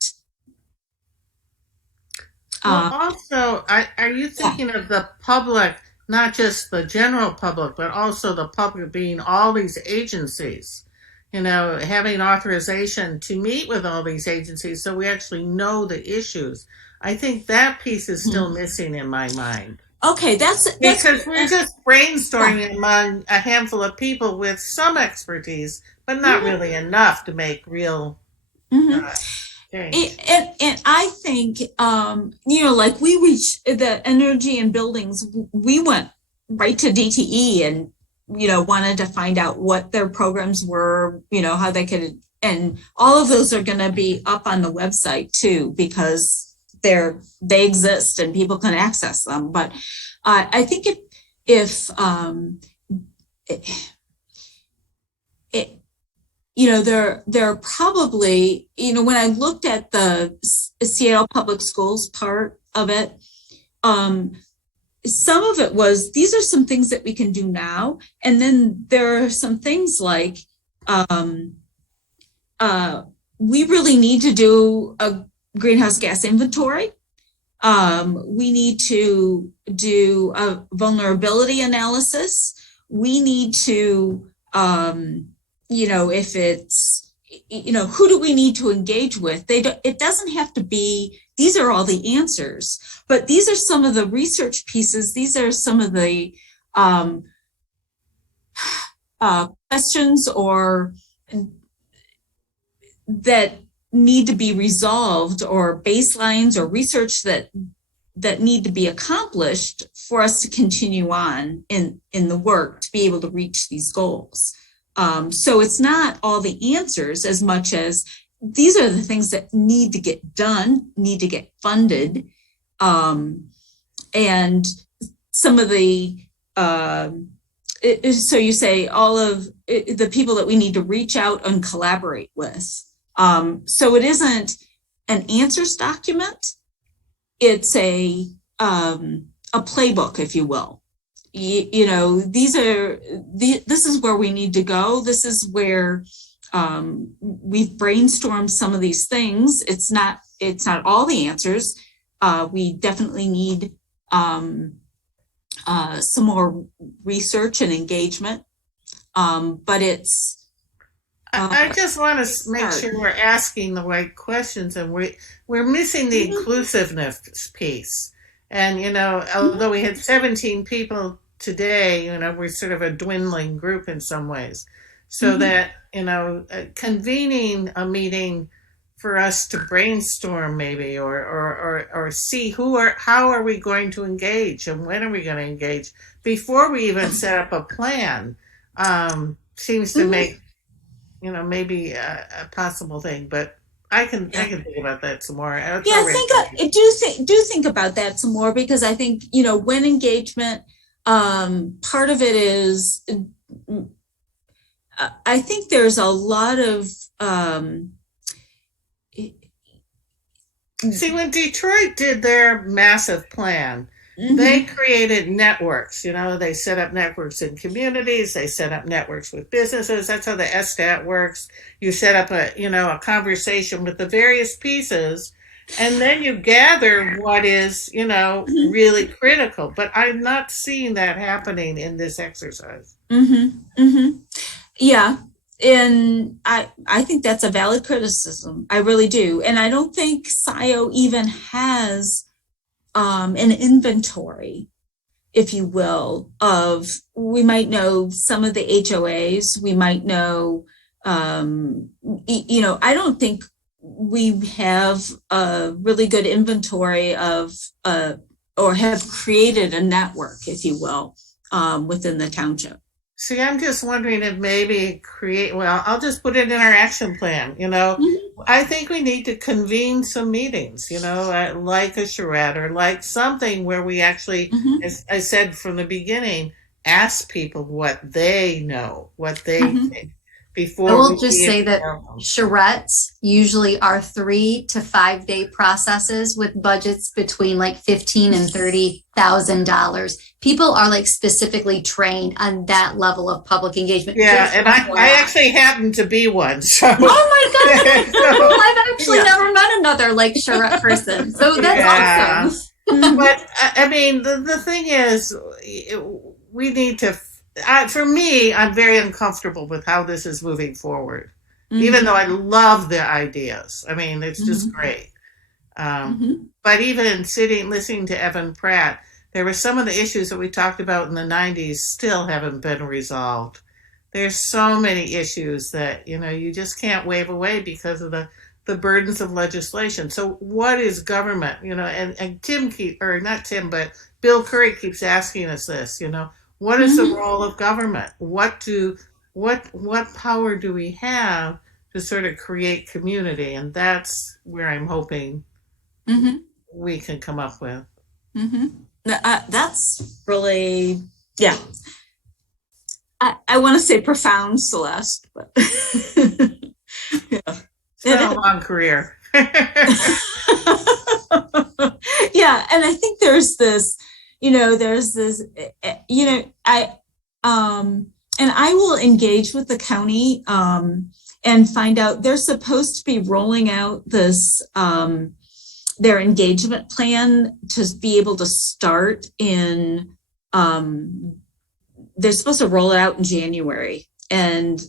Well, also, are you thinking of the public, not just the general public, but also the public being all these agencies, having authorization to meet with all these agencies so we actually know the issues? I think that piece is still missing in my mind. Okay, because we're just brainstorming among a handful of people with some expertise, but not really enough to make real change. And I think, like we reached the energy and buildings, we went right to DTE and, wanted to find out what their programs were, how they could, and all of those are going to be up on the website too, because they exist and people can access them. But I think there are probably, when I looked at the Seattle Public Schools part of it, some of it was, these are some things that we can do now. And then there are some things like, we really need to do a greenhouse gas inventory. We need to do a vulnerability analysis. We need to, if it's, who do we need to engage with? It doesn't have to be, these are all the answers, but these are some of the research pieces. These are some of the questions or that need to be resolved, or baselines or research that need to be accomplished for us to continue on in the work to be able to reach these goals. So it's not all the answers as much as these are the things that need to get done, need to get funded. And some of the, so you say all of the people that we need to reach out and collaborate with. So it isn't an answers document. It's a playbook, if you will. This is where we need to go. This is where we've brainstormed some of these things. It's not all the answers. We definitely need some more research and engagement. But it's, I just want to make sure we're asking the right questions, and we're missing the inclusiveness piece. And, although we had 17 people today, we're sort of a dwindling group in some ways. So that, convening a meeting for us to brainstorm maybe, or see how are we going to engage and when are we going to engage before we even set up a plan, seems to make, maybe a possible thing, but I can think about that some more. Do think about that some more, because I think, when engagement, part of it is, I think there's a lot of, See, when Detroit did their massive plan, Mhm. they created networks. They set up networks in communities. They set up networks with businesses. That's how the ESTF works. You set up a conversation with the various pieces, and then you gather what is, really critical. But I'm not seeing that happening in this exercise. Yeah. And I think that's a valid criticism. I really do. And I don't think Scio even has an inventory, if you will, we might know some of the HOAs, we might know, I don't think we have a really good inventory of, or have created a network, if you will, within the township. See, I'm just wondering if maybe I'll just put it in our action plan. I think we need to convene some meetings, like a charrette or like something where we actually, as I said from the beginning, ask people what they know, what they think before. I will just say that charrettes usually are 3 to 5 day processes with budgets between like $15,000 and $30,000. People are like specifically trained on that level of public engagement. Yeah, and I actually happen to be one. So. Oh my God! I've actually never met another like charrette person, so that's awesome. But I mean, the thing is, we need to. For me, I'm very uncomfortable with how this is moving forward, even though I love the ideas. I mean, it's just great. But even in listening to Evan Pratt, there were some of the issues that we talked about in the 90s still haven't been resolved. There's so many issues that, you just can't wave away because of the burdens of legislation. So what is government? And Bill Curry keeps asking us this, what is the role of government? What power do we have to sort of create community? And that's where I'm hoping we can come up with. That's really, yeah. I want to say profound, Celeste, but yeah. It's been a long career. Yeah, and I think there's this, and I will engage with the county and find out they're supposed to be rolling out this their engagement plan to be able to start in. They're supposed to roll it out in January, and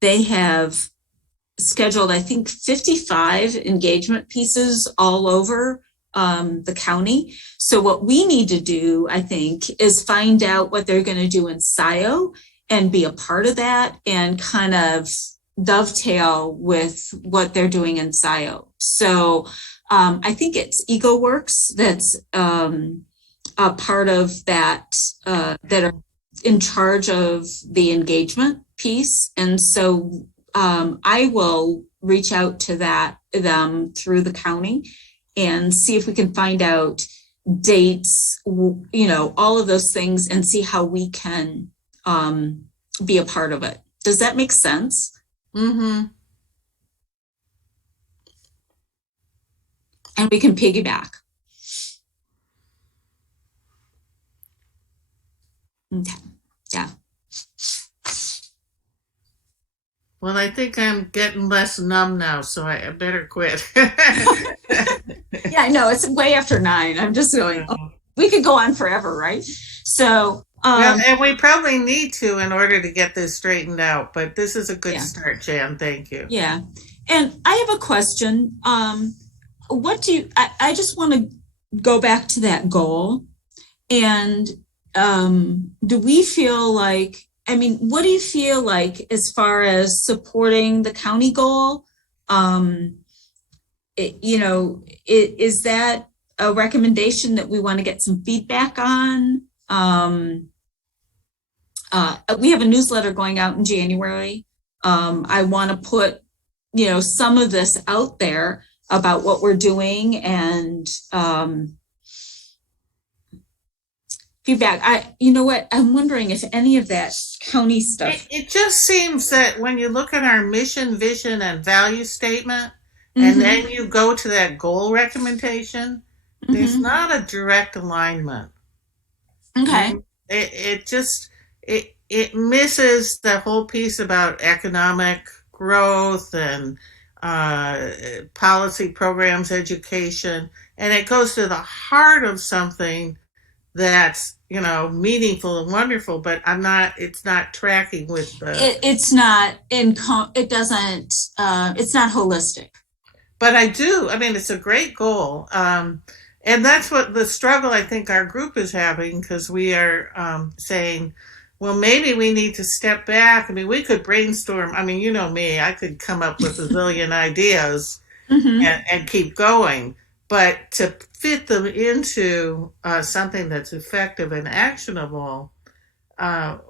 they have scheduled, I think, 55 engagement pieces all over the county. So what we need to do, I think, is find out what they're going to do in Scio and be a part of that and kind of dovetail with what they're doing in Scio. So I think it's EcoWorks that's a part of that, that are in charge of the engagement piece. And so I will reach out to them through the county and see if we can find out dates, all of those things, and see how we can be a part of it. Does that make sense? And we can piggyback. Okay. Yeah. Well, I think I'm getting less numb now, so I better quit. Yeah, I know. It's way after 9. I'm just going, we could go on forever, right? So, and we probably need to in order to get this straightened out, but this is a good start, Jan. Thank you. Yeah. And I have a question. I just want to go back to that goal. And do we feel like, what do you feel like as far as supporting the county goal? Is that a recommendation that we want to get some feedback on? We have a newsletter going out in January. I want to put, some of this out there about what we're doing and feedback. I'm wondering if any of that county stuff. It just seems that when you look at our mission, vision, and value statement, and then you go to that goal recommendation, there's not a direct alignment. Okay. It just it misses the whole piece about economic growth and policy programs, education, and it goes to the heart of something that's meaningful and wonderful. But it's not tracking with the. It's not it doesn't. It's not holistic. But I mean, it's a great goal. And that's what the struggle I think our group is having, because we are saying, well, maybe we need to step back. I mean, we could brainstorm. I mean, you know me, I could come up with a zillion ideas and keep going. But to fit them into something that's effective and actionable,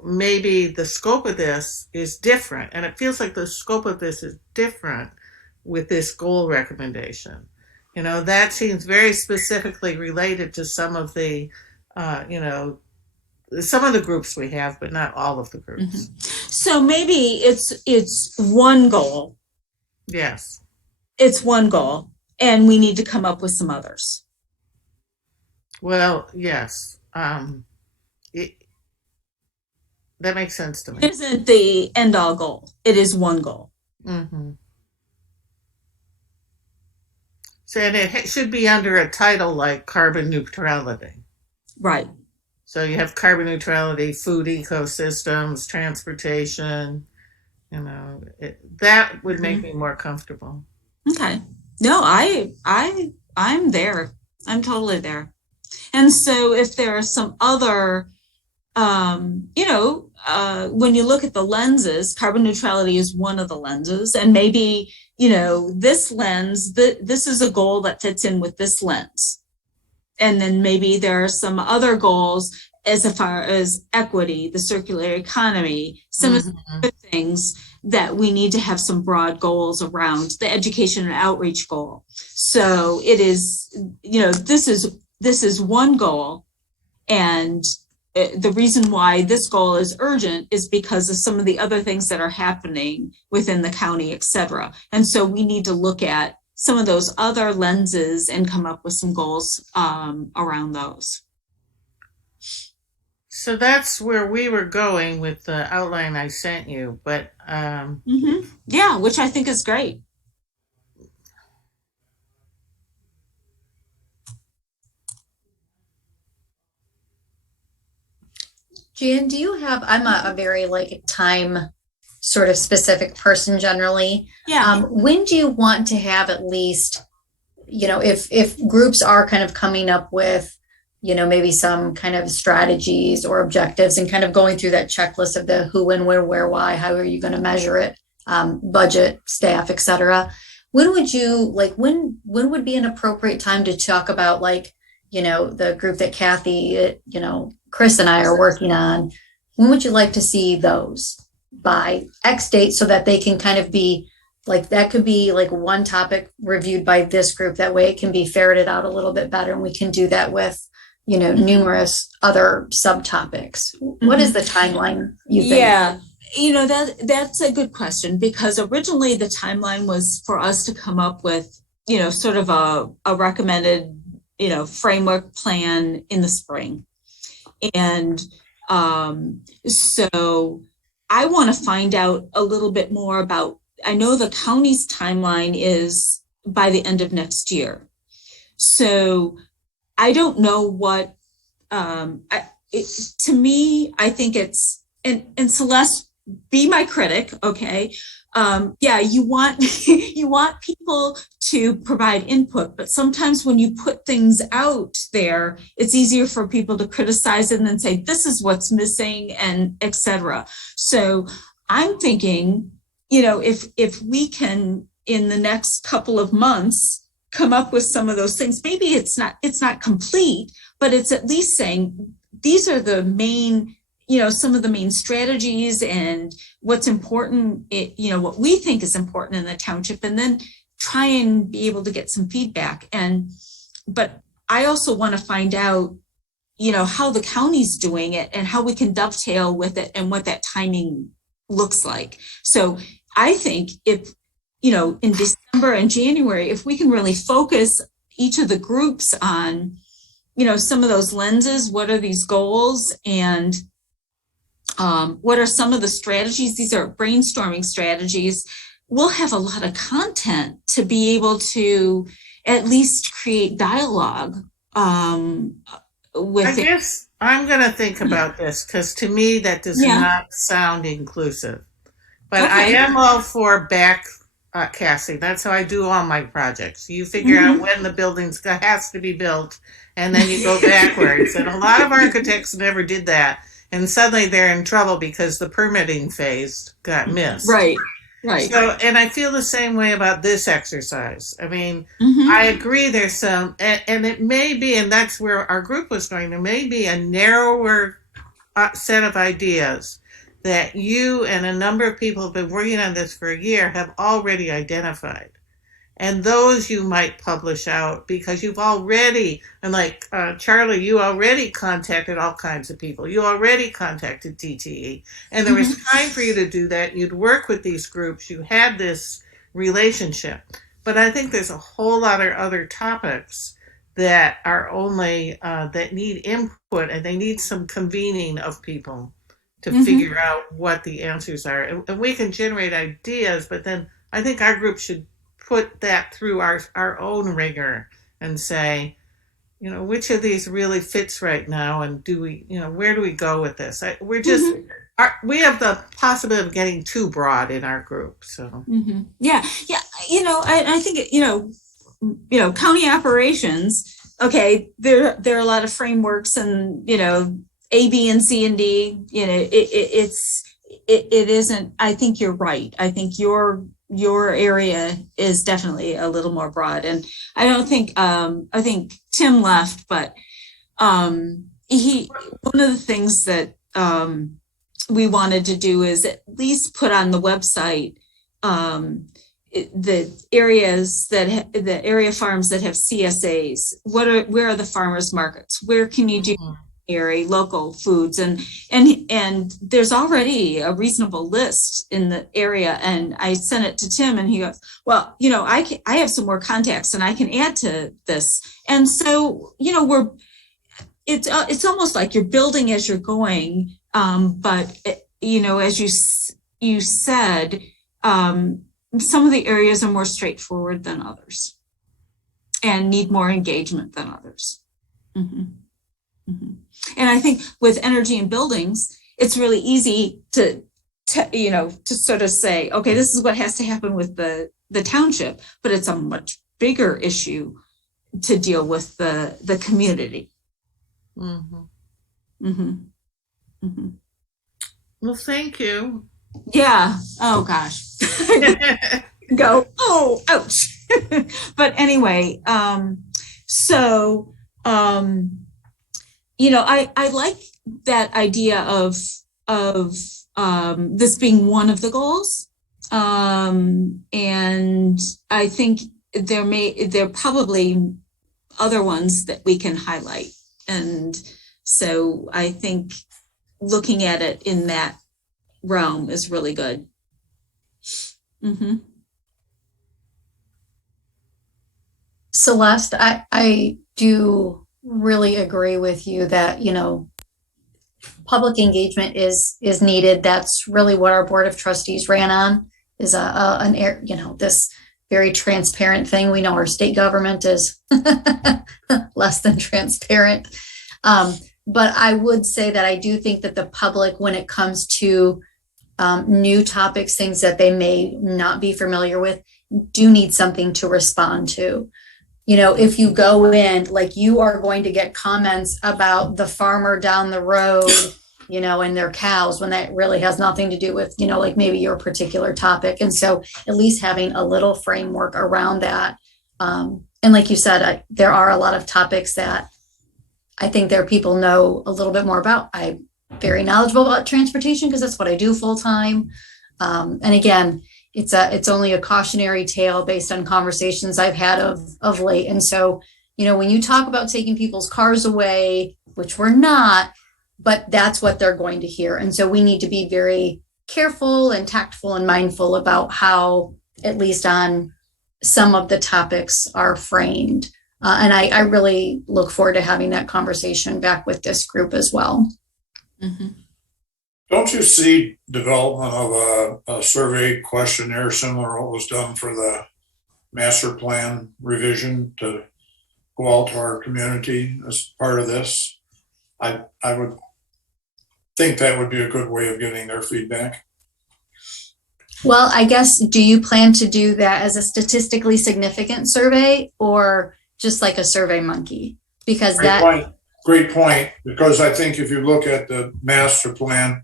maybe the scope of this is different. And it feels like the scope of this is different with this goal recommendation. That seems very specifically related to some of the, some of the groups we have, but not all of the groups. So maybe it's one goal. Yes. It's one goal, and we need to come up with some others. Well, yes. That makes sense to me. It isn't the end all goal. It is one goal. So it should be under a title like carbon neutrality. Right. So you have carbon neutrality, food ecosystems, transportation, that would make me more comfortable. Okay. No, I'm there. I'm totally there. And so if there are some other, when you look at the lenses, carbon neutrality is one of the lenses, and maybe, this lens, this is a goal that fits in with this lens. And then maybe there are some other goals as far as equity, the circular economy, some of the other things that we need to have some broad goals around, the education and outreach goal. So it is, this is one goal, and the reason why this goal is urgent is because of some of the other things that are happening within the county, et cetera. And so we need to look at some of those other lenses and come up with some goals around those. So that's where we were going with the outline I sent you, but yeah, which I think is great. Jan, do you have, I'm a very time sort of specific person generally. Yeah. When do you want to have at least, if groups are kind of coming up with, maybe some kind of strategies or objectives and kind of going through that checklist of the who, when, where, why, how are you going to measure it, budget, staff, et cetera. When would you when would be an appropriate time to talk about the group that Kathy, Chris and I are working on? When would you like to see those by X date so that they can kind of be that could be one topic reviewed by this group. That way it can be ferreted out a little bit better. And we can do that with, numerous other subtopics. What is the timeline you think? Yeah. That's a good question, because originally the timeline was for us to come up with, sort of a recommended, framework plan in the spring. And so I want to find out a little bit more about, I know the county's timeline is by the end of next year. So I don't know what, to me, I think it's, and Celeste, be my critic, okay? You want you want people to provide input, but sometimes when you put things out there, it's easier for people to criticize and then say, this is what's missing, and et cetera. So I'm thinking, if we can, in the next couple of months, come up with some of those things, maybe it's not complete, but it's at least saying, these are the main, some of the main strategies and what's important, what we think is important in the township, and then try and be able to get some feedback. But I also want to find out, how the county's doing it and how we can dovetail with it and what that timing looks like. So I think if in December and January, if we can really focus each of the groups on, some of those lenses, what are these goals, and what are some of the strategies? These are brainstorming strategies. We'll have a lot of content to be able to at least create dialogue with I guess I'm going to think about this because to me that does not sound inclusive. But I am all for casting. That's how I do all my projects. You figure out when the building has to be built, and then you go backwards. And a lot of architects never did that. And suddenly they're in trouble because the permitting phase got missed. Right. So, and I feel the same way about this exercise. I mean, I agree there's some, and it may be, and that's where our group was going, there may be a narrower set of ideas that you and a number of people who have been working on this for a year have already identified. And those you might publish out because you've already, and like Charlie, you already contacted all kinds of people. You already contacted TTE. And there was time for you to do that. You'd work with these groups. You had this relationship. But I think there's a whole lot of other topics that are only, that need input, and they need some convening of people to figure out what the answers are. And we can generate ideas, but then I think our group should put that through our own rigor and say, which of these really fits right now, and do we, where do we go with this? We're just, we have the possibility of getting too broad in our group. So yeah, I think county operations. Okay, there are a lot of frameworks, and A, B, and C, and D. It isn't. I think you're right. I think your area is definitely a little more broad, and I don't think I think Tim left, but one of the things that we wanted to do is at least put on the website the area farms that have CSAs. Where are the farmers markets? Where can you do area local foods, and there's already a reasonable list in the area, and I sent it to Tim, and he goes, well, I have some more contacts and I can add to this. And so it's almost like you're building as you're going, but as you said, some of the areas are more straightforward than others and need more engagement than others. And I think with energy and buildings, it's really easy to sort of say, okay, this is what has to happen with the township, but it's a much bigger issue to deal with the community. Well, thank you. Yeah. Oh gosh. Go. Oh, ouch. But anyway, I like that idea of this being one of the goals. And I think there probably other ones that we can highlight. And so I think looking at it in that realm is really good. Celeste, I do really agree with you that, public engagement is needed. That's really what our board of trustees ran on, is this very transparent thing. We know our state government is less than transparent. But I would say that I do think that the public, when it comes to new topics, things that they may not be familiar with, do need something to respond to. If you go in, like, you are going to get comments about the farmer down the road, and their cows, when that really has nothing to do with, like maybe your particular topic. And so at least having a little framework around that. And like you said, there are a lot of topics that I think there people know a little bit more about. I'm very knowledgeable about transportation because that's what I do full time. And again, it's only a cautionary tale based on conversations I've had of late. And so, when you talk about taking people's cars away, which we're not, but that's what they're going to hear. And so we need to be very careful and tactful and mindful about how at least on some of the topics are framed. And I really look forward to having that conversation back with this group as well. Mm-hmm. Don't you see development of a survey questionnaire similar to what was done for the master plan revision to go out to our community as part of this? I would think that would be a good way of getting their feedback. Well, I guess, do you plan to do that as a statistically significant survey or just like a Survey Monkey? Because Great point. Because I think if you look at the master plan,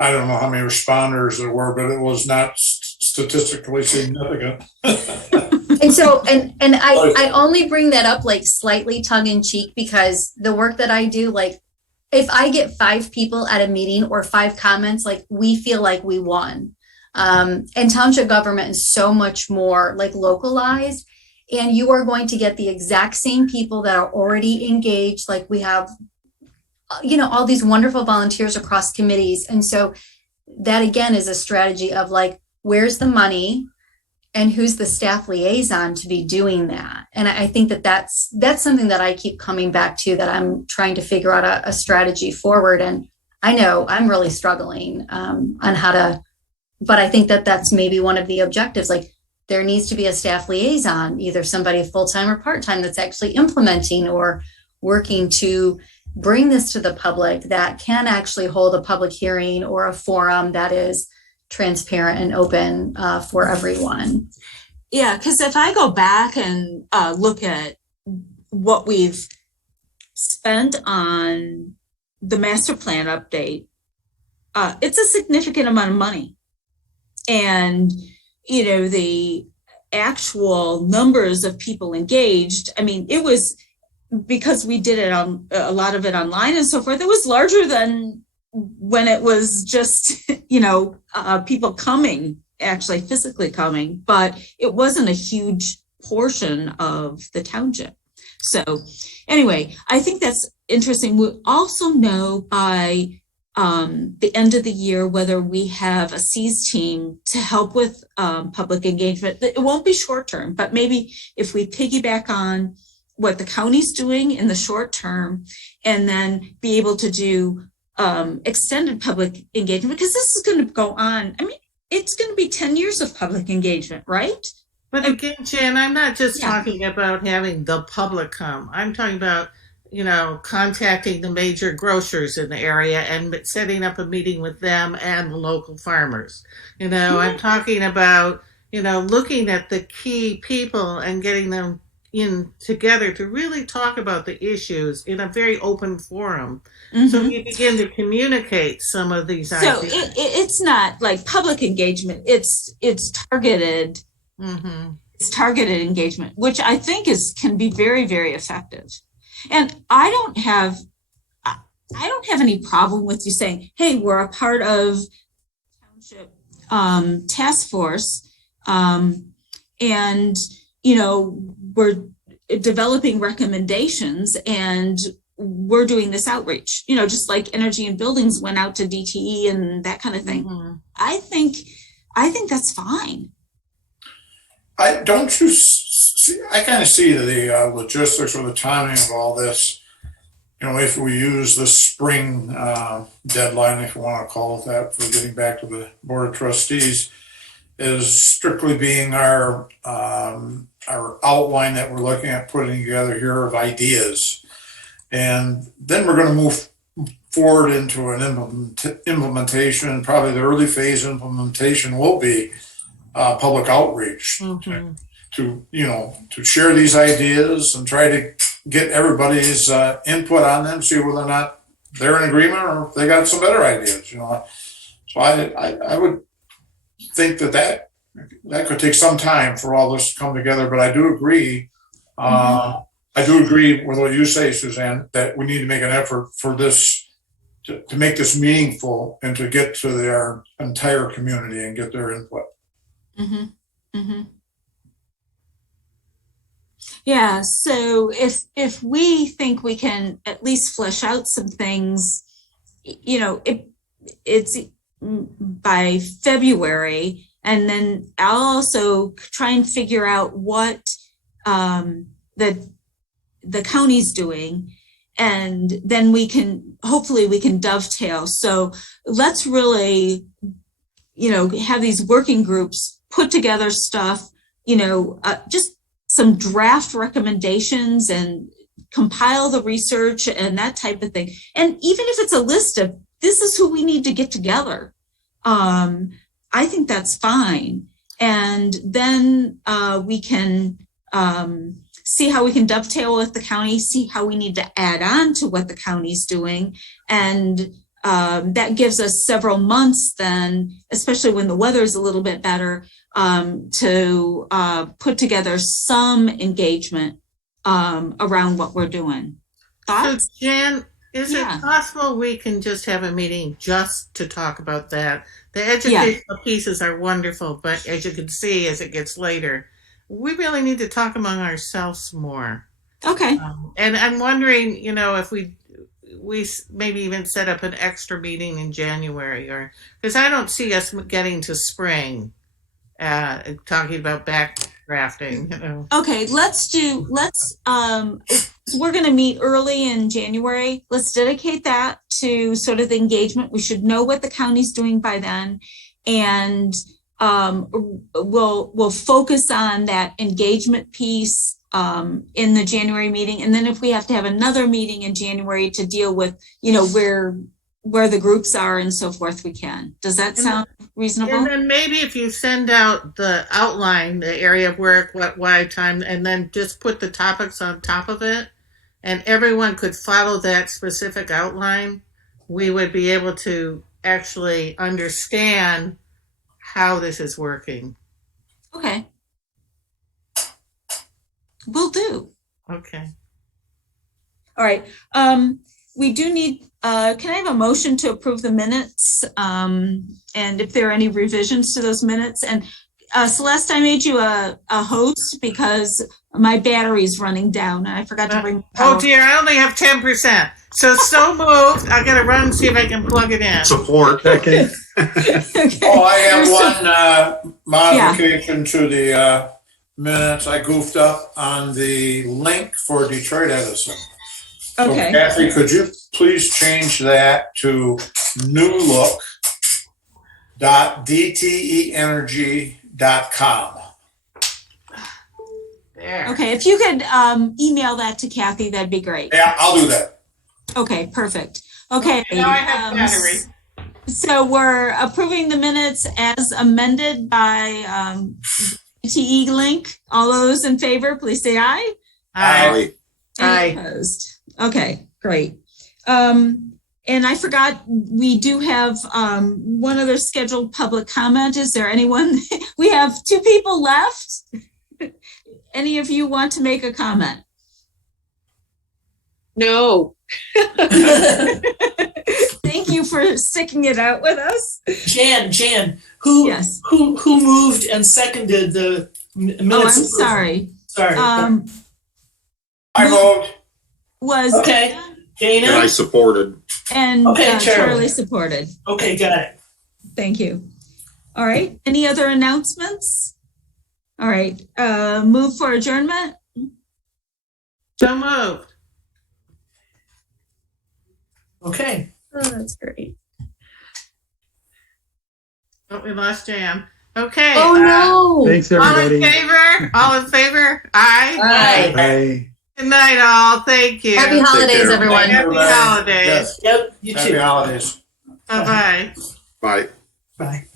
I don't know how many responders there were, but it was not statistically significant. And so, and I only bring that up like slightly tongue in cheek because the work that I do, like if I get 5 people at a meeting or 5 comments, like we feel like we won. And township government is so much more like localized, and you are going to get the exact same people that are already engaged. Like we have, you know, all these wonderful volunteers across committees. And so that again is a strategy of like, where's the money and who's the staff liaison to be doing that? And I think that that's something that I keep coming back to, that I'm trying to figure out a strategy forward. And I know I'm really struggling on how to, but I think that that's maybe one of the objectives. Like there needs to be a staff liaison, either somebody full-time or part-time that's actually implementing or working to bring this to the public, that can actually hold a public hearing or a forum that is transparent and open for everyone. Yeah, because if I go back and look at what we've spent on the master plan update, it's a significant amount of money. And, you know, the actual numbers of people engaged, I mean, it was, because we did it on a lot of it online and so forth, it was larger than when it was just, you know, people coming, actually physically coming, but it wasn't a huge portion of the township. So anyway, I think that's interesting. We'll also know by the end of the year whether we have a SEAS team to help with public engagement. It won't be short term, but maybe if we piggyback on what the county's doing in the short term and then be able to do extended public engagement, because this is going to go on. I mean, it's going to be 10 years of public engagement, right? But again, Jan, I'm not just talking about having the public come. I'm talking about, you know, contacting the major grocers in the area and setting up a meeting with them and the local farmers. You know, I'm talking about, you know, looking at the key people and getting them in together to really talk about the issues in a very open forum. So we begin to communicate some of these ideas. So it's not like public engagement. It's targeted. It's targeted engagement, which I think can be very, very effective. And I don't have any problem with you saying, hey, we're a part of township task force, and you know, we're developing recommendations and we're doing this outreach, you know, just like energy and buildings went out to DTE and that kind of thing. I think that's fine. I kind of see the logistics or the timing of all this. You know, if we use the spring deadline, if you want to call it that, for getting back to the Board of Trustees, is strictly being our outline that we're looking at putting together here of ideas. And then we're going to move forward into an implementation. Probably the early phase implementation will be public outreach to share these ideas and try to get everybody's input on them, see whether or not they're in agreement or if they got some better ideas, you know. So I would think that could take some time for all this to come together, but I do agree. I do agree with what you say, Suzanne, that we need to make an effort for this to make this meaningful and to get to their entire community and get their input. Yeah. So if we think we can at least flesh out some things, you know, it's by February, And then I'll also try and figure out what the county's doing. And then hopefully we can dovetail. So let's really, have these working groups put together stuff, just some draft recommendations and compile the research and that type of thing. And even if it's a list of, this is who we need to get together, I think that's fine. And then we can see how we can dovetail with the county, see how we need to add on to what the county's doing. And that gives us several months then, especially when the weather's a little bit better, to put together some engagement around what we're doing. Thoughts? So Jan, is Yeah. it possible we can just have a meeting just to talk about that? The educational pieces are wonderful, but as you can see, as it gets later, we really need to talk among ourselves more. Okay. And I'm wondering, if we maybe even set up an extra meeting in January, or because I don't see us getting to spring talking about backdrafting. Okay, we're going to meet early in January. Let's dedicate that to sort of the engagement. We should know what the county's doing by then. And we'll focus on that engagement piece in the January meeting. And then if we have to have another meeting in January to deal with, where the groups are and so forth, we can. Does that sound reasonable? And then maybe if you send out the outline, the area of work, why time, and then just put the topics on top of it, and everyone could follow that specific outline, we would be able to actually understand how this is working. Okay. Will do. Okay. All right. We do need, can I have a motion to approve the minutes? And if there are any revisions to those minutes. And Celeste, I made you a host because my battery's running down and I forgot to bring power. Oh dear, I only have 10%. So moved. I gotta run and see if I can plug it in. Support. Okay. Oh, I have one modification to the minutes. I goofed up on the link for Detroit Edison. So Okay. Kathy, could you please change that to newlook.dteenergy.com? There. Okay. If you could email that to Kathy, that'd be great. Yeah, I'll do that. Okay. Perfect. Okay. Now I have battery. So we're approving the minutes as amended by DTE link. All those in favor, please say aye. Aye. Any opposed? Okay, great. And I forgot, we do have one other scheduled public comment. Is there anyone? We have 2 people left. Any of you want to make a comment? No. Thank you for sticking it out with us. Jan, who moved and seconded the minutes? Oh, I'm approval? sorry. Sorry. I moved. Was Okay. Dana? And I supported. And Okay, Charlie supported. Okay, got it. Thank you. All right. Any other announcements? All right. Move for adjournment. So moved. Okay. Oh, that's great. Oh, we lost Jan. Okay. Oh no. Thanks, All everybody. in favor? All in favor? Aye. Aye. Bye. Good night, all. Thank you. Happy holidays, care. everyone. Happy holidays. Yes. Yep, you Happy too. holidays. Bye-bye. Bye. Bye.